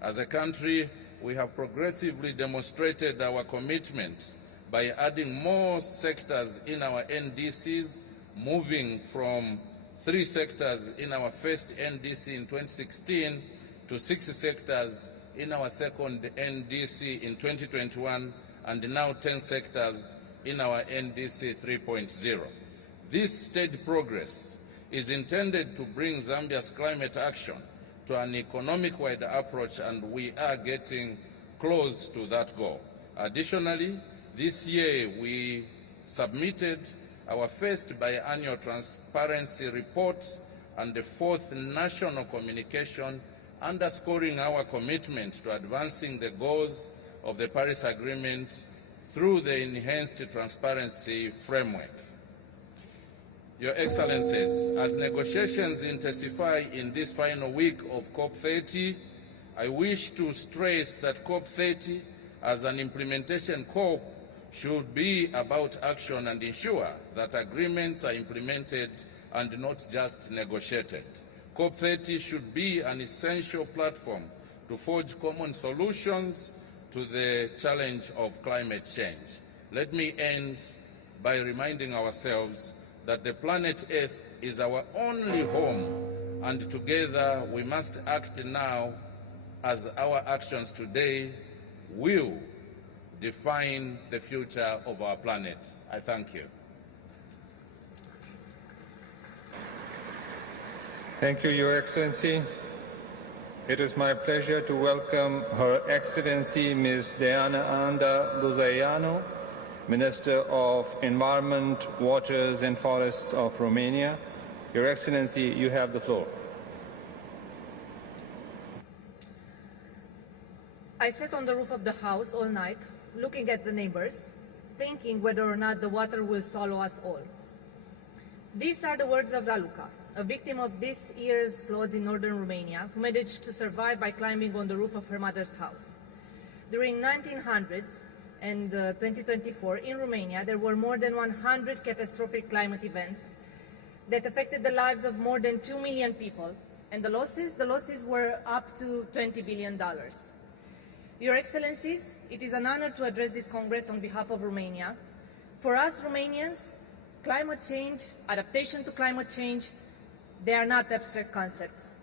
As a country, we have progressively demonstrated our commitment by adding more sectors in our NDCs, moving from 3 sectors in our first NDC in 2016 to 6 sectors in our second NDC in 2021, and now 10 sectors in our NDC 3.0. This steady progress is intended to bring Zambia's climate action to an economic-wide approach, and we are getting close to that goal. Additionally, this year we submitted our first biannual transparency report and the 4th national communication underscoring our commitment to advancing the goals of the Paris Agreement through the enhanced transparency framework. Your Excellencies, as negotiations intensify in this final week of COP30, I wish to stress that COP30 as an implementation COP should be about action and ensure that agreements are implemented and not just negotiated. COP30 should be an essential platform to forge common solutions to the challenge of climate change. Let me end by reminding ourselves that the planet Earth is our only home, and together we must act now, as our actions today will define the future of our planet. I thank you. Thank you, Your Excellency. It is my pleasure to welcome Her Excellency Ms. Diana Anda Luzaianu, Minister of Environment, Waters and Forests of Romania. Your Excellency, you have the floor. I sat on the roof of the house all night, looking at the neighbors, thinking whether or not the water will swallow us all. These are the words of Raluca, a victim of this year's floods in northern Romania, who managed to survive by climbing on the roof of her mother's house. During 1900s and 2024, in Romania, there were more than 100 catastrophic climate events that affected the lives of more than 2 million people, and the losses were up to $20 billion. Your Excellencies, it is an honor to address this Congress on behalf of Romania. For us Romanians, climate change, adaptation to climate change, they are not abstract concepts.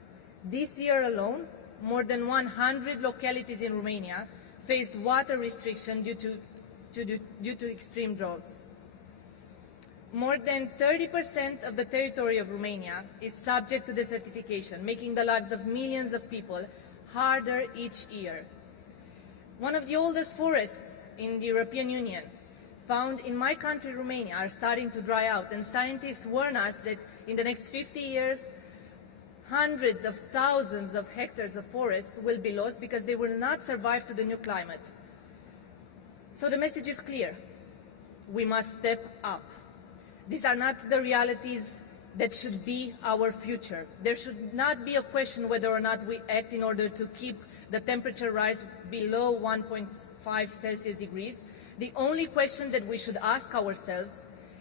This year alone, more than 100 localities in Romania faced water restriction due to extreme droughts. More than 30% of the territory of Romania is subject to desertification, making the lives of millions of people harder each year. One of the oldest forests in the European Union, found in my country, Romania, are starting to dry out, and scientists warn us that in the next 50 years, hundreds of thousands of hectares of forests will be lost because they will not survive to the new climate. So the message is clear. We must step up. These are not the realities that should be our future. There should not be a question whether or not we act in order to keep the temperature rise below 1.5 Celsius degrees. The only question that we should ask ourselves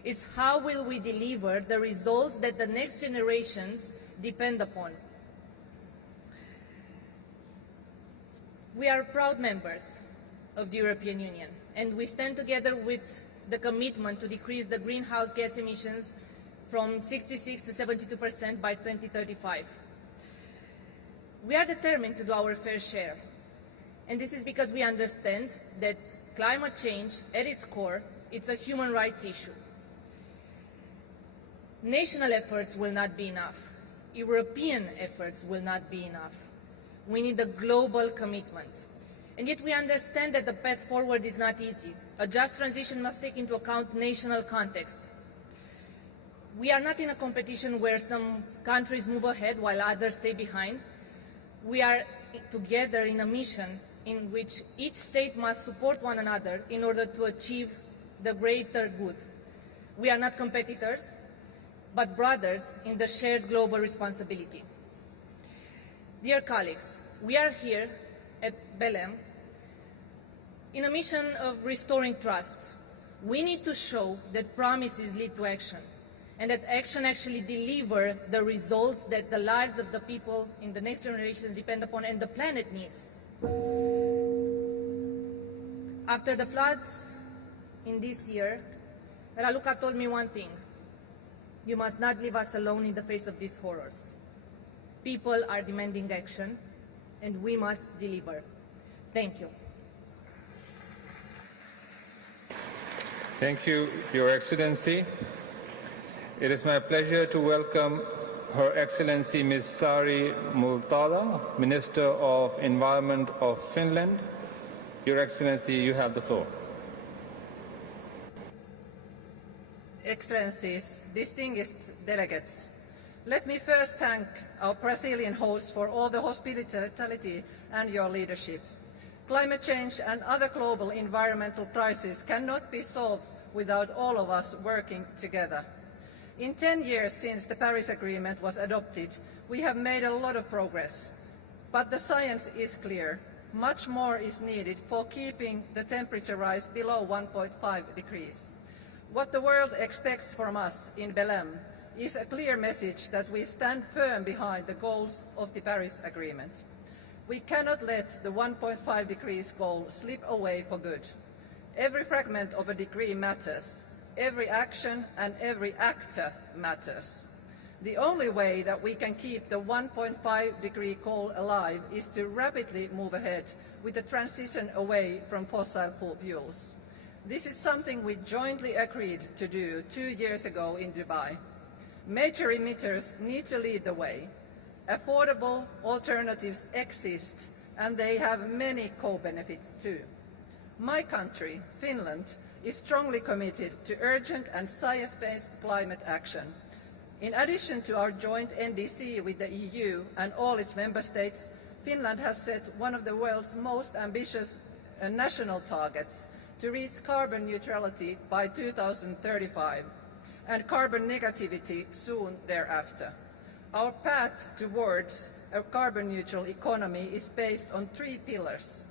is how will we deliver the results that the next generations depend upon. We are proud members of the European Union, and we stand together with the commitment to decrease the greenhouse gas emissions from 66 to 72% by 2035. We are determined to do our fair share, and this is because we understand that climate change, at its core, it's a human rights issue. National efforts will not be enough. European efforts will not be enough. We need a global commitment. And yet we understand that the path forward is not easy. A just transition must take into account national context. We are not in a competition where some countries move ahead while others stay behind. We are together in a mission in which each state must support one another in order to achieve the greater good. We are not competitors, but brothers in the shared global responsibility. Dear colleagues, we are here at Belém in a mission of restoring trust, We need to show that promises lead to action, and that action actually deliver the results that the lives of the people in the next generation depend upon and the planet needs. After the floods in this year, Raluca told me one thing: you must not leave us alone in the face of these horrors. People are demanding action, and we must deliver. Thank you. Thank you, Your Excellency. It is my pleasure to welcome Her Excellency Ms. Sari Multala, Minister of Environment of Finland. Your Excellency, you have the floor. Excellencies, distinguished delegates, let me first thank our Brazilian hosts for all the hospitality and your leadership. Climate change and other global environmental crises cannot be solved without all of us working together. In 10 years since the Paris Agreement was adopted, we have made a lot of progress. But the science is clear. Much more is needed for keeping the temperature rise below 1.5 degrees. What the world expects from us in Belém is a clear message that we stand firm behind the goals of the Paris Agreement. We cannot let the 1.5 degrees goal slip away for good. Every fragment of a degree matters. Every action and every actor matters. The only way that we can keep the 1.5 degree goal alive is to rapidly move ahead with the transition away from fossil fuels. This is something we jointly agreed to do 2 years ago in Dubai. Major emitters need to lead the way. Affordable alternatives exist, and they have many co-benefits too. My country, Finland, is strongly committed to urgent and science-based climate action. In addition to our joint NDC with the EU and all its member states, Finland has set one of the world's most ambitious national targets to reach carbon neutrality by 2035 and carbon negativity soon thereafter. Our path towards a carbon-neutral economy is based on 3 pillars: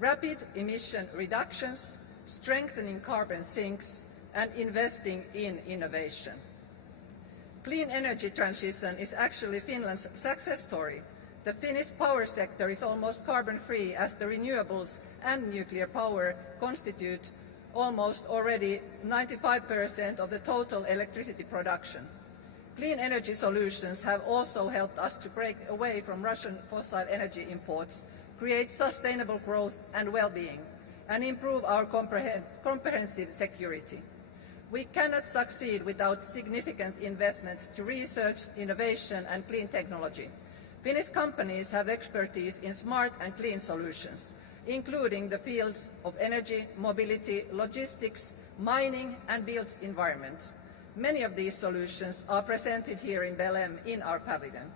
rapid emission reductions, strengthening carbon sinks, and investing in innovation. Clean energy transition is actually Finland's success story. The Finnish power sector is almost carbon-free, as the renewables and nuclear power constitute almost already 95% of the total electricity production. Clean energy solutions have also helped us to break away from Russian fossil energy imports, create sustainable growth and well-being, and improve our comprehensive security. We cannot succeed without significant investments to research, innovation and clean technology. Finnish companies have expertise in smart and clean solutions, including the fields of energy, mobility, logistics, mining and built environment. Many of these solutions are presented here in Belém in our pavilion.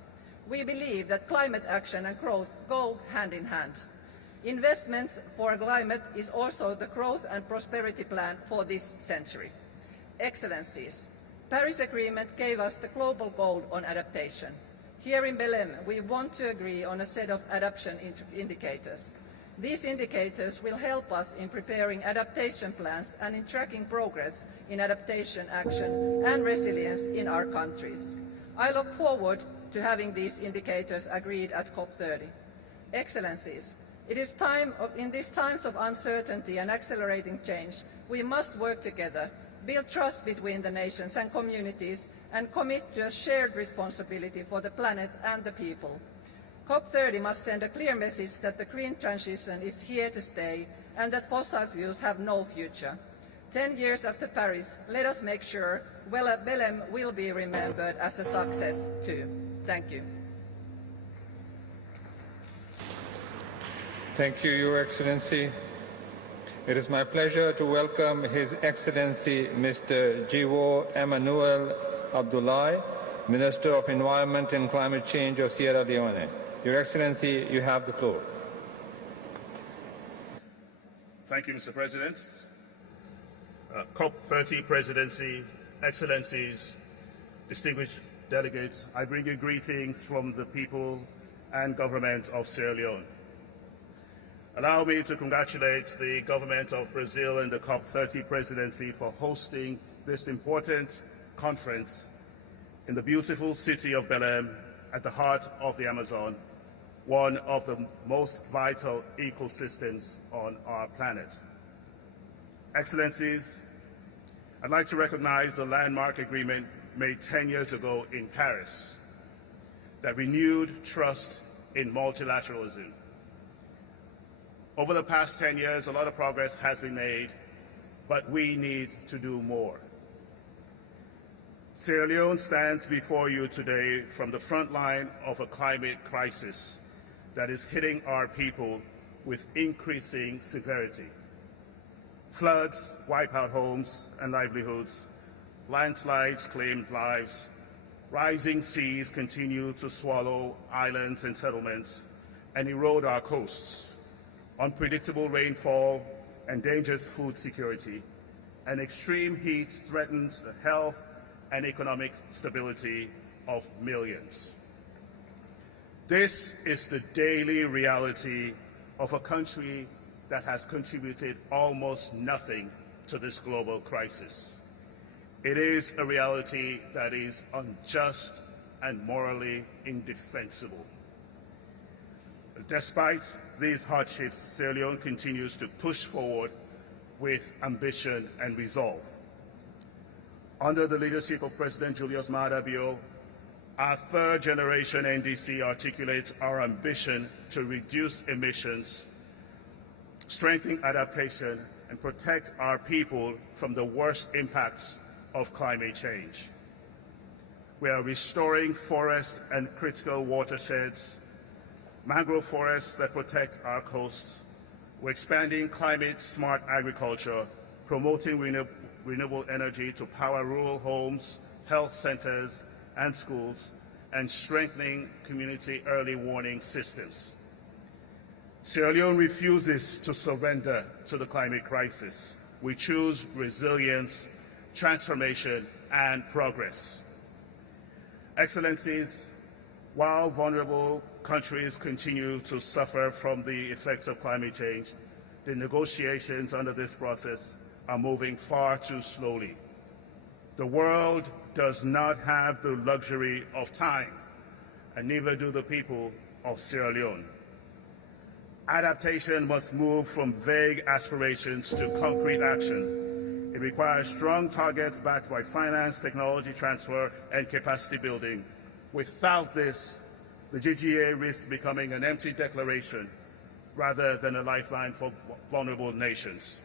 We believe that climate action and growth go hand in hand. Investment for climate is also the growth and prosperity plan for this century. Excellencies, Paris Agreement gave us the global goal on adaptation. Here in Belém, we want to agree on a set of adaptation indicators. These indicators will help us in preparing adaptation plans and in tracking progress in adaptation action and resilience in our countries. I look forward to having these indicators agreed at COP30. Excellencies, in these times of uncertainty and accelerating change, we must work together, build trust between the nations and communities, and commit to a shared responsibility for the planet and the people. COP30 must send a clear message that the green transition is here to stay and that fossil fuels have no future. 10 years after Paris, let us make sure Belém will be remembered as a success too. Thank you. Thank you, Your Excellency. It is my pleasure to welcome His Excellency Mr. Jiwo Emmanuel Abdullahi, Minister of Environment and Climate Change of Sierra Leone. Your Excellency, you have the floor. Thank you, Mr. President. COP30 Presidency, Excellencies, distinguished delegates, I bring you greetings from the people and government of Sierra Leone. Allow me to congratulate the government of Brazil and the COP30 presidency for hosting this important conference in the beautiful city of Belém at the heart of the Amazon, one of the most vital ecosystems on our planet. Excellencies, I'd like to recognize the landmark agreement made 10 years ago in Paris that renewed trust in multilateralism. Over the past 10 years, a lot of progress has been made, but we need to do more. Sierra Leone stands before you today from the front line of a climate crisis that is hitting our people with increasing severity. Floods wipe out homes and livelihoods. Landslides claim lives. Rising seas continue to swallow islands and settlements and erode our coasts. Unpredictable rainfall endangers food security, and extreme heat threatens the health and economic stability of millions. This is the daily reality of a country that has contributed almost nothing to this global crisis. It is a reality that is unjust and morally indefensible. Despite these hardships, Sierra Leone continues to push forward with ambition and resolve. Under the leadership of President Julius Maada Bio, our third-generation NDC articulates our ambition to reduce emissions, strengthen adaptation, and protect our people from the worst impacts of climate change. We are restoring forests and critical watersheds, mangrove forests that protect our coasts. We're expanding climate-smart agriculture, promoting renewable energy to power rural homes, health centers, and schools, and strengthening community early warning systems. Sierra Leone refuses to surrender to the climate crisis. We choose resilience, transformation, and progress. Excellencies, while vulnerable countries continue to suffer from the effects of climate change, the negotiations under this process are moving far too slowly. The world does not have the luxury of time, and neither do the people of Sierra Leone. Adaptation must move from vague aspirations to concrete action. It requires strong targets backed by finance, technology transfer, and capacity building. Without this, the GGA risks becoming an empty declaration rather than a lifeline for vulnerable nations.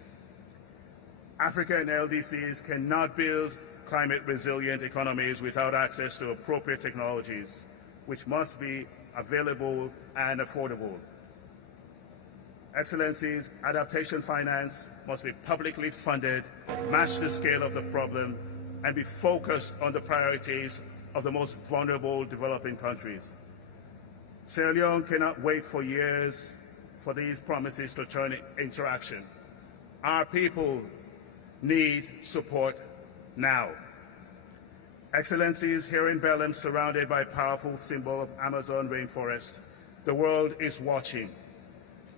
Africa and LDCs cannot build climate-resilient economies without access to appropriate technologies, which must be available and affordable. Excellencies, adaptation finance must be publicly funded, match the scale of the problem, and be focused on the priorities of the most vulnerable developing countries. Sierra Leone cannot wait for years for these promises to turn into action. Our people need support now. Excellencies, here in Belém, surrounded by a powerful symbol of Amazon rainforest, the world is watching.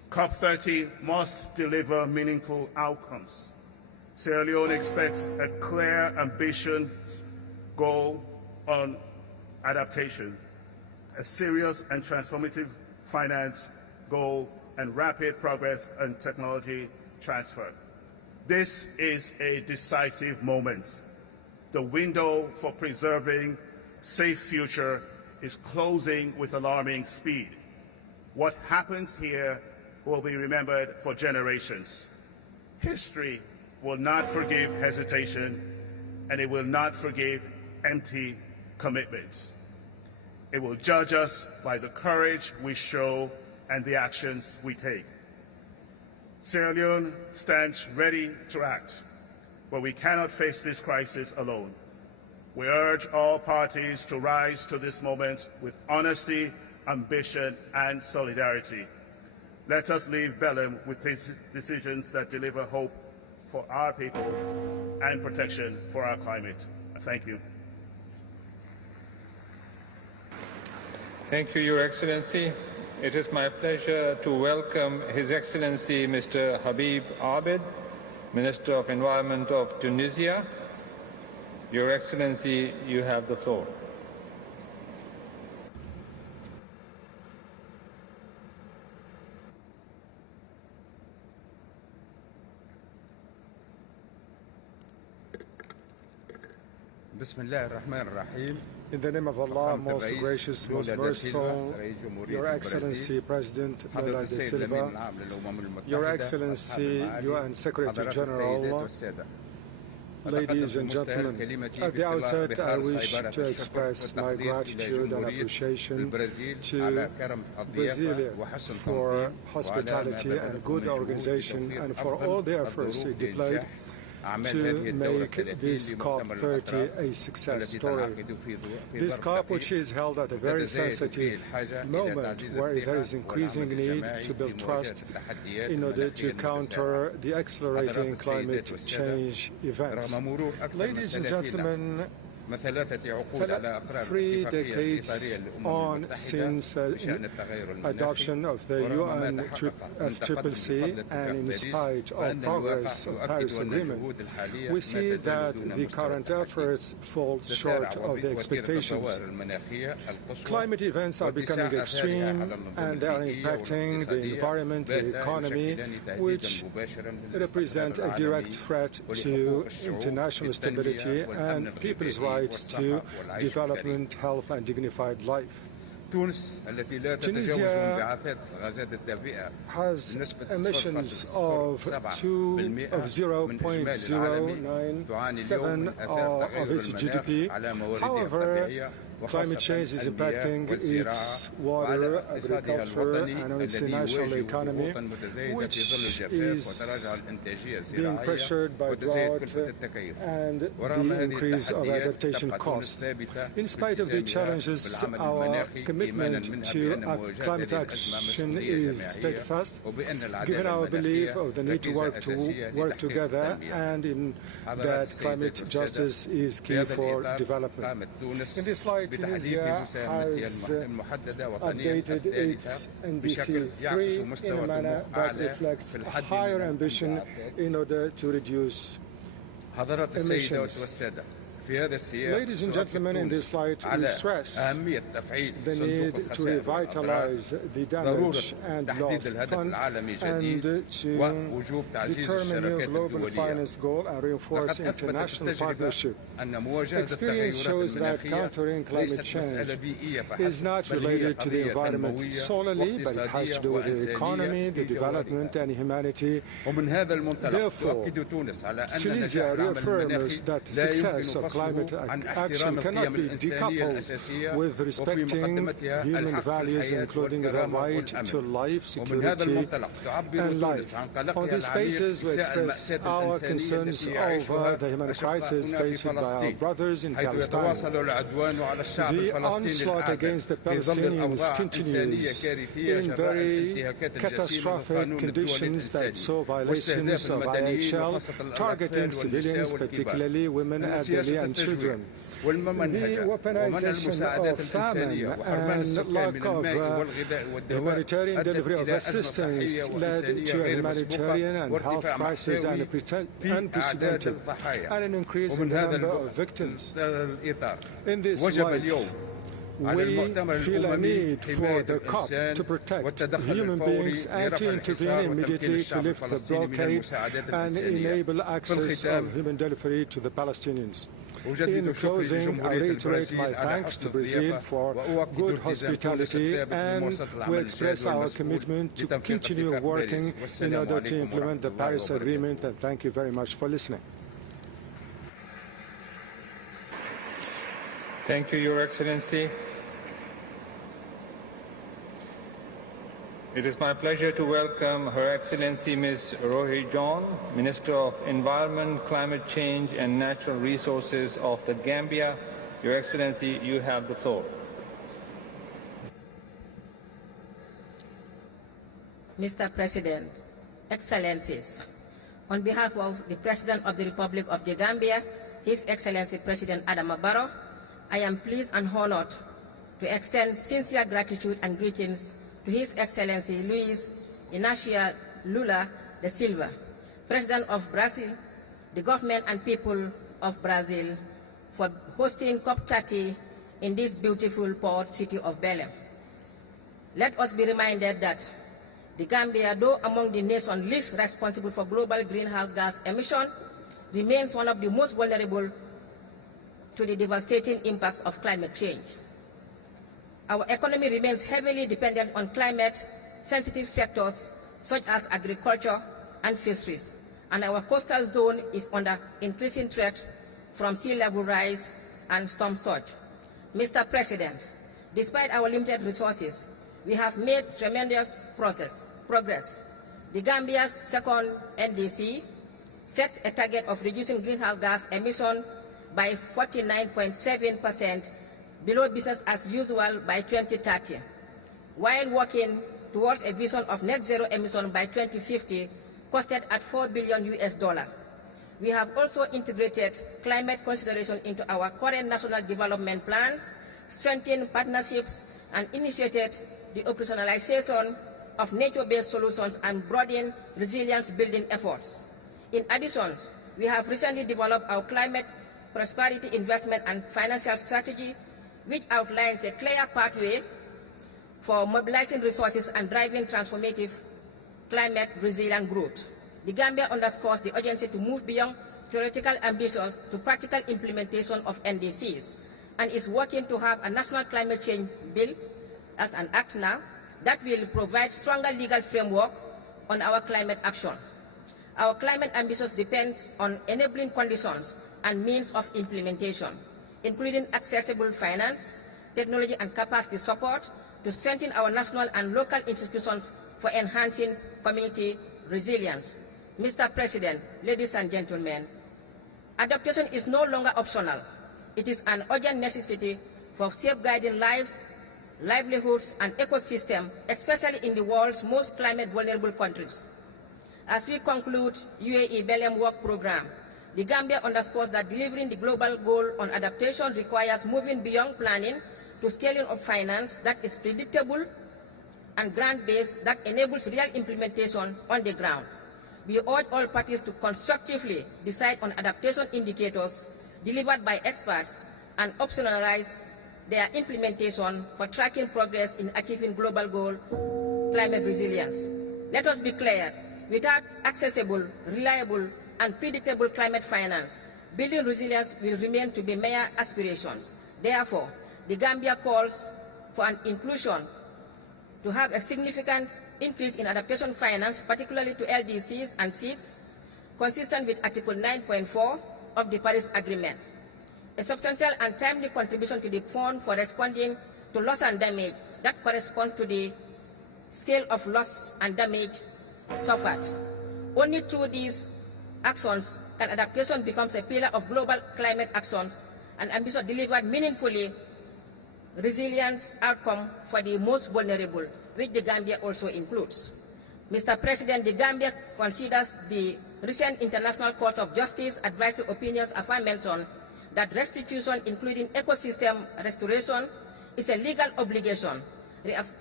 COP30 must deliver meaningful outcomes. Sierra Leone expects a clear, ambitious goal on adaptation, a serious and transformative finance goal, and rapid progress on technology transfer. This is a decisive moment. The window for preserving a safe future is closing with alarming speed. What happens here will be remembered for generations. History will not forgive hesitation, and it will not forgive empty commitments. It will judge us by the courage we show and the actions we take. Sierra Leone stands ready to act, but we cannot face this crisis alone. We urge all parties to rise to this moment with honesty, ambition, and solidarity. Let us leave Belém with decisions that deliver hope for our people and protection for our climate. Thank you. Thank you, Your Excellency. It is my pleasure to welcome His Excellency Mr. Habib Abed, Minister of Environment of Tunisia. Your Excellency, you have the floor. In the name of Allah, most gracious, most merciful, Your Excellency President Lula da Silva, Your Excellency UN Secretary General, ladies and gentlemen, at the outset I wish to express my gratitude and appreciation to Brasilia for hospitality and good organization and for all the efforts it deployed to make this COP30 a success story. This COP, which is held at a very sensitive moment where there is increasing need to build trust in order to counter the accelerating climate change events. Ladies and gentlemen, 3 decades on since adoption of the UNFCCC and in spite of progress of Paris Agreement, we see that the current efforts fall short of the expectations. Climate events are becoming extreme and they are impacting the environment, the economy, which represent a direct threat to international stability and people's rights to development, health and dignified life. Tunisia has emissions of 0.097 of its GDP. However, climate change is impacting its water, agriculture, and its national economy, which is being pressured by drought and the increase of adaptation costs. In spite of the challenges, our commitment to climate action is steadfast, given our belief of the need to work together and in that climate justice is key for development. In this slide, Tunisia has updated its NDC3 in a manner that reflects higher ambition in order to reduce emissions. Ladies and gentlemen, in this slide we stress the need to revitalize the damage and loss fund and to determine new global finance goal and reinforce international partnership. Experience shows that countering climate change is not related to the environment solely, but it has to do with the economy, the development and humanity. Therefore, Tunisia reaffirms that the success of climate action cannot be decoupled with respecting human values, including the right to life, security, and life. On this basis, we express our concerns over the human crisis faced by our brothers in Palestine. The onslaught against the Palestinians continues in very catastrophic conditions that saw violations of IHL targeting civilians, particularly women, elderly, and children. The weaponization of famine and lack of humanitarian delivery of assistance led to a humanitarian and health crisis unprecedented and an increase in the number of victims. In this light, we feel a need for the COP to protect human beings and to intervene immediately to lift the blockade and enable access of human delivery to the Palestinians. In closing, I reiterate my thanks to Brazil for good hospitality, and we express our commitment to continue working in order to implement the Paris Agreement, and thank you very much for listening. Thank you, Your Excellency. It is my pleasure to welcome Her Excellency Ms. Rohi John, Minister of Environment, Climate Change and Natural Resources of the Gambia. Your Excellency, you have the floor. Mr. President, Excellencies, on behalf of the President of the Republic of the Gambia, His Excellency President Adama Barrow, I am pleased and honored to extend sincere gratitude and greetings to His Excellency Luiz Inácio Lula da Silva, President of Brazil, the government and people of Brazil, for hosting COP30 in this beautiful port city of Belém. Let us be reminded that the Gambia, though among the nations least responsible for global greenhouse gas emission, remains one of the most vulnerable to the devastating impacts of climate change. Our economy remains heavily dependent on climate-sensitive sectors such as agriculture and fisheries, and our coastal zone is under increasing threat from sea level rise and storm surge. Mr. President, despite our limited resources, we have made tremendous progress. The Gambia's second NDC sets a target of reducing greenhouse gas emission by 49.7% below business as usual by 2030, while working towards a vision of net zero emission by 2050, costed at $4 billion US. We have also integrated climate consideration into our current national development plans, strengthened partnerships, and initiated the operationalization of nature-based solutions and broadened resilience-building efforts. In addition, we have recently developed our climate prosperity investment and financial strategy, which outlines a clear pathway for mobilizing resources and driving transformative climate resilient growth. The Gambia underscores the urgency to move beyond theoretical ambitions to practical implementation of NDCs, and is working to have a national climate change bill as an act now that will provide stronger legal framework on our climate action. Our climate ambitions depends on enabling conditions and means of implementation, including accessible finance, technology and capacity support to strengthen our national and local institutions for enhancing community resilience. Mr. President, ladies and gentlemen, adaptation is no longer optional. It is an urgent necessity for safeguarding lives, livelihoods and ecosystems, especially in the world's most climate vulnerable countries. As we conclude UAE Belém Work Programme, the Gambia underscores that delivering the global goal on adaptation requires moving beyond planning to scaling of finance that is predictable and grant-based that enables real implementation on the ground. We urge all parties to constructively decide on adaptation indicators delivered by experts and optionalize their implementation for tracking progress in achieving global goal climate resilience. Let us be clear, without accessible, reliable, and predictable climate finance, building resilience will remain to be mere aspirations. Therefore, the Gambia calls for an inclusion to have a significant increase in adaptation finance, particularly to LDCs and seeds, consistent with Article 9.4 of the Paris Agreement. A substantial and timely contribution to the fund for responding to loss and damage that corresponds to the scale of loss and damage suffered. Only through these actions can adaptation become a pillar of global climate actions and ambition delivered meaningfully resilience outcome for the most vulnerable, which the Gambia also includes. Mr. President, the Gambia considers the recent International Court of Justice advisory opinions aforementioned that restitution, including ecosystem restoration, is a legal obligation,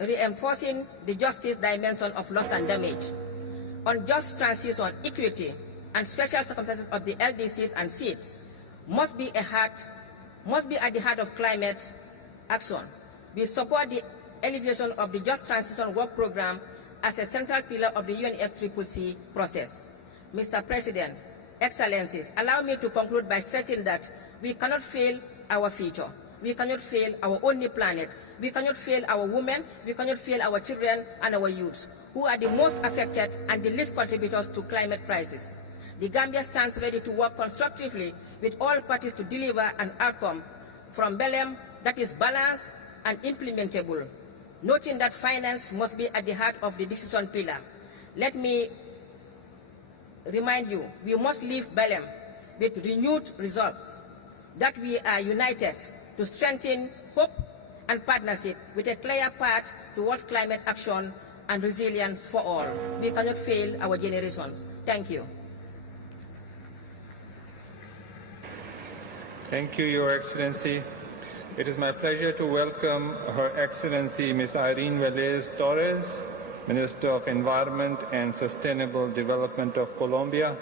reinforcing the justice dimension of loss and damage. On just transition, equity, and special circumstances of the LDCs and seeds must be at the heart of climate action. We support the elevation of the Just Transition Work Programme as a central pillar of the UNFCCC process. Mr. President, Excellencies, allow me to conclude by stressing that we cannot fail our future. We cannot fail our only planet. We cannot fail our women. We cannot fail our children and our youth, who are the most affected and the least contributors to climate crisis. The Gambia stands ready to work constructively with all parties to deliver an outcome from Belém that is balanced and implementable, noting that finance must be at the heart of the decision pillar. Let me remind you, we must leave Belém with renewed resolve that we are united to strengthen hope and partnership with a clear path towards climate action and resilience for all. We cannot fail our generations. Thank you. Thank you, Your Excellency. It is my pleasure to welcome Her Excellency Ms. Irene Valdez Torres, Minister of Environment and Sustainable Development of Colombia.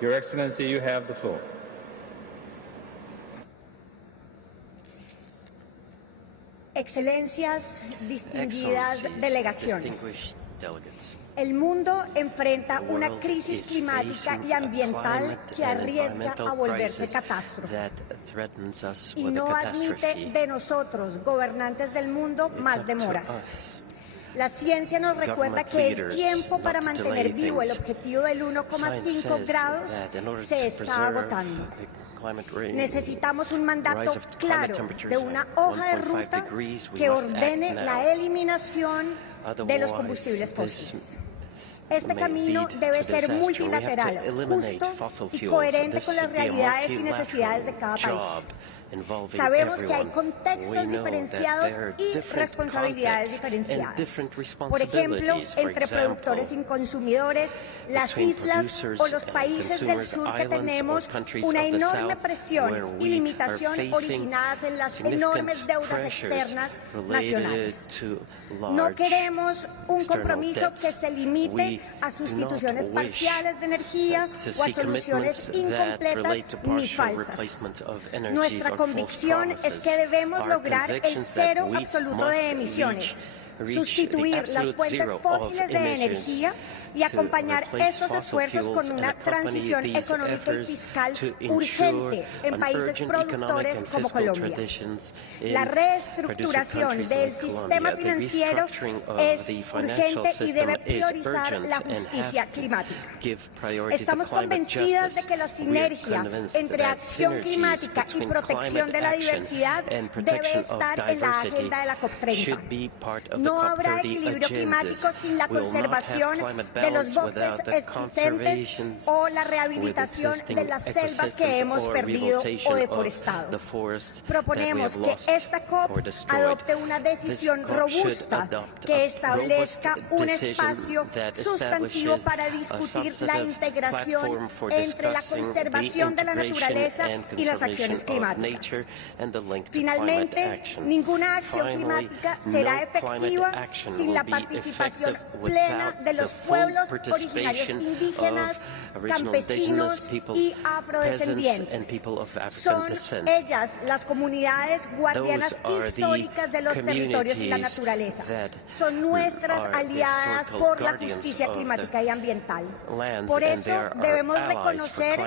Your Excellency, you have the floor. Excelencias, distinguidas delegaciones. El mundo enfrenta una crisis climática y ambiental que arriesga a volverse catástrofe y no admite de nosotros, gobernantes del mundo, más demoras. La ciencia nos recuerda que el tiempo para mantener vivo el objetivo del 1,5 grados se está agotando. Necesitamos un mandato claro de una hoja de ruta que ordene la eliminación de los combustibles fósiles. Este camino debe ser multilateral, justo y coherente con las realidades y necesidades de cada país. Sabemos que hay contextos diferenciados y responsabilidades diferenciadas. Por ejemplo, entre productores y consumidores, las islas o los países del sur que tenemos una enorme presión y limitación originadas en las enormes deudas externas nacionales. No queremos un compromiso que se limite a sustituciones parciales de energía o a soluciones incompletas ni falsas. Nuestra convicción es que debemos lograr el cero absoluto de emisiones, sustituir las fuentes fósiles de energía y acompañar estos esfuerzos con una transición económica y fiscal urgente en países productores como Colombia. La reestructuración del sistema financiero es urgente y debe priorizar la justicia climática. Estamos convencidas de que la sinergia entre acción climática y protección de la diversidad debe estar en la agenda de la COP30. No habrá equilibrio climático sin la conservación de los bosques existentes o la rehabilitación de las selvas que hemos perdido o deforestado. Proponemos que esta COP adopte una decisión robusta que establezca un espacio sustantivo para discutir la integración entre la conservación de la naturaleza y las acciones climáticas. Finalmente, ninguna acción climática será efectiva sin la participación plena de los pueblos originarios indígenas, campesinos y afrodescendientes. Son ellas las comunidades guardianas históricas de los territorios y la naturaleza. Son nuestras aliadas por la justicia climática y ambiental. Por eso debemos reconocer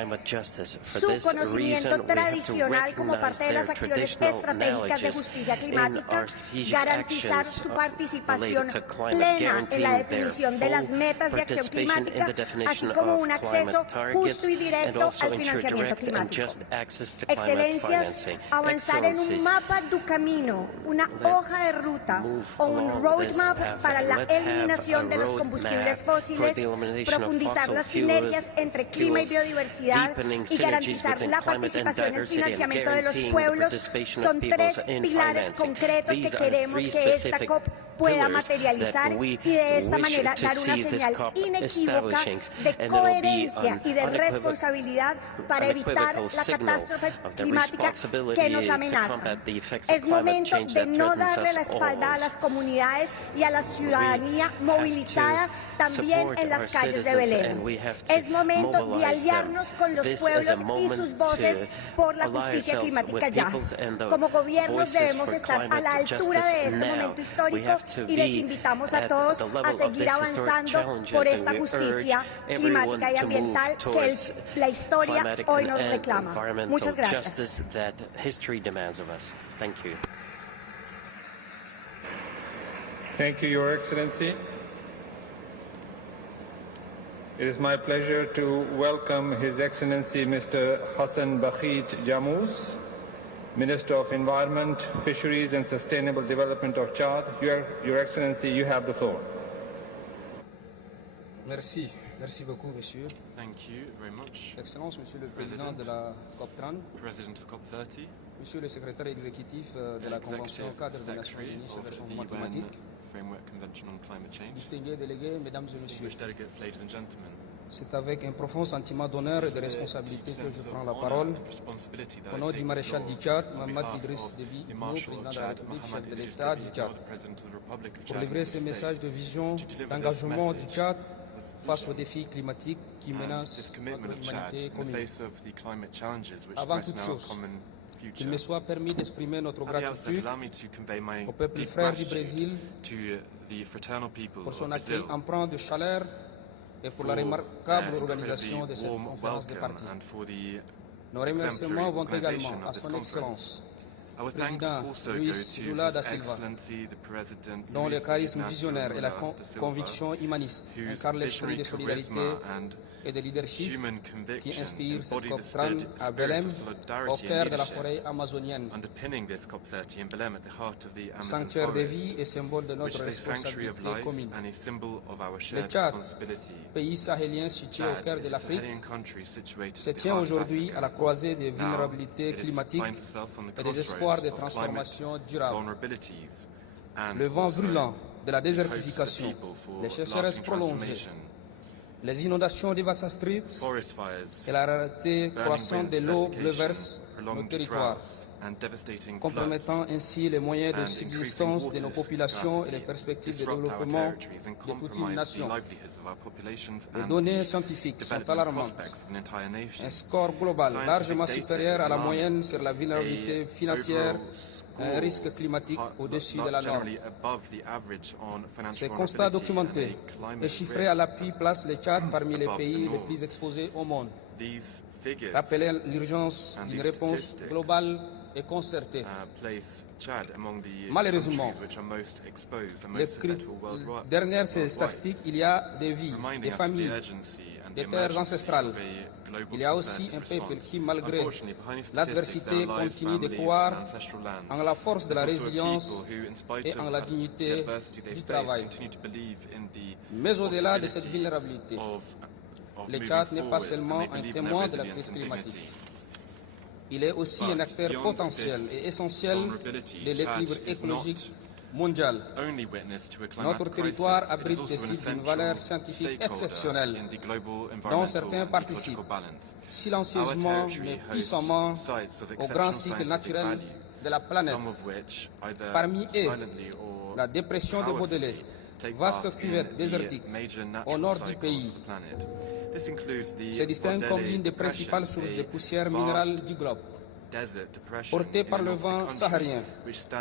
su conocimiento tradicional como parte de las acciones estratégicas de justicia climática, garantizar su participación plena en la definición de las metas de acción climática, así como un acceso justo y directo al financiamiento climático. Excelencias, avanzar en un mapa du camino, una hoja de ruta o un roadmap para la eliminación de los combustibles fósiles, profundizar las sinergias entre clima y biodiversidad y garantizar la participación en el financiamiento de los pueblos son tres pilares concretos que queremos que esta COP pueda materializar y de esta manera dar una señal inequívoca de coherencia y de responsabilidad para evitar la catástrofe climática que nos amenaza. Es momento de no darle la espalda a las comunidades y a la ciudadanía movilizada también en las calles de Belén. Es momento de aliarnos con los pueblos y sus voces por la justicia climática ya. Como gobiernos debemos estar a la altura de este momento histórico y les invitamos a todos a seguir avanzando por esta justicia climática y ambiental que la historia hoy nos reclama. Muchas gracias. Thank you, Your Excellency. It is my pleasure to welcome His Excellency Mr. Hassan Bakhit Jamous, Minister of Environment, Fisheries and Sustainable Development of Chad. Your Excellency, you have the floor. Merci. Merci beaucoup, Monsieur. Thank you very much. Excellence, Monsieur le Président de la COP30. President of COP30. Monsieur le Secrétaire exécutif de la Convention cadre des Nations Unies sur le changement climatique. Framework Convention on Climate Change. Distingués délégués, Mesdames et Messieurs. Distinguished delegates, ladies and gentlemen. C'est avec un profond sentiment d'honneur et de responsabilité que je prends la parole. Au nom du maréchal du Tchad, Mohamed Idriss Déby Itno, président de la République, chef de l'État du Tchad, pour livrer ce message de vision, d'engagement du Tchad face aux défis climatiques qui menacent notre humanité commune. Avant toute chose, qu'il me soit permis d'exprimer notre gratitude au peuple frère du Brésil pour son accueil empreint de chaleur et pour la remarquable organisation de cette conférence des partis. Nos remerciements vont également à son Excellence, le président Luis Lula da Silva, dont le charisme visionnaire et la conviction humaniste incarnent l'esprit de solidarité et de leadership qui inspire cette COP30 à Belém, au cœur de la forêt amazonienne. Sanctuaire de vie et symbole de notre responsabilité commune. Le Tchad, pays sahélien situé au cœur de l'Afrique, se tient aujourd'hui à la croisée des vulnérabilités climatiques et des espoirs de transformation durable. Le vent brûlant de la désertification, les sécheresses prolongées, les inondations dévastatrices et la rareté croissante de l'eau bouleversent nos territoires, compromettant ainsi les moyens de subsistance de nos populations et les perspectives de développement de toute une nation. Les données scientifiques sont alarmantes. Un score global largement supérieur à la moyenne sur la vulnérabilité financière, un risque climatique au-dessus de la norme. Ces constats documentés et chiffrés à l'appui placent le Tchad parmi les pays les plus exposés au monde, rappelant l'urgence d'une réponse globale et concertée. Malheureusement, derrière ces statistiques, il y a des vies, des familles, des terres ancestrales. Il y a aussi un peuple qui, malgré l'adversité, continue de croire en la force de la résilience et en la dignité du travail. Mais au-delà de cette vulnérabilité, le Tchad n'est pas seulement un témoin de la crise climatique. Il est aussi un acteur potentiel et essentiel de l'équilibre écologique mondial. Notre territoire abrite des sites d'une valeur scientifique exceptionnelle, dont certains participent silencieusement mais puissamment au grand cycle naturel de la planète. Parmi eux, la dépression de Baudelaire, vaste cuvette désertique au nord du pays, se distingue comme l'une des principales sources de poussière minérale du globe. Portée par le vent saharien,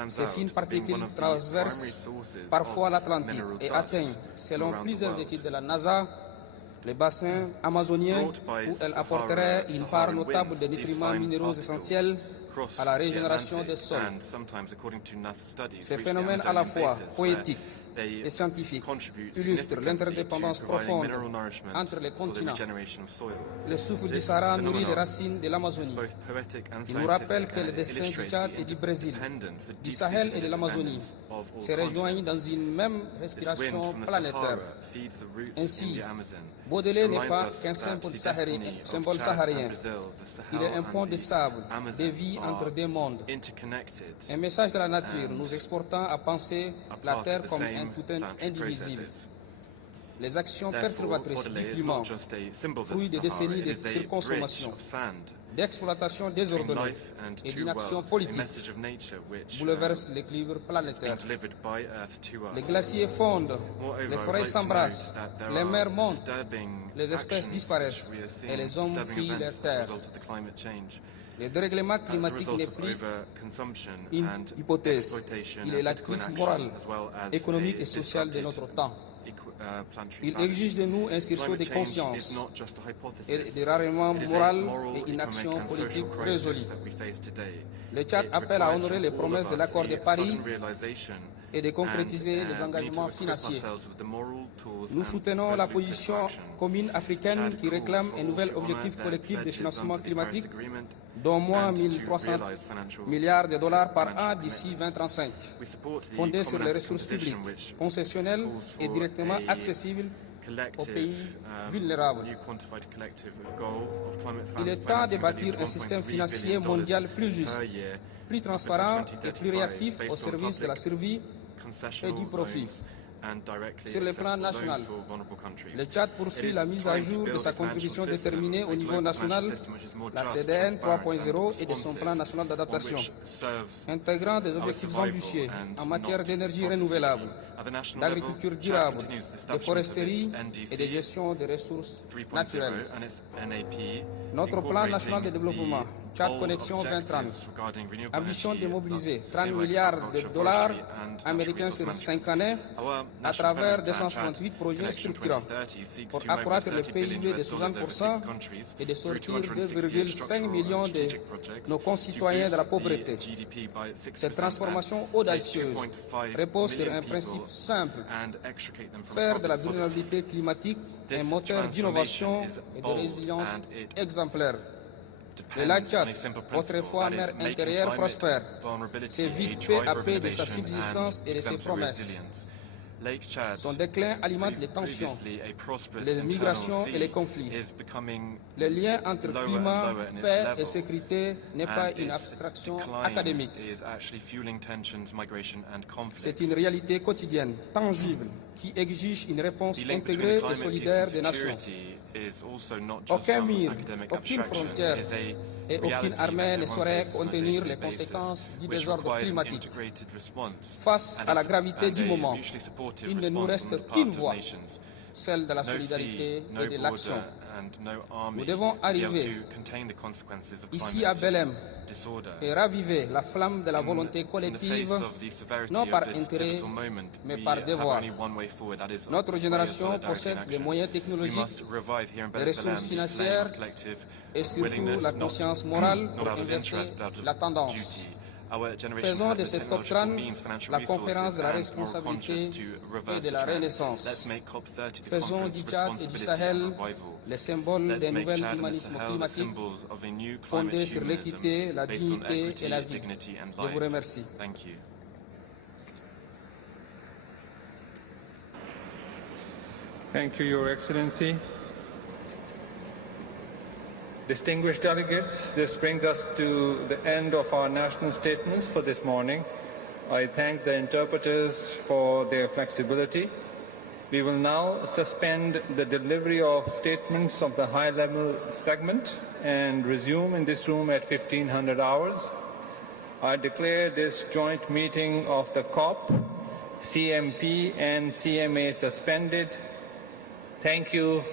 ces fines particules traversent parfois l'Atlantique et atteignent, selon plusieurs études de la NASA, les bassins amazoniens où elles apporteraient une part notable de nutriments minéraux essentiels à la régénération des sols. Ces phénomènes à la fois poétiques et scientifiques illustrent l'interdépendance profonde entre les continents. Le souffle du Sahara nourrit les racines de l'Amazonie. Il nous rappelle que le destin du Tchad et du Brésil, du Sahel et de l'Amazonie se rejoignent dans une même respiration planétaire. Ainsi, Baudelaire n'est pas qu'un symbole saharien. Il est un pont de sable, de vie entre deux mondes. Un message de la nature nous exportant à penser la Terre comme un tout indivisible. Les actions perturbatrices du climat, fruit de décennies de surconsommation, d'exploitation désordonnée et d'une action politique, bouleversent l'équilibre planétaire. Les glaciers fondent, les forêts s'embrassent, les mers montent, les espèces disparaissent et les hommes fuient leurs terres. Le dérèglement climatique n'est plus une hypothèse, il est la crise morale, économique et sociale de notre temps. Il exige de nous un sursaut de conscience et de rarement moral et une action politique résolue. Le Tchad appelle à honorer les promesses de l'accord de Paris et de concrétiser les engagements financiers. Nous soutenons la position commune africaine qui réclame un nouvel objectif collectif de financement climatique d'au moins 1 300 milliards de dollars par an d'ici 2035, fondé sur les ressources publiques, concessionnelles et directement accessibles aux pays vulnérables. Il est temps de bâtir un système financier mondial plus juste, plus transparent et plus réactif au service de la survie et du profit. Sur le plan national, le Tchad poursuit la mise à jour de sa contribution déterminée au niveau national, la CDN 3.0 et de son plan national d'adaptation, intégrant des objectifs ambitieux en matière d'énergie renouvelable, d'agriculture durable, de foresterie et de gestion des ressources naturelles. Notre plan national de développement, Tchad Connexion 2030, ambition de mobiliser 30 milliards de dollars américains sur 5 années à travers 268 projets structurants pour accroître le PIB de 60% et de sortir 2,5 millions de nos concitoyens de la pauvreté. Cette transformation audacieuse repose sur un principe simple: faire de la vulnérabilité climatique un moteur d'innovation et de résilience exemplaire. Le lac Tchad, autrefois mer intérieure, prospère, s'est vite peu à peu de sa subsistance et de ses promesses. Son déclin alimente les tensions, les migrations et les conflits. Le lien entre climat, paix et sécurité n'est pas une abstraction académique. C'est une réalité quotidienne, tangible, qui exige une réponse intégrée et solidaire des nations. Aucun mur, aucune frontière et aucune armée ne saurait contenir les conséquences du désordre climatique. Face à la gravité du moment, il ne nous reste qu'une voie, celle de la solidarité et de l'action. Nous devons arriver ici à Belém et raviver la flamme de la volonté collective, non par intérêt, mais par devoir. Notre génération possède les moyens technologiques, les ressources financières et surtout la conscience morale pour inverser la tendance. Faisons de cette COP30 la conférence de la responsabilité et de la renaissance. Faisons du Tchad et du Sahel les symboles d'un nouvel humanisme climatique fondé sur l'équité, la dignité et la vie. Je vous remercie. Thank you, Your Excellency. Distinguished delegates, this brings us to the end of our national statements for this morning. I thank the interpreters for their flexibility. We will now suspend the delivery of statements of the high-level segment and resume in this room at 1500 hours. I declare this joint meeting of the COP, CMP and CMA suspended. Thank you.